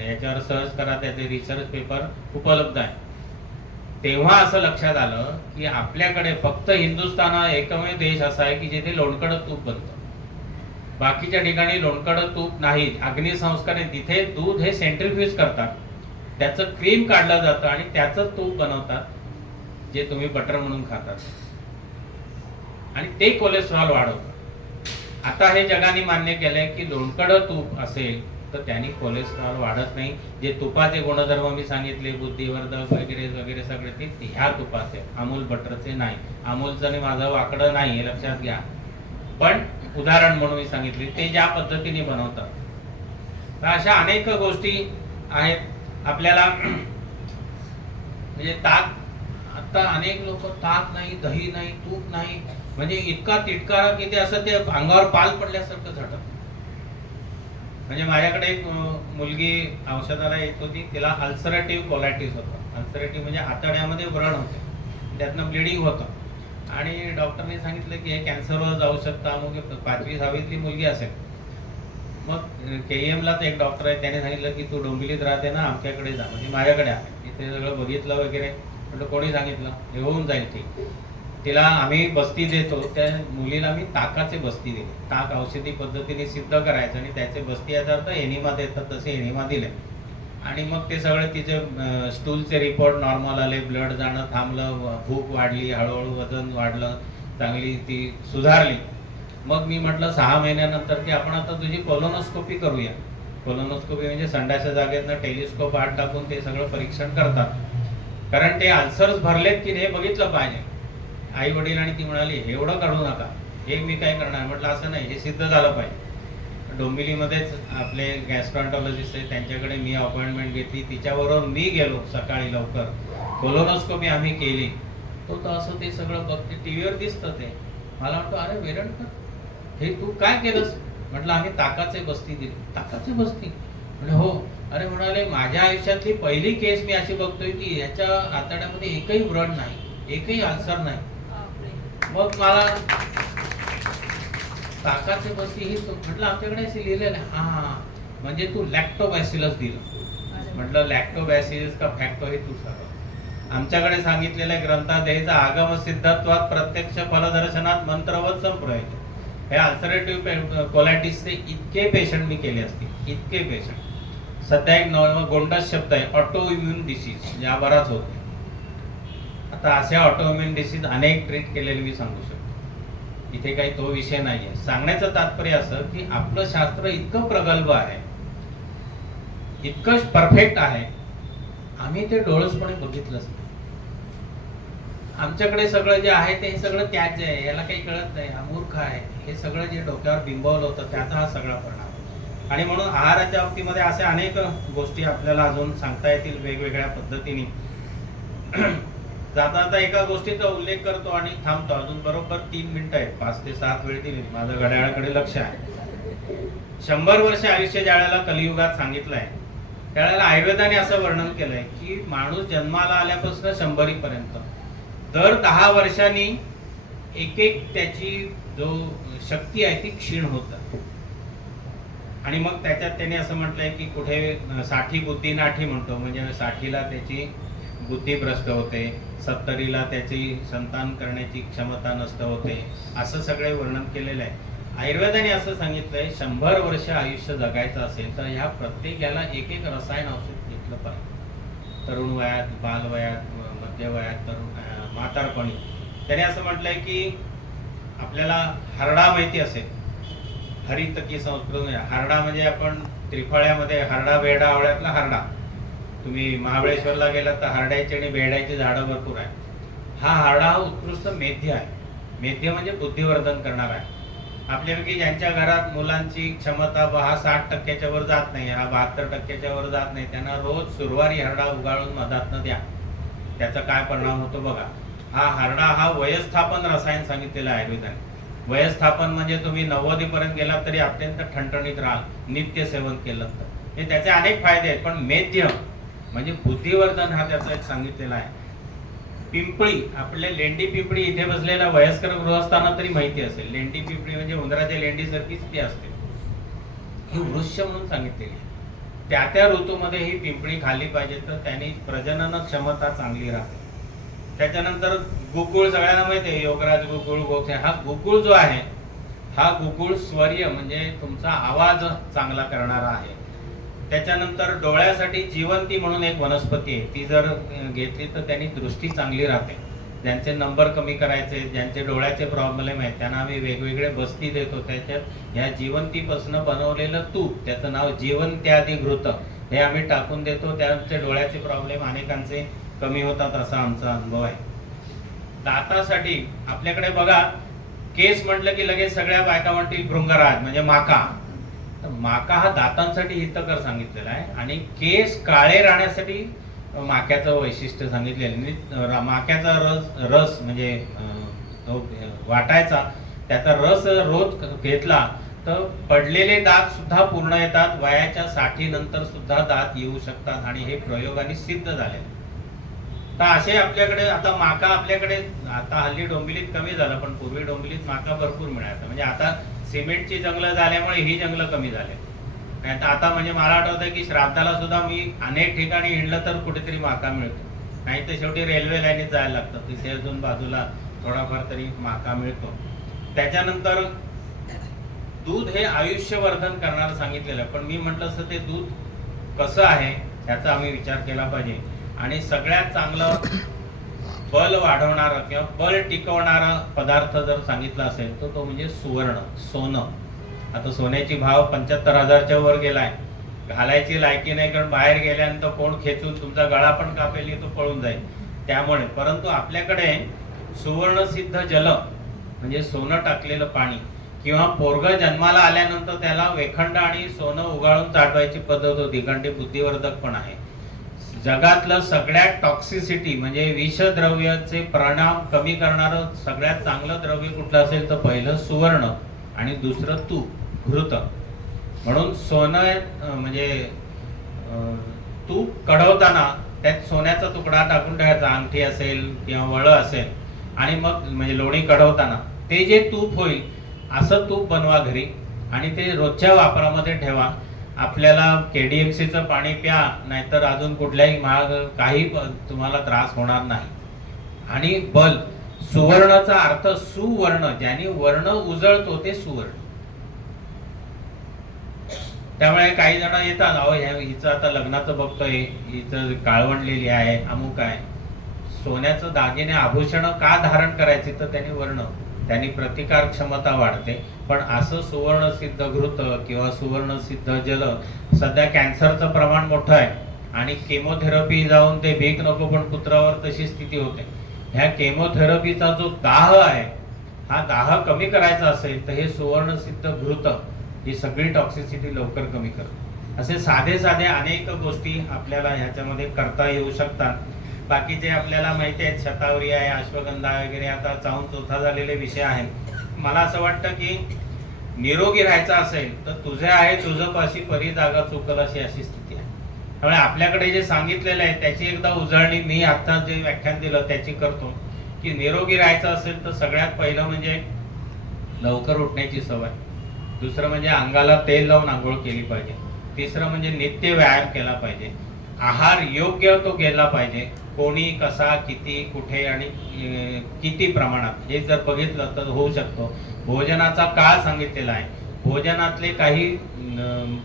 याच्यावर सर्च करा, त्याचे रिसर्च पेपर उपलब्ध आहे. तेव्हा असं लक्षात आलं की आपल्याकडे फक्त हिंदुस्थान हा एकमेव देश असा आहे की जिथे लोणकडं तूप बनतं. बाकीच्या ठिकाणी लोणकडं तूप नाही. अग्निसंस्कार आहे, तिथे दूध हे सेंट्रीफ्यूज करतात, त्याचं क्रीम काढलं जातं आणि त्याचं तूप बनवतात, जे तुम्ही बटर म्हणून खातात, आणि ते कोलेस्ट्रॉल वाढवतं. आता हे जगाने मान्य केलंय की लोणकडं तूप असेल तर त्यांनी कोलेस्ट्रॉल वाढत नाही. जे तुपाचे गुणधर्म मी सांगितले, बुद्धिवर्धक वगैरे वगैरे सगळे ते ह्या तुपाचे, अमूल बटरचे नाही. अमूलचं आणि माझं वाकडं नाही हे लक्षात घ्या, पण उदाहरण म्हणून मी सांगितले ते ज्या पद्धतीने बनवतात. तर अशा अनेक गोष्टी आहेत आपल्याला. म्हणजे ताक, आता अनेक लोक ताक नाही, दही नाही, तूप नाही, म्हणजे इतका तिटकारा की ते असं ते अंगावर पाल पडल्यासारखं झालं. म्हणजे माझ्याकडे एक मुलगी औषधाला येत होती, तिला अल्सरेटिव्ह कोलायटिस होतं. अल्सरेटिव्ह म्हणजे आतड्यामध्ये व्रण होते, त्यातनं ब्लिडिंग होतं. आणि डॉक्टरने सांगितलं की हे कॅन्सरवर जाऊ शकता. मग 5वी 6वीतली मुलगी असेल. मग KEMलाच एक डॉक्टर आहे, त्याने सांगितलं की तू डोंबिवलीत राहते ना, आमच्याकडे जा, म्हणजे माझ्याकडे आहे. इथे सगळं बघितलं वगैरे. म्हटलं कोणी सांगितलं? हे होऊन जाईल ठीक. तिला आम्ही बस्ती देतो, त्या मुलीला मी ताकाचे बस्ती दिली. ताक औषधी पद्धतीने सिद्ध करायचं आणि त्याचे बस्ती याचा अर्थ एनिमा देतात, तसे एनिमा दिले. आणि मग ते सगळे तिचे स्टूलचे रिपोर्ट नॉर्मल आले, ब्लड जाणं थांबलं, भूक वाढली, हळूहळू वजन वाढलं, चांगली ती सुधारली. मग मी म्हटलं 6 महिन्यानंतर की आपण आता तुझी कोलोनोस्कोपी करूया. कोलोनोस्कोपी म्हणजे संडाच्या जागेतनं टेलिस्कोप आत टाकून ते सगळं परीक्षण करतात, कारण ते अल्सर्स भरलेत की हे बघितलं पाहिजे. आई वडील आणि ती म्हणाली एवढं काढू नका, हे मी काय करणार. म्हटलं असं नाही, हे सिद्ध झालं पाहिजे. डोंबिवलीमध्येच आपले गॅस्ट्रोएंटॉलॉजिस्ट आहे, त्यांच्याकडे मी अपॉइंटमेंट घेतली. तिच्याबरोबर मी गेलो सकाळी लवकर. कोलोनोस्कोपी आम्ही केली. तो तर असं ते सगळं बघते, टीव्हीवर दिसतं ते. मला वाटतं अरे वेरणकर, हे तू काय केलंस? म्हटलं आम्ही ताकाचे बस्ती दिली. ताकाचे बस्ती? म्हणजे हो. अरे म्हणाले माझ्या आयुष्यातली पहिली केस मी अशी बघतोय की याच्या आतड्यामध्ये एकही व्रण नाही, एकही अल्सर नाही. मग मला ताकाचे बस्ती ही म्हटलं आमच्याकडे असे लिहिलेलं आहे. हा म्हणजे तू लॅक्टोबॅसिलस दिलं. म्हटलं लॅक्टोबॅसिलस का फॅक्टो हे तू सांग. आमच्याकडे सांगितलेल्या ग्रंथात द्यायचा आगम सिद्धत्वात प्रत्यक्ष फलदर्शनात मंत्रवत संप्रयोग. हे अल्सरेटिव्ह कोलायटिसचे इतके पेशंट मी केले असतील, इतके पेशंट. सध्या एक गोंडस शब्द आहे ऑटो इम्युन डिसीज, ज्या बराच होते. आता अशा ऑटो इम्युन डिसीज अनेक ट्रीट केलेले मी सांगू शकतो. इथे काही तो विषय नाहीये. सांगण्याचं तात्पर्य असं की आपलं शास्त्र इतकं प्रगल्भ आहे, इतकं परफेक्ट आहे, आम्ही ते डोळसपणे बघितलंच नाही. आमच्याकडे सगळं जे आहे ते सगळं त्याज्य आहे, याला काही कळत नाही, हा मूर्ख आहे, हे सगळं जे डोक्यावर बिंबवलं होतं त्याचा हा सगळा परिणाम. आणि म्हणून आहाराच्या बाबतीमध्ये अशा अनेक गोष्टी आपल्याला अजून सांगता येतील वेगवेगळ्या पद्धतीने. जाता जाता एका गोष्टीचा उल्लेख करतो आणि थांबतो. अजून बरोबर 3 मिनिटं आहेत, 5 ते 7 वेळ दिली. माझं घड्याळाकडे लक्ष आहे. 100 वर्ष आयुष्य ज्या वेळेला कलियुगात सांगितलंय त्यावेळेला आयुर्वेदाने असं वर्णन केलंय की माणूस जन्माला आल्यापासून 100 पर्यंत दर 10 वर्षांनी एक त्याची जो शक्ती आहे ती क्षीण होत. आणि मग त्याच्यात त्याने असं म्हटलंय की कुठे 60 बुद्धी नाठी म्हणतो, म्हणजे 60ला त्याची बुद्धी भ्रष्ट होते, 70ला त्याची संतान करण्याची क्षमता नष्ट होते, असं सगळे वर्णन केलेलं आहे. आयुर्वेदाने असं सांगितलंय 100 वर्ष आयुष्य जगायचं असेल तर ह्या प्रत्येक याला एक रसायन औषध घेतलं पाहिजे. तरुण वयात, बाल वयात, मध्य वयात, म्हातारपणी. त्याने असं म्हटलंय की आपल्याला हरडा माहिती असेल, हरितकी संस्कृत. हरडा म्हणजे आपण त्रिफळ्यामध्ये हरडा, बेरडा, आवळ्यातला हरडा. तुम्ही महाबळेश्वरला गेलात तर हरड्याची आणि बेरड्याची झाडं भरपूर आहे. हा हरडा हा उत्कृष्ट मेध्य आहे. मेध्य म्हणजे बुद्धिवर्धन करणार आहे. आपल्यापैकी ज्यांच्या घरात मुलांची क्षमता हा 60% वर जात नाही, हा 72% वर जात नाही, त्यांना रोज सुरवारी हरडा उगाळून मधातनं द्या. त्याचा काय परिणाम होतो बघा. हा हरडा हा वयस्थापन रसायन सांगितलेलं आहे आयुर्वेदाने. वयस्थापन म्हणजे तुम्ही 90 पर्यंत गेलात तरी अत्यंत ठणठणीत राहाल, नित्य सेवन केलं तर. हे त्याचे अनेक फायदे आहेत, पण मेध्य म्हणजे बुद्धिवर्धन हा त्याचा एक सांगितलेला आहे. पिंपळी, आपले लेंडी पिंपळी इथे बसलेल्या वयस्कर गृहस्थांना तरी माहिती असेल. लेंडी पिंपळी म्हणजे उंदराच्या लेंडीसारखीच ती असते. ही वृक्ष म्हणून सांगितलेली आहे. त्या ऋतूमध्ये ही पिंपळी खाल्ली पाहिजे, तर त्यांनी प्रजनन क्षमता चांगली राहते. त्याच्यानंतर गुकुळ, सगळ्यांना माहिती आहे, योगराज गुकुळ, गोखे. हा गुकुळ जो आहे हा गुकुळ स्वर्य म्हणजे तुमचा आवाज चांगला करणारा आहे. त्याच्यानंतर डोळ्यासाठी जीवंती म्हणून एक वनस्पती आहे, ती जर घेतली तर त्यांनी दृष्टी चांगली राहते. ज्यांचे नंबर कमी करायचे, ज्यांचे डोळ्याचे प्रॉब्लेम आहेत, त्यांना आम्ही वेगवेगळे बस्ती देतो. त्याच्यात ह्या जिवंतीपासून बनवलेलं तूप, त्याचं नाव जिवंत्यादी घृत, हे आम्ही टाकून देतो. त्यांचे डोळ्याचे प्रॉब्लेम अनेकांचे कमी होतात, असा आमचा अनुभव आहे. दातासाठी आपल्याकडे बघा, केस म्हटलं की लगेच सगळ्या बायका म्हणतील भृंगराज म्हणजे माका. तर माका हा दातांसाठी हितकर सांगितलेला आहे, आणि केस काळे राहण्यासाठी माक्याचं वैशिष्ट्य सांगितलेलं. माक्याचा रस म्हणजे वाटायचा, त्याचा रस रोज घेतला तर पडलेले दात सुद्धा पूर्ण येतात. वयाच्या 60 नंतर सुद्धा दात येऊ शकतात, आणि हे प्रयोगाने सिद्ध झाले. तर असे आपल्याकडे आता माका, आपल्याकडे आता हल्ली डोंबिवलीत कमी झालं, पण पूर्वी डोंबिवलीत माका भरपूर मिळायचा. म्हणजे आता सिमेंटची जंगलं झाल्यामुळे ही जंगलं कमी झाले. नाही तर आता म्हणजे मला आठवतं की श्राद्धाला सुद्धा मी अनेक ठिकाणी हिंडलं तर कुठेतरी माका मिळतो, नाही तर शेवटी रेल्वे लाईनीत जायला लागतं, तिथे अजून बाजूला थोडाफार तरी माका मिळतो. त्याच्यानंतर दूध हे आयुष्यवर्धन करणारं सांगितलेलं, पण मी म्हटलं असं ते दूध कसं आहे याचा आम्ही विचार केला पाहिजे. आणि सगळ्यात चांगलं बल वाढवणारं किंवा बल टिकवणारा पदार्थ जर सांगितला असेल तर तो म्हणजे सुवर्ण, सोनं. आता सोन्याची भाव 75,000च्या वर गेलाय, घालायची लायकी नाही, कारण बाहेर गेल्यानंतर कोण खेचून तुमचा गळा पण कापेल, तो पळून जाईल. त्यामुळे परंतु आपल्याकडे सुवर्णसिद्ध जल म्हणजे सोनं टाकलेलं पाणी, किंवा पोरग जन्माला आल्यानंतर त्याला वेखंड आणि सोनं उगाळून चाटवायची पद्धत होती, कारण ते बुद्धिवर्धक पण आहे. जगातलं सगळ्यात टॉक्सिसिटी म्हणजे विषद्रव्याचे परिणाम कमी करणारं सगळ्यात चांगलं द्रव्य कुठलं असेल तर पहिलं सुवर्ण, आणि दुसरं तूप, घृत. म्हणून सोनं म्हणजे तूप कढवताना त्यात सोन्याचा तुकडा टाकून ठेवायचा, अंगठी असेल किंवा वळ असेल, आणि मग म्हणजे लोणी कढवताना ते जे तूप होईल असं तूप बनवा घरी, आणि ते रोजच्या वापरामध्ये ठेवा. आपल्याला KDMCचं पाणी प्या, नाहीतर अजून कुठल्याही महाग काही तुम्हाला त्रास होणार नाही. आणि बल, सुवर्णाचा अर्थ सुवर्ण, ज्याने वर्ण उजळतो ते सुवर्ण. त्यामुळे काही जण येतात, अहो हिचं आता लग्नाचं बघतोय, हिचं काळवणलेली आहे, अमुक आहे. सोन्याचं दागिने आभूषण का धारण करायचे तर त्यांनी वर्ण, त्यांनी प्रतिकार क्षमता वाढते. पण असं सुवर्ण सिद्ध घृत किंवा सुवर्ण सिद्ध जल, सध्या कॅन्सरचं प्रमाण मोठं आहे, आणि केमोथेरपी जाऊन ते भीक नको पण पुत्रावर तशी स्थिती होते. ह्या केमोथेरपीचा जो दाह आहे, हा दाह कमी करायचा असेल तर हे सुवर्ण सिद्ध घृत ही सगळी टॉक्सिसिटी लवकर कमी करते. असे साधे साधे अनेक गोष्टी आपल्याला ह्याच्यामध्ये करता येऊ शकतात. बाकीचे आपल्याला माहिती आहेत, शतावरी आहे, अश्वगंधा वगैरे आता चावून चोथा झालेले विषय आहेत. मला असं वाटतं की निरोगी राहायचं असेल तर तुझे आहे तुझं पाशी परी जागा चुकल, अशी स्थिती आहे. त्यामुळे आपल्याकडे जे सांगितलेलं आहे त्याची एकदा उजळणी मी आता जे व्याख्यान दिलं त्याची करतो, की निरोगी राहायचं असेल तर सगळ्यात पहिलं म्हणजे लवकर उठण्याची सवय, दुसरं म्हणजे अंगाला तेल लावून आंघोळ केली पाहिजे, तिसरं म्हणजे नित्य व्यायाम केला पाहिजे, आहार योग्य तो गेला पाहिजे, कोणी कसा किती कुठे आणि किती प्रमाणात हे जर बघितलं तर होऊ शकतो. भोजनाचा काळ सांगितलेला आहे, भोजनातले काही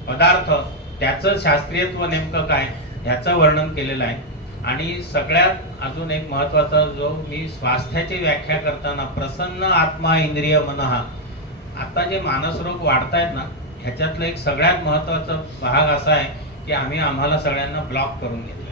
पदार्थ त्याचं शास्त्रीयत्व नेमकं काय ह्याचं वर्णन केलेलं आहे. आणि सगळ्यात अजून एक महत्वाचा जो मी स्वास्थ्याची व्याख्या करताना प्रसन्न आत्मा इंद्रिय मनहा, आता जे मानसरोग वाढतायत ना ह्याच्यातलं एक सगळ्यात महत्वाचा भाग असा आहे की आम्हाला सगळ्यांना ब्लॉक करून घेतलंय.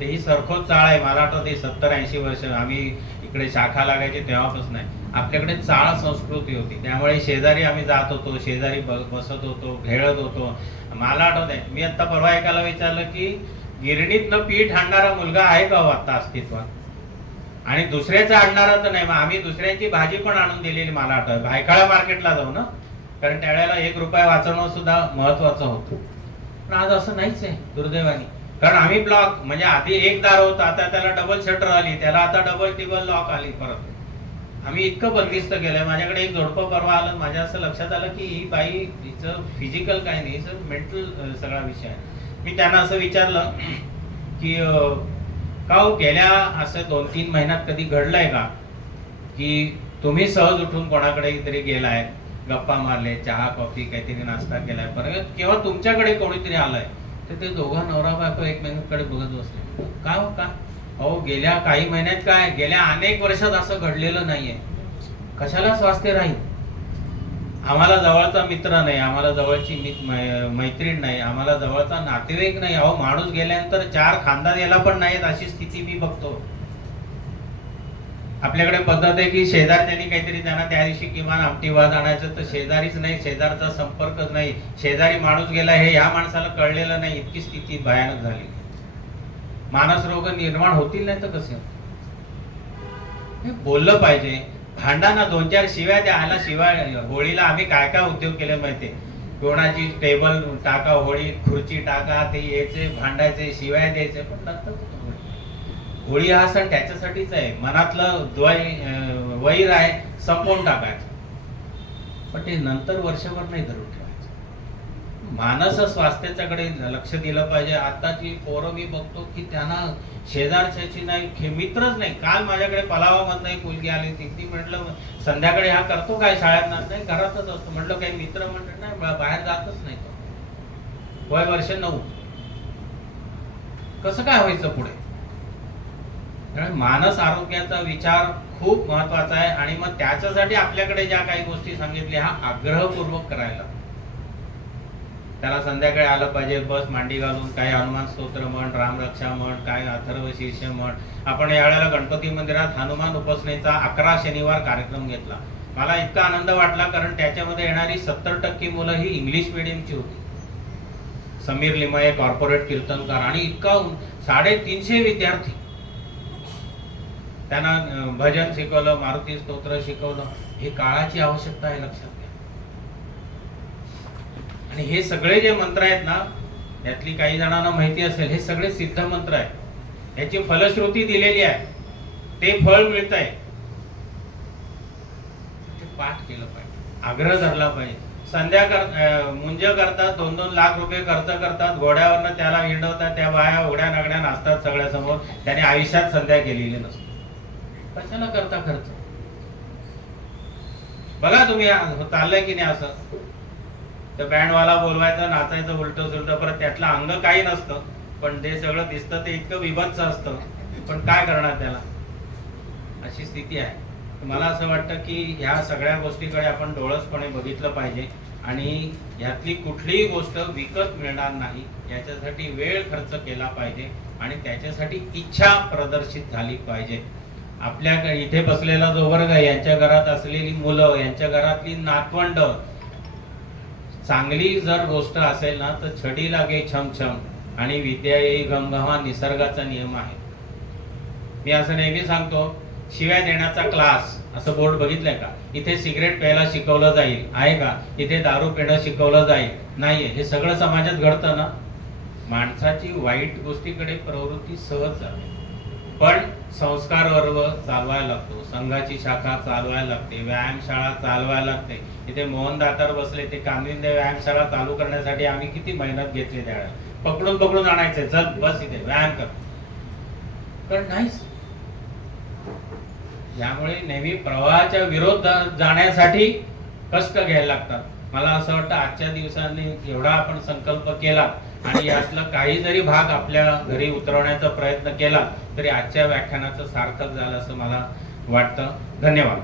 ते ही सरखोच चाळ आहे. मला आठवते 70-80 वर्ष आम्ही इकडे शाखा लागायची तेव्हापासून आहे. आपल्याकडे चाळ संस्कृती होती, त्यामुळे शेजारी आम्ही जात होतो, शेजारी बसत होतो, खेळत होतो. मला आठवतंय मी आता परवा एकाला विचारलं की गिरणीतनं पीठ आणणारा मुलगा आहे का हो आता अस्तित्वात, आणि दुसऱ्याचा आणणारा तर नाही. मग आम्ही दुसऱ्यांची भाजी पण आणून दिलेली मला आठवतं, भायखळा मार्केटला जाऊ ना, कारण त्यावेळेला 1 रुपया वाचवणं सुद्धा महत्वाचं होतं. पण आज असं नाहीच आहे दुर्दैवाने, कारण आम्ही ब्लॉक म्हणजे आधी एक दार होता, आता त्याला डबल शटर आली, त्याला आता डबल टिबल लॉक आली. परत आम्ही इतकं बंदिस्त केलंय. माझ्याकडे एक जोडपं परवा आलं, माझ्या असं लक्षात आलं की ही बाई हिचं फिजिकल काय नाही, हिचं मेंटल सगळा विषय आहे. मी त्यांना असं विचारलं की का हो गेल्या असं 2-3 महिन्यात कधी घडलंय का की तुम्ही सहज उठून कोणाकडे तरी गेलाय, गप्पा मारले, चहा कॉफी काहीतरी नाश्ता केलाय, परत किंवा तुमच्याकडे कोणीतरी आलंय तर ते दोघं नवरा बायको एकमेकांकडे बघत बसले. का हो का अहो गेल्या काही महिन्यात काय, गेल्या अनेक वर्षात असं घडलेलं नाहीये. कशाला स्वास्थ्य राहील? आम्हाला जवळचा मित्र नाही, आम्हाला जवळची मैत्रीण नाही, आम्हाला जवळचा नातेवाईक नाही. अहो माणूस गेल्यानंतर 4 खानदान याला पण नाहीत, अशी स्थिती मी बघतो. आपल्याकडे पद्धत आहे की शेजारच्यानी काहीतरी त्यांना त्या दिवशी किमान आमटी भात आणायचं, तर शेजारीच नाही, शेजारचा संपर्कच नाही, शेजारी माणूस गेला हे ह्या माणसाला कळलेलं नाही. इतकी स्थिती भयानक झाली. मानस रोग निर्माण होतील नाही तर कसे? हे बोललं पाहिजे. भांडाना 2-4 शिव्या द्या. आला शिवाय होळीला आम्ही काय काय उद्योग केले माहितीये? कोणाची टेबल टाका, होळी खुर्ची टाका, ते यायचे भांडायचे, शिवाय द्यायचे. पण नंतर होळी हा सण त्याच्यासाठीच आहे. मनातलं वैर आहे संपवून टाकायचं, पण ते नंतर वर्षभर नाही धरून ठेवायचं. मानस स्वास्थ्याच्याकडे लक्ष दिलं पाहिजे. आताची पोरं मी बघतो की त्यांना शेजारच्याची नाही, मित्रच नाही. काल माझ्याकडे पलावामधनं एक मुलगी आली होती. ती म्हटलं संध्याकाळी हा करतो काय शाळेत? नाही, घरातच असतो. म्हटलं काही मित्र म्हणत नाही, बाहेर जातच नाही तो. वय वर्ष 9. कसं काय व्हायचं पुढे? मानस आरोग्याचा विचार खूप महत्वाचा आहे. आणि मग त्याच्यासाठी आपल्याकडे ज्या काही गोष्टी सांगितल्या हा आग्रहपूर्वक करायला. त्याला संध्याकाळी आलं पाहिजे, बस मांडी घालून काही हनुमान स्तोत्र म्हण, रामरक्षा म्हण, काय अथर्व शीर्ष म्हण. आपण यावेळेला गणपती मंदिरात हनुमान उपासनेचा 11 शनिवार कार्यक्रम घेतला. मला इतका आनंद वाटला, कारण त्याच्यामध्ये येणारी 70% मुलं ही इंग्लिश मीडियमची होती. समीर लिमये कॉर्पोरेट कीर्तनकार, आणि इतका 350 विद्यार्थी. त्यांना भजन शिकवलं, मारुती स्तोत्र शिकवलं. हे काळाची आवश्यकता आहे, लक्षात घ्या. आणि हे सगळे जे मंत्र आहेत ना, यातली काही जणांना माहिती असेल, हे सगळे सिद्ध मंत्र आहेत. याची फलश्रुती दिलेली आहे, ते फळ मिळत आहे. ते पाठ केलं पाहिजे, आग्रह धरला पाहिजे. मुंज करतात, 2-2 लाख रुपये खर्च करतात, घोड्यावरनं त्याला हिंडवतात, त्या बाया उड्या नागड्या नाचतात सगळ्यासमोर. त्याने आयुष्यात संध्या केलेली नसते. कशाला करता खर्च? बघा तुम्ही चाललंय की नाही असं? तर बँडवाला बोलवायचं, नाचायचं उलट सुलट, परत त्यातलं अंग काही नसतं, पण ते सगळं दिसतं ते इतकं विभत्स असतं. पण काय करणार त्याला? अशी स्थिती आहे. मला असं वाटतं की ह्या सगळ्या गोष्टीकडे आपण डोळसपणे बघितलं पाहिजे. आणि यातली कुठलीही गोष्ट विकत मिळणार नाही, याच्यासाठी वेळ खर्च केला पाहिजे आणि त्याच्यासाठी इच्छा प्रदर्शित झाली पाहिजे. आपल्या इथे बसलेला जो वर्ग आहे, यांच्या घरात असलेली मुलं, यांच्या घरातली नातवंड, चांगली जर गोष्ट असेल ना, तर छडी लागे छमछम आणि विद्या येई घमघमा, निसर्गाचा नियम आहे. मी असं नेहमी सांगतो, शिव्या देण्याचा क्लास असं बोर्ड बघितलंय का? इथे सिगरेट प्यायला शिकवलं जाईल आहे का? इथे दारू पिणं शिकवलं जाईल नाहीये. हे सगळं समाजात घडतं ना. माणसाची वाईट गोष्टीकडे प्रवृत्ती सहज जाते, पण संस्कार वर्ग चालवायला लागतो, संघाची शाखा चालवायला लागते, व्यायामशाळा चालवायला लागते. इथे मोहन दातार बसले, ते कामिंदे व्यायामशाळा चालू करण्यासाठी आम्ही किती मेहनत घेतली. त्यावेळेला पकडून आणायचे, चल बस इथे व्यायाम कर. पण नाहीच. यामुळे नेहमी प्रवाहाच्या विरोध जाण्यासाठी कष्ट घ्यायला लागतात. मला असं वाटतं आजच्या दिवसांनी एवढा आपण संकल्प केला आणि यातला काही जरी भाग आपल्या घरी उतरवण्याचा प्रयत्न केला तरी आजच्या व्याख्यानाचं सार्थक झालं असं मला वाटतं. धन्यवाद.